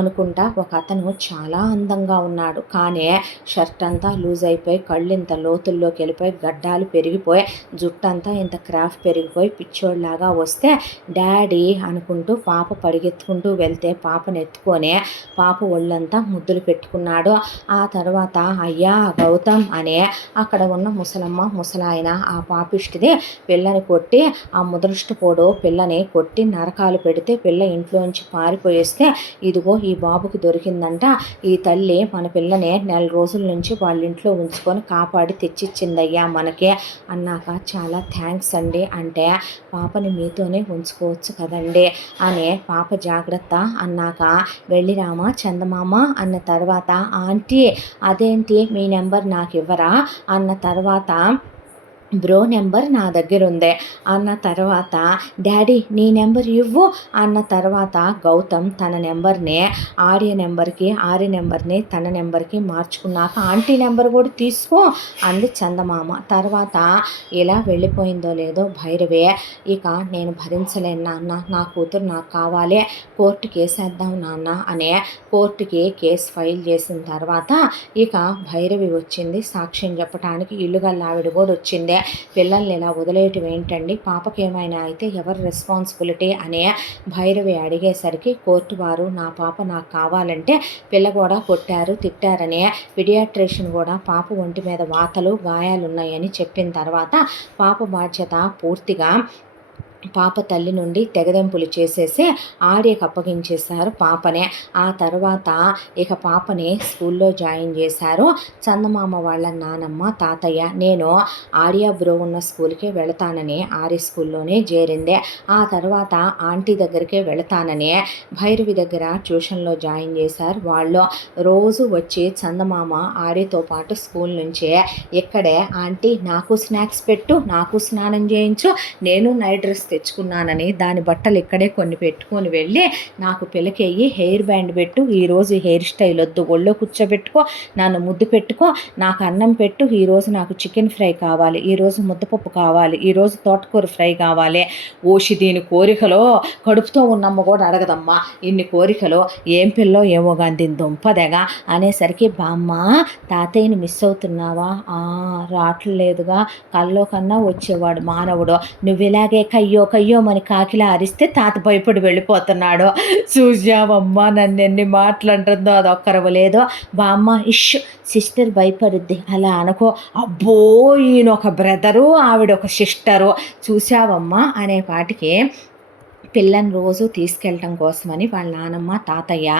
అనుకుంటా ఒక అతను చాలా అందంగా ఉన్నాడు, కానీ షర్ట్ అంతా లూజ్ అయిపోయి, కళ్ళు ఇంత లోతుల్లోకి వెళ్ళిపోయి, గడ్డాలు పెరిగిపోయి, జుట్టంతా ఇంత క్రాఫ్ పెరిగిపోయి పిచ్చోళ్ళలాగా వస్తే, డాడీ అనుకుంటూ పాప పరిగెత్తుకుంటూ వెళ్తే పాపను ఎత్తుకొని పాప ఒళ్ళంతా ముద్దులు పెట్టుకున్నాడు. ఆ తర్వాత, అయ్యా గౌతమ్ అనే అక్కడ ఉన్న ముసలమ్మ ముసలాయన ఆ పాపిష్టిది పిల్లని కొట్టి, ఆ ముదృష్టపోడు పిల్లని కొట్టి నరకాలు పెడితే పిల్ల ఇంట్లోంచి పారిపోయేస్తే, ఇదిగో ఈ బాబుకి దొరికిందంట, ఈ తల్లి మన పిల్లని 4 రోజుల నుంచి వాళ్ళ ఇంట్లో ఉంచుకొని కాపాడి తెచ్చిచ్చిందయ్యా మనకి అన్నాక, చాలా థ్యాంక్స్ అండి అంటే, పాపని మీతోనే ఉంచుకోవచ్చు కదండి అనే, పాప జాగ్రత్త అన్నాక, వెళ్ళిరామా చందమామ అన్న తర్వాత, ఆంటీ అదేంటి మీ నెంబర్ నాకు ఇవ్వరా అన్న తర్వాత, బ్రో నెంబర్ నా దగ్గర ఉంది అన్న తర్వాత, డాడీ నీ నెంబర్ ఇవ్వు అన్న తర్వాత, గౌతమ్ తన నెంబర్ని ఆర్య నెంబర్ని తన నెంబర్కి మార్చుకున్నాక, ఆంటీ నెంబర్ కూడా తీసుకో అంది చందమామ. తర్వాత ఇలా వెళ్ళిపోయిందో లేదో భైరవే, ఇక నేను భరించలేను నాన్న, నా కూతురు నాకు కావాలి, కోర్టు కేసేద్దాం నాన్న అనే కోర్టుకి కేసు ఫైల్ చేసిన తర్వాత, ఇక భైరవి వచ్చింది సాక్ష్యం చెప్పడానికి, ఇల్లుగల్ల ఆవిడ కూడా వచ్చింది. పిల్లల్ని ఇలా వదిలేయటం ఏంటండి, పాపకి ఏమైనా అయితే ఎవరు రెస్పాన్సిబిలిటీ అనే భైరవి అడిగేసరికి, కోర్టు వారు నా పాప నాకు కావాలంటే పిల్ల కూడా కొట్టారు తిట్టారని, పీడియాట్రిషియన్ కూడా పాప ఒంటి మీద వాతలు గాయాలు ఉన్నాయని చెప్పిన తర్వాత, పాప బాధ్యత పూర్తిగా పాప తల్లి నుండి తెగదెంపులు చేసేసి ఆర్యకు అప్పగించేశారు పాపనే. ఆ తర్వాత ఇక పాపని స్కూల్లో జాయిన్ చేశారు చందమామ వాళ్ళ నానమ్మ తాతయ్య. నేను ఆర్య బ్రో ఉన్న స్కూల్కే వెళతానని ఆర్య స్కూల్లోనే చేరిందే. ఆ తర్వాత ఆంటీ దగ్గరికే వెళతానని భైరవి దగ్గర ట్యూషన్లో జాయిన్ చేశారు వాళ్ళు. రోజు వచ్చి చందమామ ఆర్యతో పాటు స్కూల్ నుంచే ఇక్కడే, ఆంటీ నాకు స్నాక్స్ పెట్టు, నాకు స్నానం చేయించు, నేను నైట్ డ్రెస్ తెచ్చుకున్నానని దాని బట్టలు ఇక్కడే కొన్ని పెట్టుకొని వెళ్ళి, నాకు పిల్లకేయి హెయిర్ బ్యాండ్ పెట్టు, ఈరోజు హెయిర్ స్టైల్ వద్దు, ఒళ్ళో కూర్చోబెట్టుకో, నన్ను ముద్దు పెట్టుకో, నాకు అన్నం పెట్టు, ఈరోజు నాకు చికెన్ ఫ్రై కావాలి, ఈరోజు ముద్దపప్పు కావాలి, ఈరోజు తోటకూర ఫ్రై కావాలి. ఓషి దీని కోరికలో కడుపుతో ఉన్నమ్మ కూడా అడగదమ్మా ఇన్ని కోరికలు, ఏం పిల్లో ఏమో కానీ దీని దుంపదెగా అనేసరికి, బామ్మ తాతయ్యని మిస్ అవుతున్నావా? రావట్లేదుగా, కల్లో కన్నా వచ్చేవాడు మానవుడు, నువ్వు ఇలాగే కయ్యో మన కాకిలా అరిస్తే తాత భయపడి వెళ్ళిపోతున్నాడు. చూసావమ్మా నన్ను ఎన్ని మాటలు అంటుందో, అదొక్కరవ లేదో. బామ్మ సిస్టర్ భయపడుద్ది అలా అనుకో, అబ్బో ఈయన ఒక బ్రదరు ఆవిడ ఒక సిస్టరు చూసావమ్మా అనే పాటికి పిల్లని రోజు తీసుకెళ్ళటం కోసమని వాళ్ళ నానమ్మ, తాతయ్య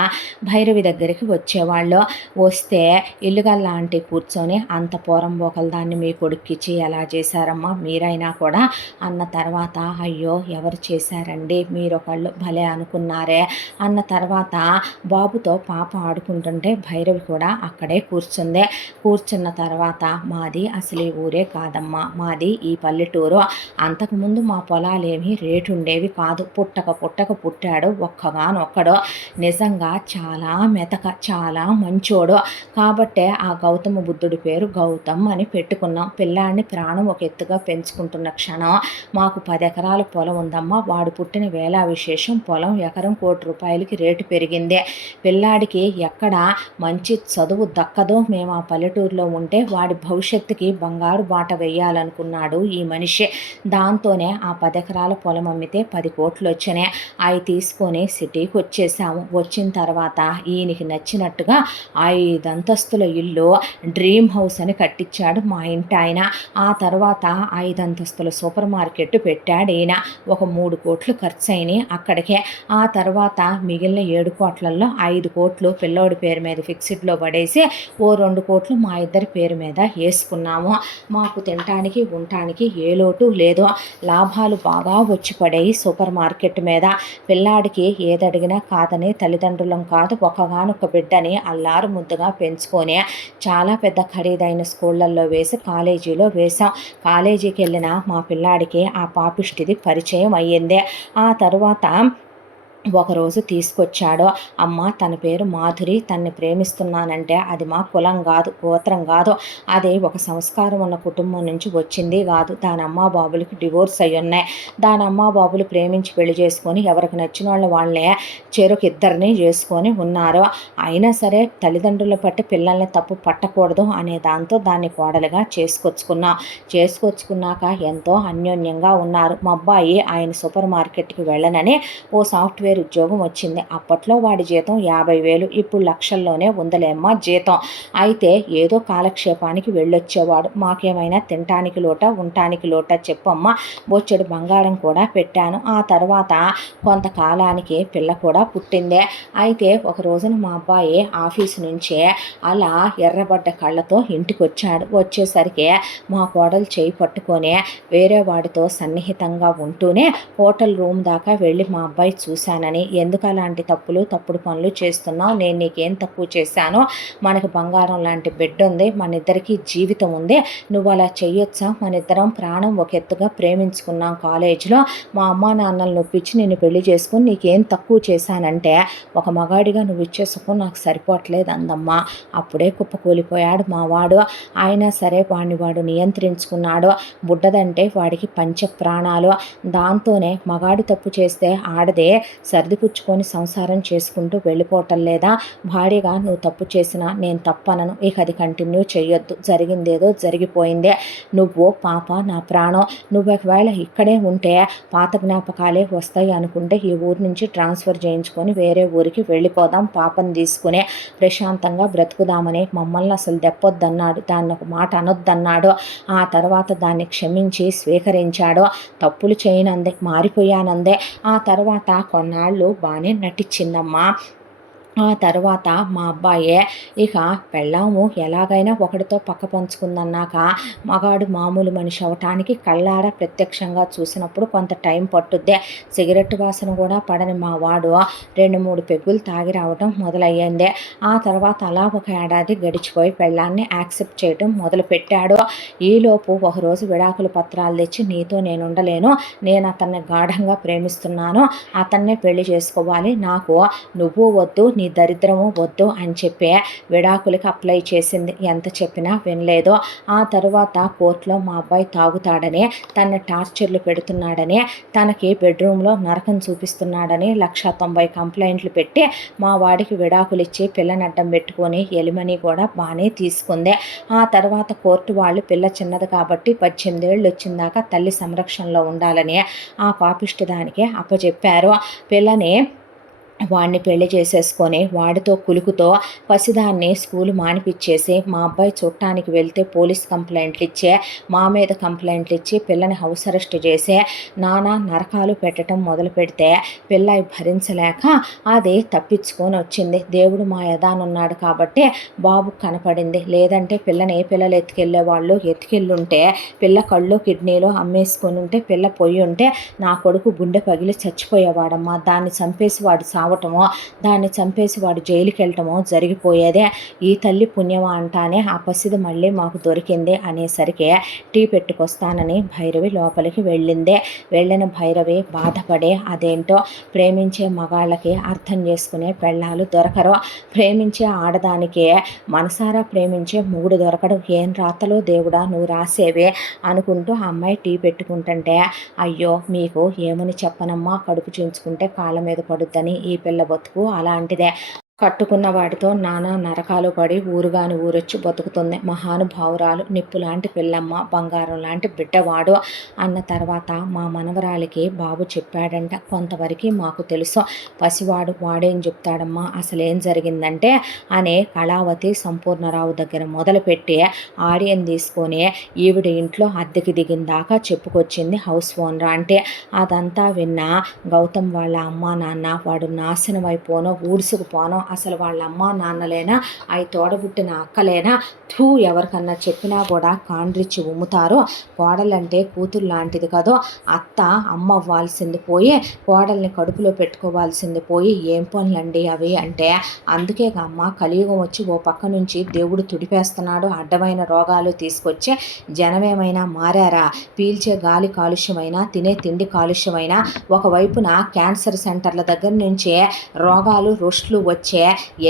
భైరవి దగ్గరికి వచ్చేవాళ్ళు. వస్తే ఇల్లుగల్ల ఆంటీ కూర్చొని, అంత పోరంబోకల దాన్ని మీ కొడుక్కిచ్చి ఎలా చేశారమ్మా మీరైనా కూడా అన్న తర్వాత, అయ్యో ఎవరు చేశారండి, మీరొకళ్ళు భలే అనుకున్నారే అన్న తర్వాత, బాబుతో పాప ఆడుకుంటుంటే భైరవి కూడా అక్కడే కూర్చుంది. కూర్చున్న తర్వాత, మాది అసలు ఈ ఊరే కాదమ్మా, మాది ఈ పల్లెటూరు. అంతకుముందు మా పొలాలేమీ రేటు ఉండేవి కాదు. పుట్టక పుట్టాడు ఒక్కగానొక్కడు. నిజంగా చాలా మెతక, చాలా మంచోడు. కాబట్టే ఆ గౌతమ బుద్ధుడి పేరు గౌతమ్ అని పెట్టుకున్నాం. పిల్లాడిని ప్రాణం ఒక ఎత్తుగా పెంచుకుంటున్న క్షణం మాకు 10 ఎకరాల పొలం ఉందమ్మా. వాడు పుట్టిన వేళ విశేషం. పొలం ఎకరం ₹1,00,00,000కి రేటు పెరిగింది. పిల్లాడికి ఎక్కడ మంచి చదువు దక్కదో మేము ఆ పల్లెటూరులో ఉంటే వాడి భవిష్యత్తుకి బంగారు బాట వేయాలనుకున్నాడు ఈ మనిషి. దాంతోనే ఆ 10 ఎకరాల పొలం అమ్మితే 10 కోట్లు వచ్చినాయి. అవి తీసుకొని సిటీకి వచ్చేసాము. వచ్చిన తర్వాత ఈయనకి నచ్చినట్టుగా 5 అంతస్తుల ఇల్లు డ్రీమ్ హౌస్ అని కట్టించాడు మా ఇంటి ఆయన. ఆ తర్వాత 5 అంతస్తుల సూపర్ మార్కెట్ పెట్టాడు ఈయన. ఒక 3 కోట్లు ఖర్చు అయినాయి అక్కడికే. ఆ తర్వాత మిగిలిన 7 కోట్లలో 5 కోట్లు పిల్లోడి పేరు మీద ఫిక్స్డ్లో పడేసి ఓ 2 కోట్లు మా ఇద్దరి పేరు మీద వేసుకున్నాము. మాకు తినటానికి ఉండటానికి ఏ లోటు లేదు. లాభాలు బాగా వచ్చి పడేయి సూపర్ మార్కెట్ మీద. పిల్లాడికి ఏదడిగినా కాదని తల్లిదండ్రులం కాదు, ఒక్కగానొక్క బిడ్డని అల్లారు ముద్దుగా పెంచుకొని చాలా పెద్ద ఖరీదైన స్కూళ్ళల్లో వేసి కాలేజీలో వేశాం. కాలేజీకి వెళ్ళిన మా పిల్లాడికి ఆ పాపిష్టిది పరిచయం అయ్యింది. ఆ తర్వాత ఒకరోజు తీసుకొచ్చాడు. అమ్మ తన పేరు మాధురి, తన్ని ప్రేమిస్తున్నానంటే అది మా కులం కాదు, గోత్రం కాదు, అది ఒక సంస్కారం ఉన్న కుటుంబం నుంచి వచ్చింది కాదు. దాని అమ్మా బాబులకి డివోర్స్ అయ్యి ఉన్నాయి. దాని అమ్మా బాబులు ప్రేమించి పెళ్లి చేసుకొని ఎవరికి నచ్చిన వాళ్ళే చెరుకు ఇద్దరిని చేసుకొని ఉన్నారు. అయినా సరే తల్లిదండ్రుల పట్టి పిల్లల్ని తప్పు పట్టకూడదు అనే దాంతో దాన్ని కోడలుగా చేసుకొచ్చుకున్నాక ఎంతో అన్యోన్యంగా ఉన్నారు. మా అబ్బాయి ఆయన సూపర్ మార్కెట్కి వెళ్ళనని ఓ సాఫ్ట్వేర్ ఉద్యోగం వచ్చింది. అప్పట్లో వాడి జీతం 50,000, ఇప్పుడు లక్షల్లోనే ఉందలేమ్మా జీతం. అయితే ఏదో కాలక్షేపానికి వెళ్ళొచ్చేవాడు. మాకేమైనా తినటానికి లోట, ఉండటానికి లోట చెప్పమ్మా, బొచ్చెడు బంగారం కూడా పెట్టాను. ఆ తర్వాత కొంతకాలానికి పిల్ల కూడా పుట్టిందే. అయితే ఒక రోజున మా అబ్బాయి ఆఫీసు నుంచే అలా ఎర్రబడ్డ కళ్ళతో ఇంటికి వచ్చాడు. వచ్చేసరికి మా కోడలు చేయి పట్టుకొని వేరే వాడితో సన్నిహితంగా ఉంటూనే హోటల్ రూమ్ దాకా వెళ్ళి మా అబ్బాయి చూశాను. ఎందుకు అలాంటి తప్పుడు పనులు చేస్తున్నావు, నేను నీకేం తక్కువ చేశానో, మనకి బంగారం లాంటి బిడ్డ ఉంది, మన ఇద్దరికి జీవితం ఉంది, నువ్వు అలా చెయ్యొచ్చా, మన ఇద్దరం ప్రాణం ఒక ఎత్తుగా ప్రేమించుకున్నాం కాలేజీలో, మా అమ్మా నాన్నలు నొప్పించి నేను పెళ్లి చేసుకుని నీకేం తక్కువ చేశానంటే ఒక మగాడిగా నువ్వు ఇచ్చే సుఖం నాకు సరిపోవట్లేదు అందమ్మా. అప్పుడే కుప్పకూలిపోయాడు మా వాడు. అయినా సరే వాడు నియంత్రించుకున్నాడు. బుడ్డదంటే వాడికి పంచ ప్రాణాలు. దాంతోనే మగాడు తప్పు చేస్తే ఆడదే సర్దిపుచ్చుకొని సంసారం చేసుకుంటూ వెళ్ళిపోవటం లేదా, భార్యగా నువ్వు తప్పు చేసినా నేను తప్పనను, ఇక అది కంటిన్యూ చేయొద్దు, జరిగిందేదో జరిగిపోయిందే, నువ్వు పాప నా ప్రాణం, నువ్వు ఒకవేళ ఇక్కడే ఉంటే పాత జ్ఞాపకాలే వస్తాయి అనుకుంటే ఈ ఊరు నుంచి ట్రాన్స్ఫర్ చేయించుకొని వేరే ఊరికి వెళ్ళిపోదాం, పాపని తీసుకునే ప్రశాంతంగా బ్రతుకుదామని మమ్మల్ని అసలు దెప్పొద్దన్నాడు, దాన్ని ఒక మాట అనొద్దన్నాడు. ఆ తర్వాత దాన్ని క్షమించి స్వీకరించాడు. తప్పులు చేయనందే, మారిపోయానందే. ఆ తర్వాత కొన్నాళ్ళు బాగానే నటించిందమ్మా. ఆ తర్వాత మా అబ్బాయే ఇక పెళ్ళాము ఎలాగైనా ఒకటితో పక్క పంచుకుందన్నాక మగాడు మామూలు మనిషి అవటానికి కళ్ళారా ప్రత్యక్షంగా చూసినప్పుడు కొంత టైం పట్టుద్దే. సిగరెట్ వాసన కూడా పడని మా వాడు 2-3 పెగ్గులు తాగి రావటం మొదలయ్యింది. ఆ తర్వాత అలా ఒక ఏడాది గడిచిపోయి పెళ్ళాన్ని యాక్సెప్ట్ చేయటం మొదలుపెట్టాడు. ఈలోపు ఒకరోజు విడాకుల పత్రాలు తెచ్చి, నీతో నేను ఉండలేను, నేను అతన్ని గాఢంగా ప్రేమిస్తున్నాను, అతన్నే పెళ్లి చేసుకోవాలి, నాకు నువ్వు వద్దు నీ దరిద్రము వద్దు అని చెప్పి విడాకులకి అప్లై చేసింది. ఎంత చెప్పినా వినలేదు. ఆ తర్వాత కోర్టులో మా అబ్బాయి తాగుతాడని, తన టార్చర్లు పెడుతున్నాడని, తనకి బెడ్రూమ్లో నరకం చూపిస్తున్నాడని 190 కంప్లైంట్లు పెట్టి మా వాడికి విడాకులు ఇచ్చి పిల్లని అడ్డం పెట్టుకొని ఎలిమని కూడా బాగానే తీసుకుంది. ఆ తర్వాత కోర్టు వాళ్ళు పిల్ల చిన్నది కాబట్టి 18 ఏళ్ళు వచ్చిందాకా తల్లి సంరక్షణలో ఉండాలని ఆ పాపిష్టి దానికి అప్పచెప్పారు. పిల్లని వాడిని పెళ్లి చేసేసుకొని వాడితో కులుకుతో పసిదాన్ని స్కూలు మానిపిచ్చేసి మా అబ్బాయి చూడటానికి వెళ్తే పోలీస్ కంప్లైంట్లు ఇచ్చే, మా మీద కంప్లైంట్లు ఇచ్చి పిల్లని హౌస్ అరెస్ట్ చేసే నానా నరకాలు పెట్టడం మొదలు పెడితే పిల్ల భరించలేక అది తప్పించుకొని వచ్చింది. దేవుడు మా యదానున్నాడు కాబట్టి బాబు కనపడింది. లేదంటే పిల్లని ఏ పిల్లలు ఎత్తుకెళ్ళేవాళ్ళు ఎత్తుకెళ్ళుంటే పిల్ల కళ్ళు కిడ్నీలు అమ్మేసుకొని ఉంటే పిల్ల పొయ్యి ఉంటే నా కొడుకు గుండె పగిలి చచ్చిపోయేవాడమ్మా. దాన్ని చంపేసి వాడు సావటమో దాన్ని చంపేసి వాడు జైలుకి వెళ్ళటమో జరిగిపోయేదే. ఈ తల్లి పుణ్యమా అంటానే ఆ పసిది మళ్ళీ మాకు దొరికింది అనేసరికి టీ పెట్టుకొస్తానని భైరవి లోపలికి వెళ్ళిన భైరవి బాధపడే అదేంటో ప్రేమించే మగాళ్ళకి అర్థం చేసుకునే పెళ్ళాలు దొరకరు. ప్రేమించే ఆడదానికి మనసారా ప్రేమించే మొగుడు దొరకడు. ఏం రాతలో దేవుడా నువ్వు రాసేవే అనుకుంటూ ఆ అమ్మాయి టీ పెట్టుకుంటుంటే అయ్యో మీకు ఏమని చెప్పనమ్మా, కడుపు చించుకుంటే కాళ్ళ మీద పడుద్దని ఈ పిల్ల బతుకు అలాంటిదే. కట్టుకున్న వాడితో నానా నరకాలు పడి ఊరుగాని ఊరొచ్చి బతుకుతుంది. మహానుభావురాలు, నిప్పు లాంటి పిల్లమ్మ, బంగారం లాంటి బిడ్డవాడు అన్న తర్వాత మా మనవరాలికి బాబు చెప్పాడంట. కొంతవరకు మాకు తెలుసు. పసివాడు వాడేం చెప్తాడమ్మా, అసలేం జరిగిందంటే అనే కళావతి సంపూర్ణరావు దగ్గర మొదలుపెట్టి ఆడియన్ తీసుకొని ఈవిడ ఇంట్లో అద్దెకి దిగిన దాకా చెప్పుకొచ్చింది హౌస్ ఓనర్ అంటే. అదంతా విన్న గౌతమ్ వాళ్ళ అమ్మా నాన్న వాడు నాశనం అయిపోనో ఊడ్చుకుపోనో, అసలు వాళ్ళ అమ్మా నాన్నలేనా అవి తోడబుట్టిన అక్కలేనా ఎవరికన్నా చెప్పినా కూడా కాండ్రిచ్చి ఉమ్ముతారు. కోడలంటే కూతురు లాంటిది కదో, అత్త అమ్మ అవ్వాల్సింది పోయి కోడల్ని కడుపులో పెట్టుకోవాల్సింది పోయి ఏం పనులండి అవి అంటే. అందుకే అమ్మ కలియుగం వచ్చి ఓ పక్క నుంచి దేవుడు తుడిపేస్తున్నాడు. అడ్డమైన రోగాలు తీసుకొచ్చి జనమేమైనా మారారా? పీల్చే గాలి కాలుష్యమైనా తినే తిండి కాలుష్యమైనా, ఒకవైపున క్యాన్సర్ సెంటర్ల దగ్గర నుంచే రోగాలు రొస్ట్లు వచ్చే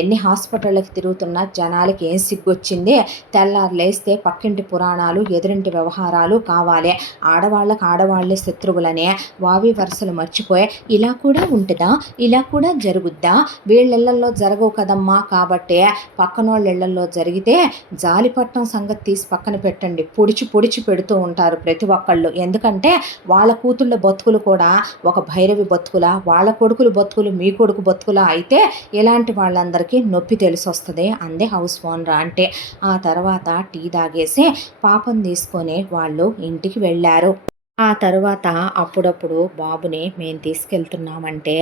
ఎన్ని హాస్పిటళ్ళకి తిరుగుతున్నా జనాలకి ఏం సిగ్గొచ్చింది? తెల్లారు లేస్తే పక్కింటి పురాణాలు ఎదురింటి వ్యవహారాలు కావాలి. ఆడవాళ్ళకి ఆడవాళ్ళే శత్రువులనే వావి వరుసలు మర్చిపోయి ఇలా కూడా ఉంటుందా, ఇలా కూడా జరుగుద్దా, వీళ్ళిళ్లల్లో జరగవు కదమ్మా కాబట్టి పక్కనోళ్ళ ఇళ్లల్లో జరిగితే జాలిపట్నం సంగతి తీసి పక్కన పెట్టండి, పొడిచి పొడిచి పెడుతూ ఉంటారు ప్రతి ఒక్కళ్ళు. ఎందుకంటే వాళ్ళ కూతుళ్ళ బతుకులు కూడా ఒక భైరవి బతుకులా, వాళ్ళ కొడుకులు బతుకులు మీ కొడుకు బతుకులా అయితే ఇలాంటి వాళ్ళందరికీ నొప్పి తెలిసొస్తుంది అంది హౌస్ ఓనర్ అంటే. ఆ తర్వాత టీ తాగేసి పాపం తీసుకొని వాళ్ళు ఇంటికి వెళ్ళారు. ఆ తరువాత అప్పుడప్పుడు బాబుని మేము తీసుకెళ్తున్నామంటే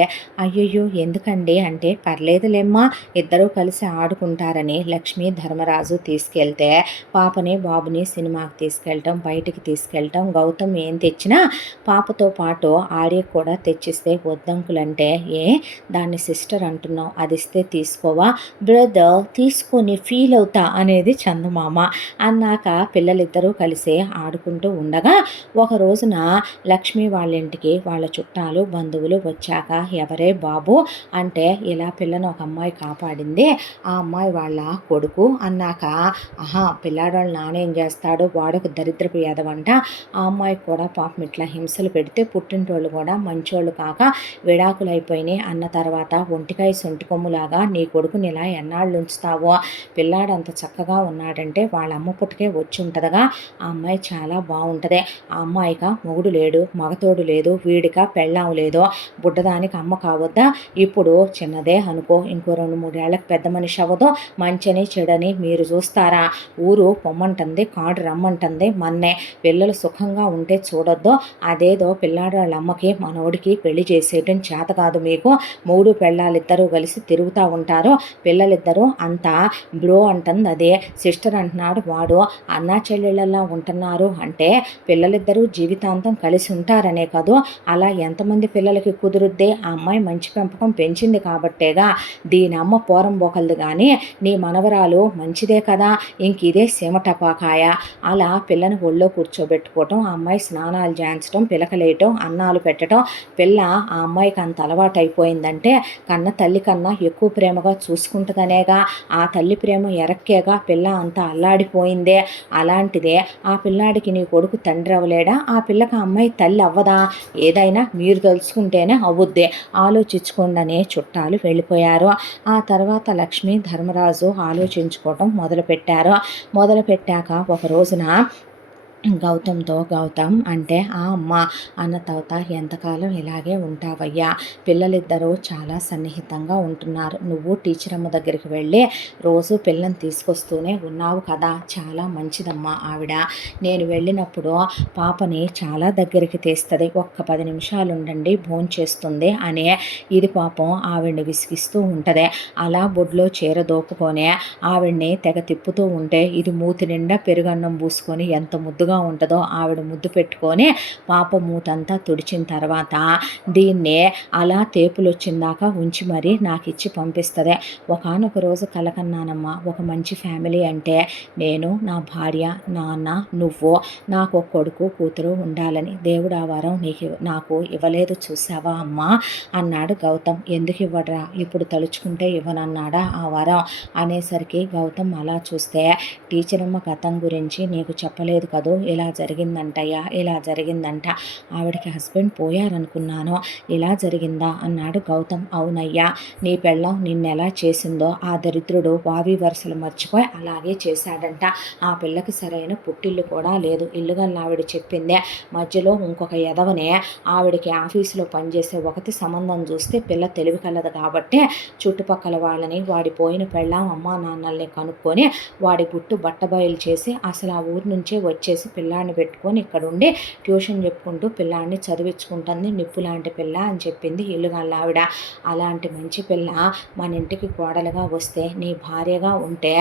అయ్యయ్యో ఎందుకండి అంటే పర్లేదులేమ్మా ఇద్దరూ కలిసి ఆడుకుంటారని లక్ష్మీ ధర్మరాజు తీసుకెళ్తే పాపని బాబుని సినిమాకి తీసుకెళ్ళటం, బయటికి తీసుకెళ్ళటం, గౌతమ్ ఏం తెచ్చినా పాపతో పాటు ఆర్య కూడా తెచ్చిస్తే వద్దంకులంటే ఏ దాన్ని సిస్టర్ అంటున్నావు, అది ఇస్తే తీసుకోవా బ్రదర్ తీసుకొని ఫీల్ అవుతా అనేది చందమామ అన్నాక పిల్లలిద్దరూ కలిసి ఆడుకుంటూ ఉండగా ఒకరోజు లక్ష్మి వాళ్ళ ఇంటికి వాళ్ళ చుట్టాలు బంధువులు వచ్చాక ఎవరే బాబు అంటే ఇలా పిల్లను ఒక అమ్మాయి కాపాడింది, ఆ అమ్మాయి వాళ్ళ కొడుకు అన్నాక పిల్లాడు వాళ్ళ నానేం చేస్తాడు, వాడొక దరిద్రపు ఎదవంట, ఆ అమ్మాయికి కూడా పాపం ఇట్లా హింసలు పెడితే పుట్టింటోళ్ళు కూడా మంచోళ్ళు కాక విడాకులు అయిపోయినాయి అన్న తర్వాత ఒంటికాయ సొంటి కొమ్ములాగా నీ కొడుకుని ఇలా ఎన్నాళ్ళు ఉంచుతావో, పిల్లాడు అంత చక్కగా ఉన్నాడంటే వాళ్ళ అమ్మ పుట్టుకే వచ్చి ఉంటుందిగా, ఆ అమ్మాయి చాలా బాగుంటుంది, ఆ అమ్మాయిక మొగుడు లేడు, మగతోడు లేదు, వీడిక పెళ్ళాం లేదో, బుడ్డదానికి అమ్మ కావద్దా, ఇప్పుడు చిన్నదే అనుకో, ఇంకో 2-3 ఏళ్ళకి పెద్ద మనిషి అవ్వదు, మంచని చెడని మీరు చూస్తారా, ఊరు పొమ్మంటుంది కాడు రమ్మంటుంది మన్నే, పిల్లలు సుఖంగా ఉంటే చూడొద్దు, అదేదో పిల్లాడు వాళ్ళ అమ్మకి మనోడికి పెళ్లి చేసేయటం చేత కాదు మీకు, 3 పెళ్ళాలిద్దరూ కలిసి తిరుగుతూ ఉంటారు, పిల్లలిద్దరూ అంతా బ్రో అంటుంది అదే, సిస్టర్ అంటున్నాడు వాడు, అన్నా చెల్లెళ్ళలా ఉంటున్నారు అంటే పిల్లలిద్దరూ జీవితాంతం కలిసి ఉంటారనే కాదు, అలా ఎంతమంది పిల్లలకి కుదురుద్దే, ఆ అమ్మాయి మంచి పెంపకం పెంచింది కాబట్టేగా, దీని అమ్మ పోరం బోకలది కానీ నీ మనవరాలు మంచిదే కదా, ఇంక ఇదే సీమటపాకాయ, అలా పిల్లని ఒళ్ళో కూర్చోబెట్టుకోవటం, ఆ అమ్మాయి స్నానాలు చేయించడం, పిలకలేయటం, అన్నాలు పెట్టడం, పిల్ల ఆ అమ్మాయికి అంత అలవాటు అయిపోయిందంటే కన్న తల్లి కన్నా ఎక్కువ ప్రేమగా చూసుకుంటుందనేగా, ఆ తల్లి ప్రేమ ఎరక్కేగా పిల్ల అంత అల్లాడిపోయిందే, అలాంటిదే ఆ పిల్లాడికి నీ కొడుకు తండ్రి అవ్వలేడా, ఆ పిల్లకి ఆ అమ్మాయి తల్లి అవ్వదా, ఏదైనా మీరు తెలుసుకుంటేనే అవుద్ది, ఆలోచించుకోండి చుట్టాలు వెళ్ళిపోయారు. ఆ తర్వాత లక్ష్మీ ధర్మరాజు ఆలోచించుకోవటం మొదలుపెట్టాక ఒక రోజున గౌతమ్‌తో, "గౌతమ్ అంటే ఆ! అమ్మ" అన్న తర్వాత, "ఎంతకాలం ఇలాగే ఉంటావయ్యా? పిల్లలిద్దరూ చాలా సన్నిహితంగా ఉంటున్నారు. నువ్వు టీచరమ్మ దగ్గరికి వెళ్ళి రోజు పిల్లని తీసుకొస్తూనే ఉన్నావు కదా! చాలా మంచిదమ్మా ఆవిడ. నేను వెళ్ళినప్పుడు పాపని చాలా దగ్గరికి తీస్తది. ఒక్క 10 నిమిషాలుండండి భోంచేస్తుంది" అని ఇది పాపం ఆవిడని విసిగిస్తూ ఉంటది. అలా బొడ్లో చీర దోపుకొని ఆవిడని తెగ తిప్పుతూ ఉంటే, ఇది మూతి నిండా పెరుగన్నం పూసుకొని ఎంత ముద్దుగా ఉంటుందో ఆవిడ ముద్దు పెట్టుకొని పాప మూతంతా తుడిచిన తర్వాత దీన్ని అలా తేపులొచ్చిందాకా ఉంచి మరీ నాకిచ్చి పంపిస్తుంది. ఒకానొక రోజు కలకన్నానమ్మా, ఒక మంచి ఫ్యామిలీ అంటే నేను, నా భార్య, నాన్న, నువ్వు, నాకు ఒక కొడుకు కూతురు ఉండాలని. దేవుడు ఆ వరం నాకు ఇవ్వలేదు చూసావా అమ్మా అన్నాడు గౌతమ్. ఎందుకు ఇవ్వడ్రా, ఇప్పుడు తలుచుకుంటే ఇవ్వనన్నాడా ఆ వరం అనేసరికి గౌతమ్ అలా చూస్తే, టీచరమ్మ గతం గురించి నీకు చెప్పలేదు కదూ, ఇలా జరిగిందంటయ్యా, ఇలా జరిగిందంట. ఆవిడకి హస్బెండ్ పోయారనుకున్నాను, ఇలా జరిగిందా అన్నాడు గౌతమ్. అవునయ్యా, నీ పెళ్ళం నిన్నెలా చేసిందో ఆ దరిద్రుడు వావి వరుసలు మర్చిపోయి అలాగే చేశాడంట. ఆ పిల్లకి సరైన పుట్టిల్లు కూడా లేదు. ఇల్లుగల్లావిడ చెప్పిందే. మధ్యలో ఇంకొక ఎదవనే ఆవిడకి ఆఫీసులో పనిచేసే ఒకటి సంబంధం చూస్తే పిల్ల తెలివి కలదు కాబట్టి చుట్టుపక్కల వాళ్ళని, వాడి పోయిన పెళ్ళాం అమ్మా నాన్నల్ని కనుక్కొని వాడి గుట్టు బట్టబయలు చేసి అసలు ఆ ఊరు నుంచే వచ్చేసి పిల్లాడిని పెట్టుకొని ఇక్కడుండి ట్యూషన్ చెప్పుకుంటూ పిల్లాడిని చదివించుకుంటుంది. నిప్పు లాంటి పిల్ల అని చెప్పింది ఇల్లుగల్లావిడ. అలాంటి మంచి పిల్ల మన ఇంటికి కోడలుగా వస్తే నీ భార్యగా ఉంటే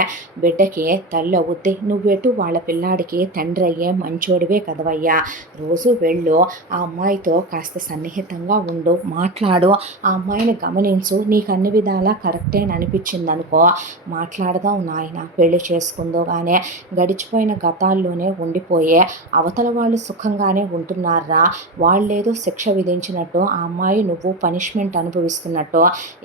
బిడ్డకి తల్లి అవుద్ది. నువ్వెటు వాళ్ళ పిల్లాడికి తండ్రి అయ్యే మంచోడివే కదవయ్యా. రోజు వెళ్ళు, ఆ అమ్మాయితో కాస్త సన్నిహితంగా ఉండు, మాట్లాడు, ఆ అమ్మాయిని గమనించు. నీకు అన్ని విధాలా కరెక్టేననిపించిందనుకో, మాట్లాడదాం నాయన, పెళ్లి చేసుకుందోగానే. గడిచిపోయిన గతాల్లోనే ఉండిపోయే అవతల వాళ్ళు సుఖంగానే ఉంటున్నారా, వాళ్ళేదో శిక్ష విధించినట్టు ఆ అమ్మాయి నువ్వు పనిష్మెంట్ అనుభవిస్తున్నట్టు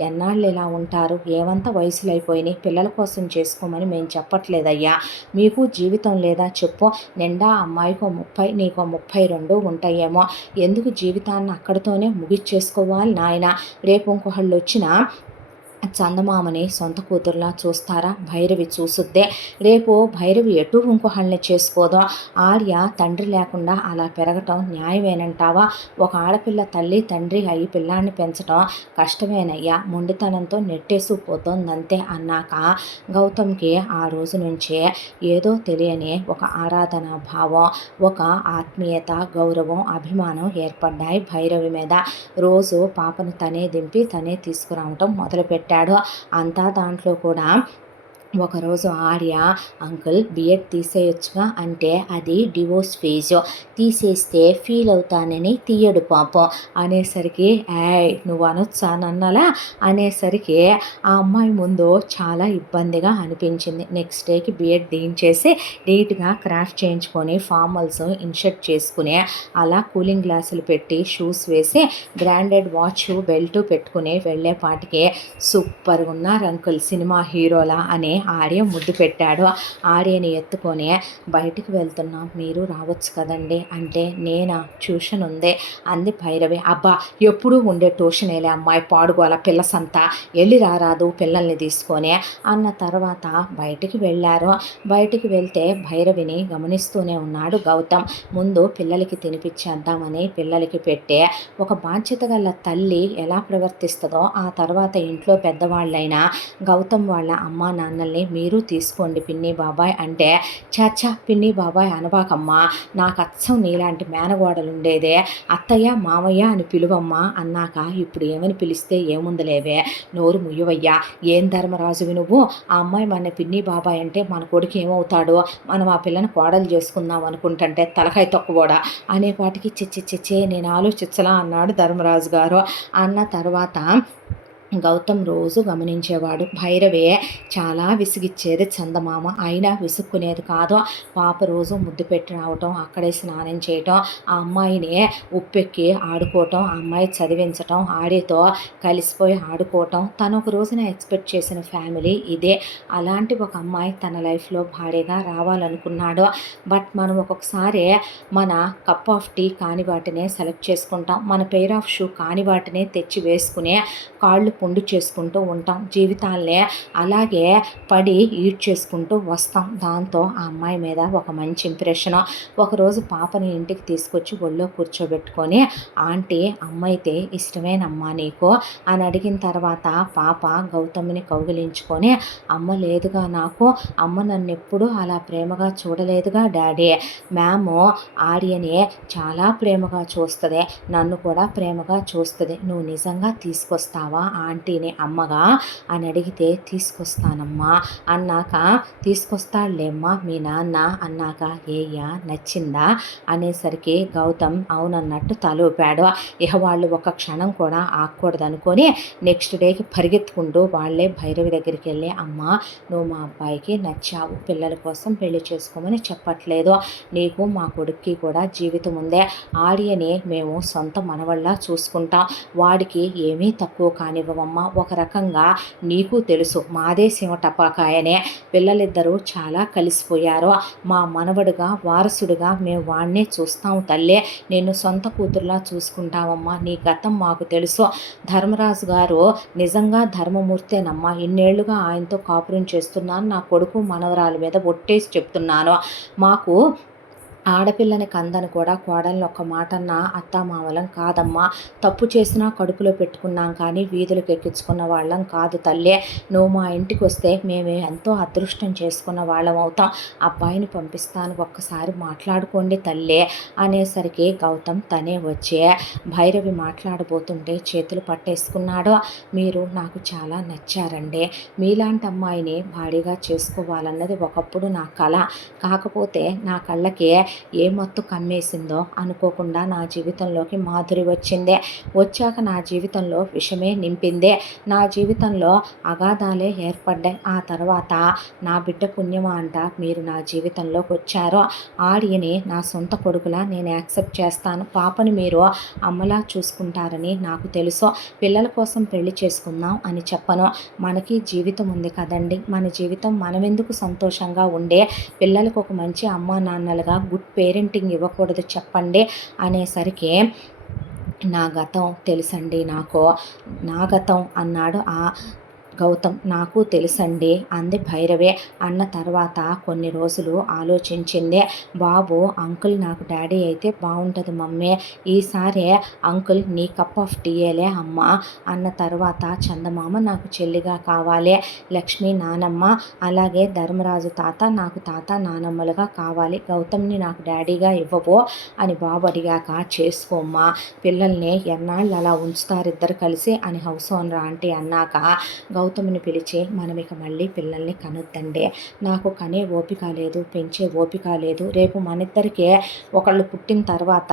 ఎన్నాళ్ళు ఇలా ఉంటారు? ఏమంత వయసులు అయిపోయినాయి, పిల్లల కోసం చేసుకోమని మేము చెప్పట్లేదయ్యా. మీకు జీవితం లేదా చెప్పు? నిండా అమ్మాయికో 30, నీకో 32 ఉంటాయేమో. ఎందుకు జీవితాన్ని అక్కడితోనే ముగిచ్చేసుకోవాలి నాయన? రేపు ఇంకొకళ్ళు వచ్చినా చందమామని సొంత కూతురులా చూస్తారా? భైరవి చూసుద్దే. రేపు భైరవి ఎటు ఇంకొకళ్ళని చేసుకోదో. ఆర్య తండ్రి లేకుండా అలా పెరగటం న్యాయమేనంటావా? ఒక ఆడపిల్ల తల్లి తండ్రి అయ్యి పిల్లాన్ని పెంచడం కష్టమేనయ్యా, మొండితనంతో నెట్టేసుకుపోతోందంతే అన్నాక గౌతమ్కి ఆ రోజు నుంచే ఏదో తెలియని ఒక ఆరాధనా భావం, ఒక ఆత్మీయత, గౌరవం, అభిమానం ఏర్పడ్డాయి భైరవి మీద. రోజు పాపను తనే దింపి తనే తీసుకురావటం మొదలుపెట్టాడు. అంతా దాంట్లో కూడా ఒకరోజు ఆర్య, అంకుల్ బిఎడ్ తీసేయొచ్చుగా అంటే, అది డివోర్స్ ఫేజు, తీసేస్తే ఫీల్ అవుతానని తీయడు పాపం అనేసరికి, ఏయ్ నువ్వు అనొచ్చా నన్నలా అనేసరికి ఆ అమ్మాయి ముందు చాలా ఇబ్బందిగా అనిపించింది. నెక్స్ట్ డేకి బిఎడ్ దించేసి నీట్గా క్రాఫ్ట్ చేయించుకొని ఫార్మల్స్ ఇన్షర్ట్ చేసుకుని అలా కూలింగ్ గ్లాసులు పెట్టి షూస్ వేసి బ్రాండెడ్ వాచ్ బెల్ట్ పెట్టుకుని వెళ్ళేపాటికి, సూపర్గా ఉన్నారు అంకుల్, సినిమా హీరోలా అని ఆర్య ముద్దు పెట్టాడు. ఆర్యని ఎత్తుకొని, బయటికి వెళ్తున్నాం, మీరు రావచ్చు కదండి అంటే, నేనా, ట్యూషన్ ఉంది అంది భైరవి. అబ్బా, ఎప్పుడూ ఉండే ట్యూషన్ వెళ్ళే అమ్మాయి పాడుగోల పిల్లసంతా, వెళ్ళి రారాదు పిల్లల్ని తీసుకొని అన్న తర్వాత బయటికి వెళ్ళారు. బయటికి వెళ్తే భైరవిని గమనిస్తూనే ఉన్నాడు గౌతమ్. ముందు పిల్లలకి తినిపించేద్దామని పిల్లలకి పెట్టే ఒక బాధ్యత గల తల్లి ఎలా ప్రవర్తిస్తుందో, ఆ తర్వాత ఇంట్లో పెద్దవాళ్ళైనా గౌతమ్ వాళ్ళ అమ్మా నాన్నల్ని మీరు తీసుకోండి పిన్ని బాబాయ్ అంటే, చాచా పిన్ని బాబాయ్ అనబాకమ్మా, నాకు అచ్చం నీలాంటి మేనగోడలు ఉండేదే, అత్తయ్య మామయ్య అని పిలువమ్మా అన్నాక, ఇప్పుడు ఏమని పిలిస్తే ఏముందలేవే, నోరు ముయ్యవయ్యా, ఏం ధర్మరాజువి నువ్వు? ఆ అమ్మాయి మన పిన్ని బాబాయ్ అంటే మన కొడుకు ఏమవుతాడో, మనం ఆ పిల్లని కోడలు చేసుకుందాం అనుకుంటుంటే తలకాయ తొక్కబోడా అనేపాటికి, చిచ్చి నేను ఆలోచించలా అన్నాడు ధర్మరాజు గారు. అన్న తర్వాత గౌతమ్ రోజు గమనించేవాడు, భైరవే చాలా విసిగిచ్చేది చందమామ, అయినా విసుక్కునేది కాదు. పాప రోజు ముద్దు పెట్టి రావటం, అక్కడే స్నానం చేయటం, ఆ అమ్మాయిని ఉప్పెక్కి ఆడుకోవటం, ఆ అమ్మాయి చదివించటం, ఆడితో కలిసిపోయి ఆడుకోవటం, తను ఒక రోజున ఎక్స్పెక్ట్ చేసిన ఫ్యామిలీ ఇదే. అలాంటి ఒక అమ్మాయి తన లైఫ్లో భార్యగా రావాలనుకున్నాడు. బట్ మనం ఒక్కొక్కసారి మన కప్ ఆఫ్ టీ కాని వాటినే సెలెక్ట్ చేసుకుంటాం, మన పెయిర్ ఆఫ్ షూ కాని వాటినే తెచ్చి వేసుకుని కాళ్ళు పుండు చేసుకుంటూ ఉంటాం. జీవితాలనే అలాగే పడి ఈడ్చేసుకుంటూ వస్తాం. దాంతో ఆ అమ్మాయి మీద ఒక మంచి ఇంప్రెషను. ఒకరోజు పాపని ఇంటికి తీసుకొచ్చి ఒళ్ళో కూర్చోబెట్టుకొని, ఆంటీ అమ్మైతే ఇష్టమేనమ్మా నీకు అని అడిగిన తర్వాత పాప గౌతమ్ని కౌగిలించుకొని, అమ్మ లేదుగా నాకు, అమ్మ నన్నెప్పుడూ అలా ప్రేమగా చూడలేదుగా డాడీ, మ్యాము ఆర్యని చాలా ప్రేమగా చూస్తుంది, నన్ను కూడా ప్రేమగా చూస్తుంది, నువ్వు నిజంగా తీసుకొస్తావా ఆంటీని అమ్మగా అని అడిగితే తీసుకొస్తానమ్మా అన్నాక, తీసుకొస్తాడులేమ్మా మీ నాన్న అన్నాక, ఏయ్యా నచ్చిందా అనేసరికి గౌతమ్ అవునన్నట్టు తలూపాడు. ఇక వాళ్ళు ఒక క్షణం కూడా ఆగకూడదనుకొని నెక్స్ట్ డేకి పరిగెత్తుకుంటూ వాళ్ళే భైరవి దగ్గరికి వెళ్ళి, అమ్మ నువ్వు మా అబ్బాయికి నచ్చావు, పిల్లల కోసం పెళ్లి చేసుకోమని చెప్పట్లేదు, నీకు మా కొడుక్కి కూడా జీవితం ఉందే, ఆర్యని మేము సొంత మనవళ్ళ చూసుకుంటాం, వాడికి ఏమీ తక్కువ కానివ్వమమ్మా, ఒక రకంగా నీకు తెలుసు మాదే సింహ టపాకాయనే, పిల్లలిద్దరూ చాలా కలిసిపోయారు, మా మనవడుగా వారసుడుగా మేము వాడినే చూస్తాం తల్లే, నేను సొంత కూతురులా చూసుకుంటామమ్మా, నీ గతం మాకు తెలుసు, ధర్మరాజు గారు నిజంగా ధర్మమూర్తేనమ్మా, ఇన్నేళ్లుగా ఆయనతో కాపురం చేస్తున్నాను, నా కొడుకు మనవరాల మీద ఒట్టేసి చెప్తున్నాను, మాకు ఆడపిల్లని కందని కూడా కోడల్ని ఒక్క మాటన్న అత్తామామలం కాదమ్మా, తప్పు చేసినా కడుపులో పెట్టుకున్నాం కానీ వీధులకు ఎక్కించుకున్న వాళ్ళం కాదు తల్లే, నువ్వు మా ఇంటికి వస్తే మేము ఎంతో అదృష్టం చేసుకున్న వాళ్ళం అవుతాం, అబ్బాయిని పంపిస్తాను ఒక్కసారి మాట్లాడుకోండి తల్లే అనేసరికి గౌతమ్ తనే వచ్చే భైరవి మాట్లాడబోతుంటే చేతులు పట్టేసుకున్నాడు. మీరు నాకు చాలా నచ్చారండి, మీలాంటి అమ్మాయిని భారీగా చేసుకోవాలన్నది ఒకప్పుడు నా కళ, కాకపోతే నా కళ్ళకి ఏ మత్తు కమ్మేసిందో అనుకోకుండా నా జీవితంలోకి మాధురి వచ్చిందే, వచ్చాక నా జీవితంలో విషమే నింపిందే, నా జీవితంలో అగాధాలే ఏర్పడ్డాయి, ఆ తర్వాత నా బిడ్డ పుణ్యమా అంట మీరు నా జీవితంలోకి వచ్చారో, ఆడియని నా సొంత కొడుకులా నేను యాక్సెప్ట్ చేస్తాను, పాపని మీరు అమ్మలా చూసుకుంటారని నాకు తెలుసు, పిల్లల కోసం పెళ్లి చేసుకుందాం అని చెప్పను, మనకి జీవితం ఉంది కదండి, మన జీవితం మనమెందుకు సంతోషంగా ఉండే పిల్లలకు ఒక మంచి అమ్మా నాన్నలుగా గుడ్ పేరెంటింగ్ ఇవ్వకూడదు చెప్పండి అనేసరికి, నా గతం తెలుసండి నాకు, నా గతం అన్నాడు ఆ గౌతమ్, నాకు తెలుసండి అంది భైరవే. అన్న తర్వాత కొన్ని రోజులు ఆలోచించింది. బాబు అంకుల్ నాకు డాడీ అయితే బాగుంటుంది మమ్మీ, ఈసారి అంకుల్ నీ కప్ ఆఫ్ టీయేలే అమ్మ అన్న తర్వాత, చందమామ నాకు చెల్లిగా కావాలి, లక్ష్మి నానమ్మ, అలాగే ధర్మరాజు తాత నాకు తాత నానమ్మలుగా కావాలి, గౌతమ్ని నాకు డాడీగా ఇవ్వబో అని బాబు అడిగాక, చేసుకోమ్మా, పిల్లల్ని ఎన్నాళ్ళు అలా ఉంచుతారు ఇద్దరు కలిసి అని హౌస్ ఓనర్ ఆంటీ అన్నాక, గౌతమ్ని పిలిచి మనం ఇక మళ్ళీ పిల్లల్ని కనొద్దండి, నాకు కనే ఓపిక లేదు, పెంచే ఓపిక లేదు, రేపు మనిద్దరికీ ఒకళ్ళు పుట్టిన తర్వాత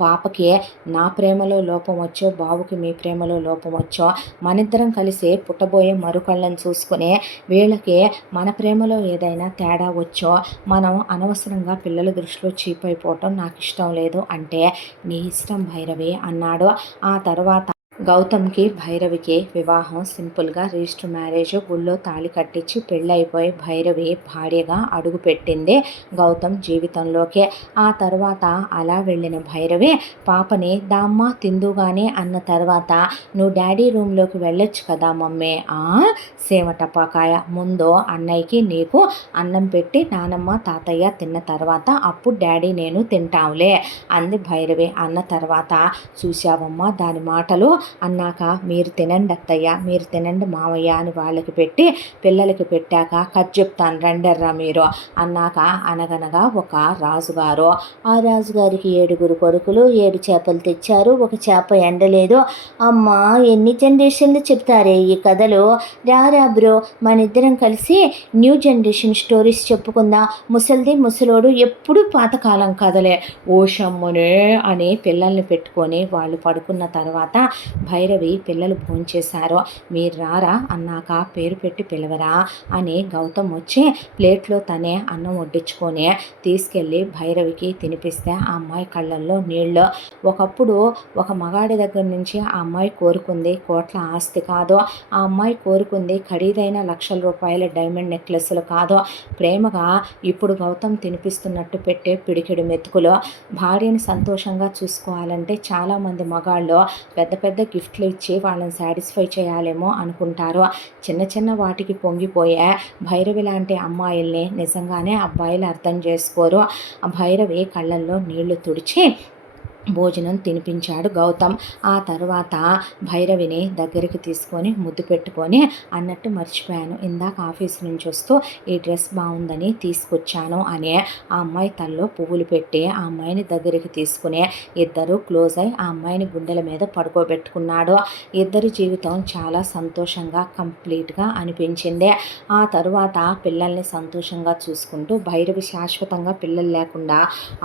పాపకి నా ప్రేమలో లోపం వచ్చో బాబుకి మీ ప్రేమలో లోపం వచ్చో మనిద్దరం కలిసి పుట్టబోయే మరుకళ్ళని చూసుకుని వీళ్ళకి మన ప్రేమలో ఏదైనా తేడా వచ్చో మనం అనవసరంగా పిల్లల దృష్టిలో చీప్ అయిపోవటం నాకు ఇష్టం లేదు అంటే, నీ ఇష్టం భైరవి అన్నాడు. ఆ తర్వాత గౌతమ్కి భైరవికి వివాహం సింపుల్గా రిజిస్టర్ మ్యారేజ్, గుళ్ళో తాళి కట్టించి పెళ్ళైపోయి భైరవి భార్యగా అడుగుపెట్టింది గౌతమ్ జీవితంలోకి. ఆ తర్వాత అలా వెళ్ళిన భైరవి పాపని దామ్మ తిందుగానే అన్న తర్వాత, నువ్వు డాడీ రూమ్లోకి వెళ్ళొచ్చు కదా మమ్మీ, సేవ టపాకాయ, ముందు అన్నయ్యకి నీకు అన్నం పెట్టి నానమ్మ తాతయ్య తిన్న తర్వాత అప్పుడు డాడీ నేను తింటాంలే అంది భైరవి. అన్న తర్వాత, చూసావమ్మా దాని మాటలు అన్నాక, మీరు తినండి అత్తయ్య, మీరు తినండి మావయ్య అని వాళ్ళకి పెట్టి పిల్లలకి పెట్టాక, కథ చెప్తాను రండర్రా మీరు అన్నాక, అనగనగా ఒక రాజుగారు, ఆ రాజుగారికి 7 కొడుకులు 7 చేపలు తెచ్చారు, ఒక చేప ఎండలేదు, అమ్మా ఎన్ని జనరేషన్లు చెప్తారే ఈ కథలు, రారా బ్రో మన ఇద్దరం కలిసి న్యూ జనరేషన్ స్టోరీస్ చెప్పుకుందాం, ముసలిది ముసలోడు ఎప్పుడు పాతకాలం కథలే, ఓషమ్మనే అని పిల్లల్ని పెట్టుకొని వాళ్ళు పడుకున్న తర్వాత, భైరవి పిల్లలు భోంచేశారు, మీరు రారా అన్నాక, పేరు పెట్టి పిలవరా అని గౌతమ్ వచ్చి ప్లేట్లో తనే అన్నం వడ్డించుకొని తీసుకెళ్ళి భైరవికి తినిపిస్తే ఆ అమ్మాయి కళ్ళల్లో నీళ్ళు. ఒకప్పుడు ఒక మగాడి దగ్గర నుంచి ఆ అమ్మాయి కోరుకుంది కోట్ల ఆస్తి కాదు, ఆ అమ్మాయి కోరుకుంది ఖరీదైన లక్షల రూపాయల డైమండ్ నెక్లెస్లు కాదు, ప్రేమగా ఇప్పుడు గౌతమ్ తినిపిస్తున్నట్టు పెట్టే పిడికిడి మెతుకులు. భార్యని సంతోషంగా చూసుకోవాలంటే చాలామంది మగాళ్ళు పెద్ద పెద్ద గిఫ్ట్లు ఇచ్చి వాళ్ళని సాటిస్ఫై చేయాలేమో అనుకుంటారు. చిన్న చిన్న వాటికి పొంగిపోయే భైరవి లాంటి అమ్మాయిల్ని నిజంగానే అబ్బాయిలు అర్థం చేసుకోరు. ఆ భైరవి కళ్ళల్లో నీళ్లు తుడిచి భోజనం తినిపించాడు గౌతమ్. ఆ తర్వాత భైరవిని దగ్గరికి తీసుకొని ముద్దు పెట్టుకొని, అన్నట్టు మర్చిపోయాను, ఇందాక ఆఫీస్ నుంచి వస్తూ ఈ డ్రెస్ బాగుందని తీసుకొచ్చాను అని ఆ అమ్మాయి తల్లో పువ్వులు పెట్టి ఆ అమ్మాయిని దగ్గరికి తీసుకుని ఇద్దరు క్లోజ్ అయి ఆ అమ్మాయిని గుండెల మీద పడుకోబెట్టుకున్నాడు. ఇద్దరి జీవితం చాలా సంతోషంగా కంప్లీట్గా అనిపించింది. ఆ తరువాత పిల్లల్ని సంతోషంగా చూసుకుంటూ భైరవి శాశ్వతంగా పిల్లలు లేకుండా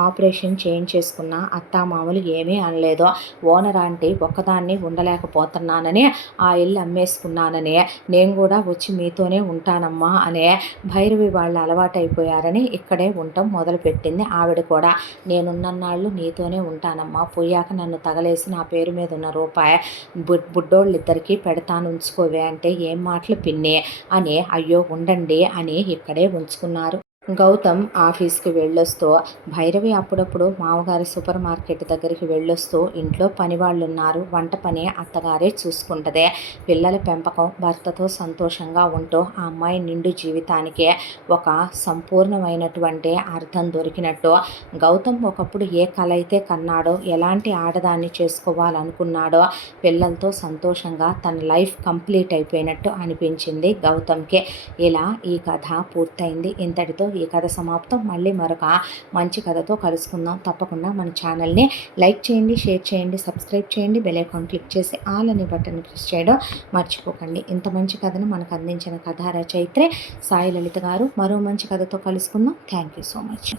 ఆపరేషన్ చేయించేసుకున్న అత్తామామలు ఏమీ అనలేదు. ఓనర్ ఆంటీ ఒక్కదాన్ని ఉండలేకపోతున్నానని ఆ ఇల్లు అమ్మేసుకున్నానని, నేను కూడా వచ్చి మీతోనే ఉంటానమ్మా అనే భైరవి వాళ్ళు అలవాటైపోయారని ఇక్కడే ఉండటం మొదలుపెట్టింది ఆవిడ కూడా. నేనున్నన్నాళ్ళు నీతోనే ఉంటానమ్మా, పోయాక నన్ను తగలేసి నా పేరు మీద ఉన్న రూపాయి బుడ్డోళ్ళిద్దరికీ పెడతాను ఉంచుకోవే అంటే, ఏం మాటలు పిన్ని అని, అయ్యో ఉండండి అని ఇక్కడే ఉంచుకున్నారు. గౌతమ్ ఆఫీస్కి వెళ్ళొస్తూ భైరవి అప్పుడప్పుడు మామగారి సూపర్ మార్కెట్ దగ్గరికి వెళ్ళొస్తూ ఇంట్లో పని వాళ్ళు ఉన్నారు, వంట పని అత్తగారే చూసుకుంటుంది. పిల్లల పెంపకం, భర్తతో సంతోషంగా ఉంటూ ఆ అమ్మాయి నిండు జీవితానికి ఒక సంపూర్ణమైనటువంటి అర్థం దొరికినట్టు గౌతమ్ ఒకప్పుడు ఏ కల అయితే కన్నాడో, ఎలాంటి ఆడదాన్ని చేసుకోవాలనుకున్నాడో, పిల్లలతో సంతోషంగా తన లైఫ్ కంప్లీట్ అయిపోయినట్టు అనిపించింది గౌతమ్కి. ఇలా ఈ కథ పూర్తయింది. ఇంతటితో ఈ కథ సమాప్తం. మళ్ళీ మరొక మంచి కథతో కలుసుకుందాం. తప్పకుండా మన ఛానల్ని లైక్ చేయండి, షేర్ చేయండి, సబ్స్క్రైబ్ చేయండి, బెల్ ఐకాన్ క్లిక్ చేసి ఆల్ అనే బటన్ ప్రెస్ చేయడం మర్చిపోకండి. ఇంత మంచి కథను మనకు అందించిన కథా రచయిత్రి సాయి లలిత గారు. మరో మంచి కథతో కలుసుకుందాం. Thank you so much.